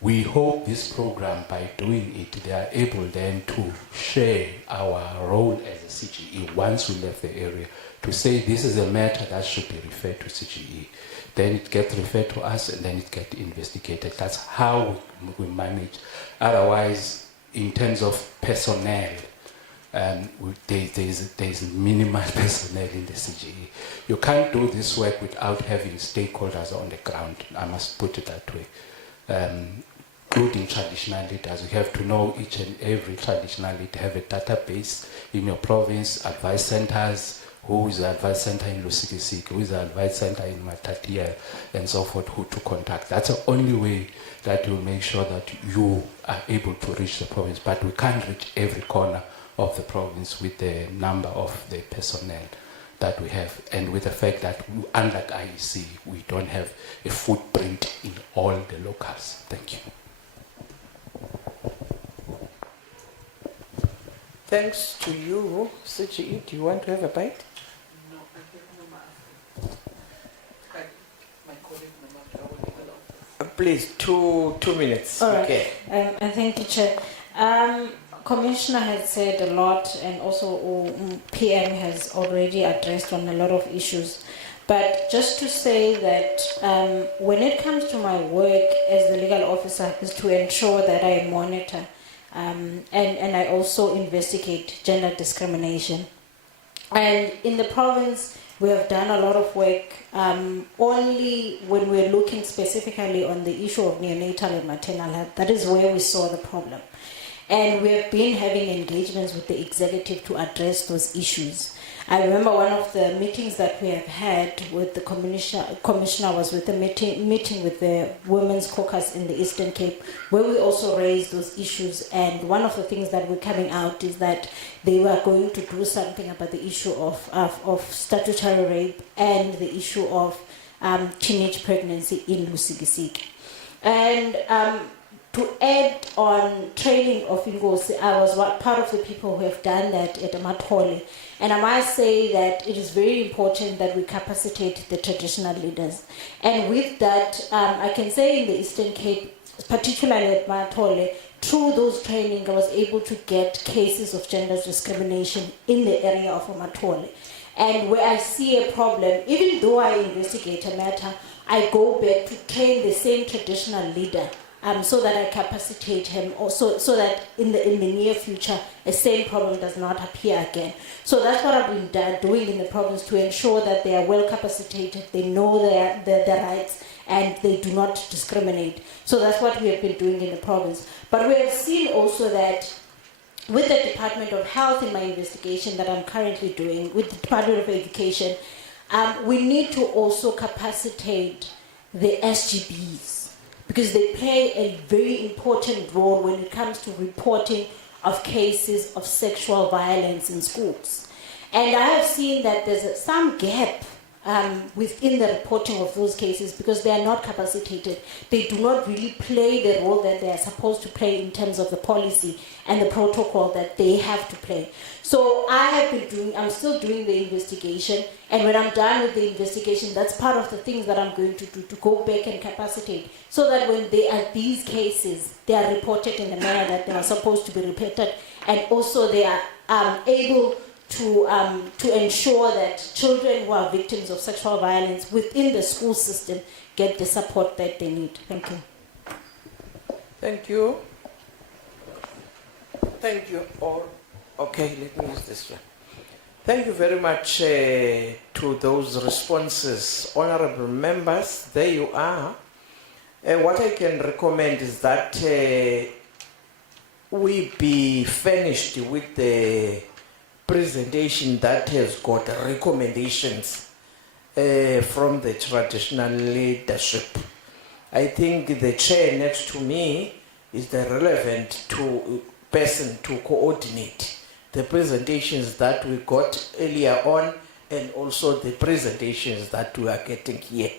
we hope this program, by doing it, they are able then to share our role as a CGE once we left the area, to say this is a matter that should be referred to CGE. Then it gets referred to us and then it gets investigated. That's how we manage. Otherwise, in terms of personnel, there's minimal personnel in the CGE. You can't do this work without having stakeholders on the ground. I must put it that way. Including traditional leaders, you have to know each and every traditional leader, have a database in your province, advice centers, who is the advice center in Lusikisiki, who is the advice center in Matatiel, and so forth, who to contact. That's the only way that will make sure that you are able to reach the province. But we can't reach every corner of the province with the number of the personnel that we have, and with the fact that, unlike IEC, we don't have a footprint in all the locals. Thank you. Thanks to you, CGE. Do you want to have a bite? No, I think my colleague, Please, two minutes. All right. Okay. And thank you, Chair. Commissioner has said a lot, and also PM has already addressed on a lot of issues. But just to say that when it comes to my work as the legal officer, is to ensure that I monitor and I also investigate gender discrimination. And in the province, we have done a lot of work only when we're looking specifically on the issue of neonatal and maternal health. That is where we saw the problem. And we have been having engagements with the executive to address those issues. I remember one of the meetings that we have had with the commissioner was with the meeting with the Women's Caucus in the Eastern Cape, where we also raised those issues. And one of the things that were coming out is that they were going to do something about the issue of statutory rape and the issue of teenage pregnancy in Lusikisiki. And to add on training of Ingosi, I was part of the people who have done that at Amatole. And I must say that it is very important that we capacitate the traditional leaders. And with that, I can say in the Eastern Cape, particularly at Amatole, through those training, I was able to get cases of gender discrimination in the area of Amatole. And where I see a problem, even though I investigate a matter, I go back to train the same traditional leader so that I capacitate him, also, so that in the near future, a same problem does not appear again. So that's what I've been doing in the province to ensure that they are well capacitated, they know their rights, and they do not discriminate. So that's what we have been doing in the province. But we have seen also that with the Department of Health in my investigation that I'm currently doing, with the Department of Education, we need to also capacitate the SGBs, because they play a very important role when it comes to reporting of cases of sexual violence in schools. And I have seen that there's some gap within the reporting of those cases because they are not capacitated. They do not really play the role that they are supposed to play in terms of the policy and the protocol that they have to play. So I'm still doing the investigation, and when I'm done with the investigation, that's part of the things that I'm going to do, to go back and capacitate, so that when they are these cases, they are reported in the manner that they are supposed to be reported, and also they are able to ensure that children who are victims of sexual violence within the school system get the support that they need. Thank you. Thank you. Thank you all. Okay, let me use this one. Thank you very much to those responses. Honorable members, there you are. What I can recommend is that we be finished with the presentation that has got recommendations from the traditional leadership. I think the chair next to me is the relevant person to coordinate the presentations that we got earlier on and also the presentations that we are getting here,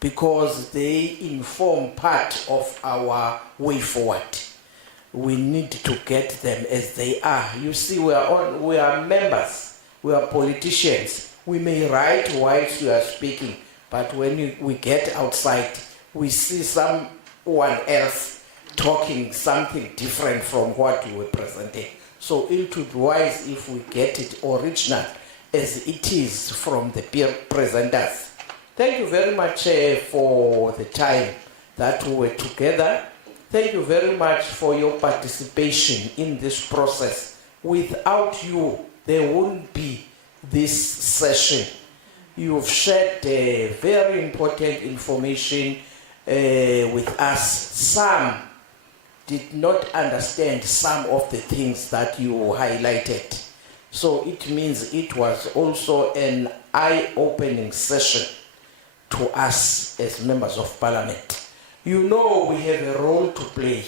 because they inform part of our way forward. We need to get them as they are. You see, we are members, we are politicians. We may write whilst we are speaking, but when we get outside, we see someone else talking something different from what you were presenting. So it would be wise if we get it original as it is from the peer presenters. Thank you very much for the time that we were together. Thank you very much for your participation in this process. Without you, there wouldn't be this session. You've shared very important information with us. Some did not understand some of the things that you highlighted. So it means it was also an eye-opening session to us as members of parliament. You know we have a role to play.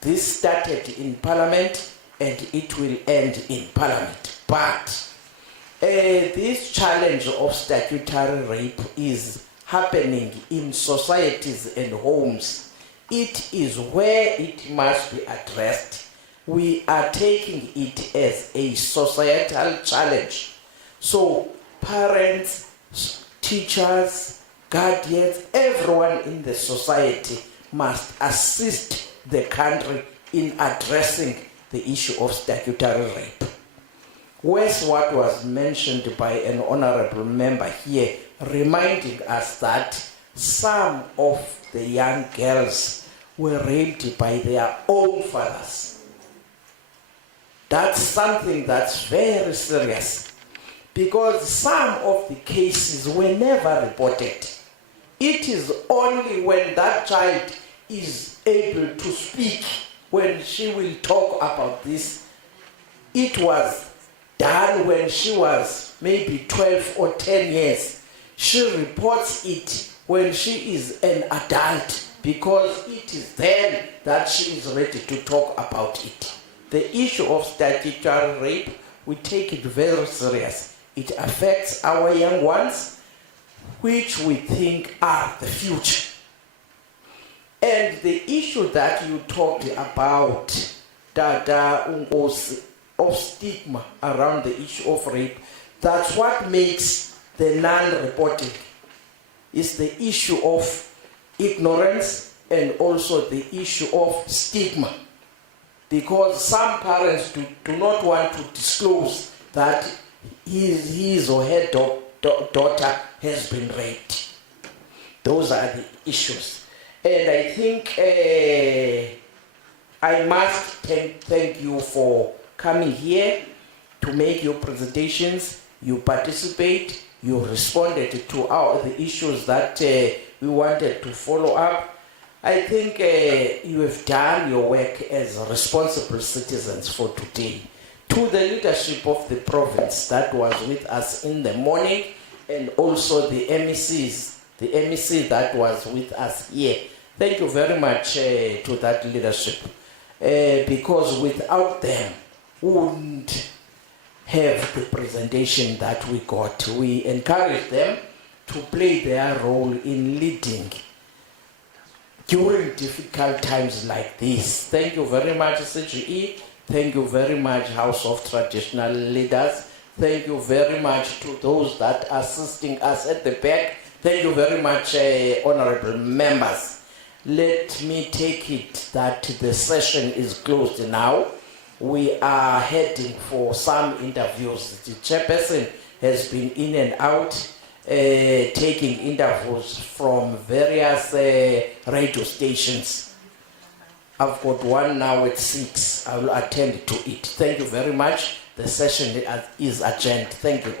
This started in parliament and it will end in parliament. But this challenge of statutory rape is happening in societies and homes. It is where it must be addressed. We are taking it as a societal challenge. So parents, teachers, guardians, everyone in the society must assist the country in addressing the issue of statutory rape. Where's what was mentioned by an honorable member here, reminding us that some of the young girls were raped by their own fathers. That's something that's very serious, because some of the cases were never reported. It is only when that child is able to speak, when she will talk about this. It was done when she was maybe 12 or 10 years. She reports it when she is an adult, because it is then that she is ready to talk about it. The issue of statutory rape, we take it very serious. It affects our young ones, which we think are the future. And the issue that you talked about, Dada Ungosi, of stigma around the issue of rape, that's what makes the non-reporting. Is the issue of ignorance and also the issue of stigma. Because some parents do not want to disclose that his or her daughter has been raped. Those are the issues. And I think I must thank you for coming here to make your presentations. You participate, you responded to the issues that we wanted to follow up. I think you have done your work as responsible citizens for today. To the leadership of the province that was with us in the morning, and also the MECs, the MEC that was with us here. Thank you very much to that leadership, because without them, we wouldn't have the presentation that we got. We encourage them to play their role in leading during difficult times like this. Thank you very much, CGE. Thank you very much, House of Traditional Leaders. Thank you very much to those that are assisting us at the back. Thank you very much, honorable members. Let me take it that the session is closed now. We are heading for some interviews. The chairperson has been in and out, taking interviews from various radio stations. I've got one now at 6. I will attend to it. Thank you very much. The session is adjourned. Thank you.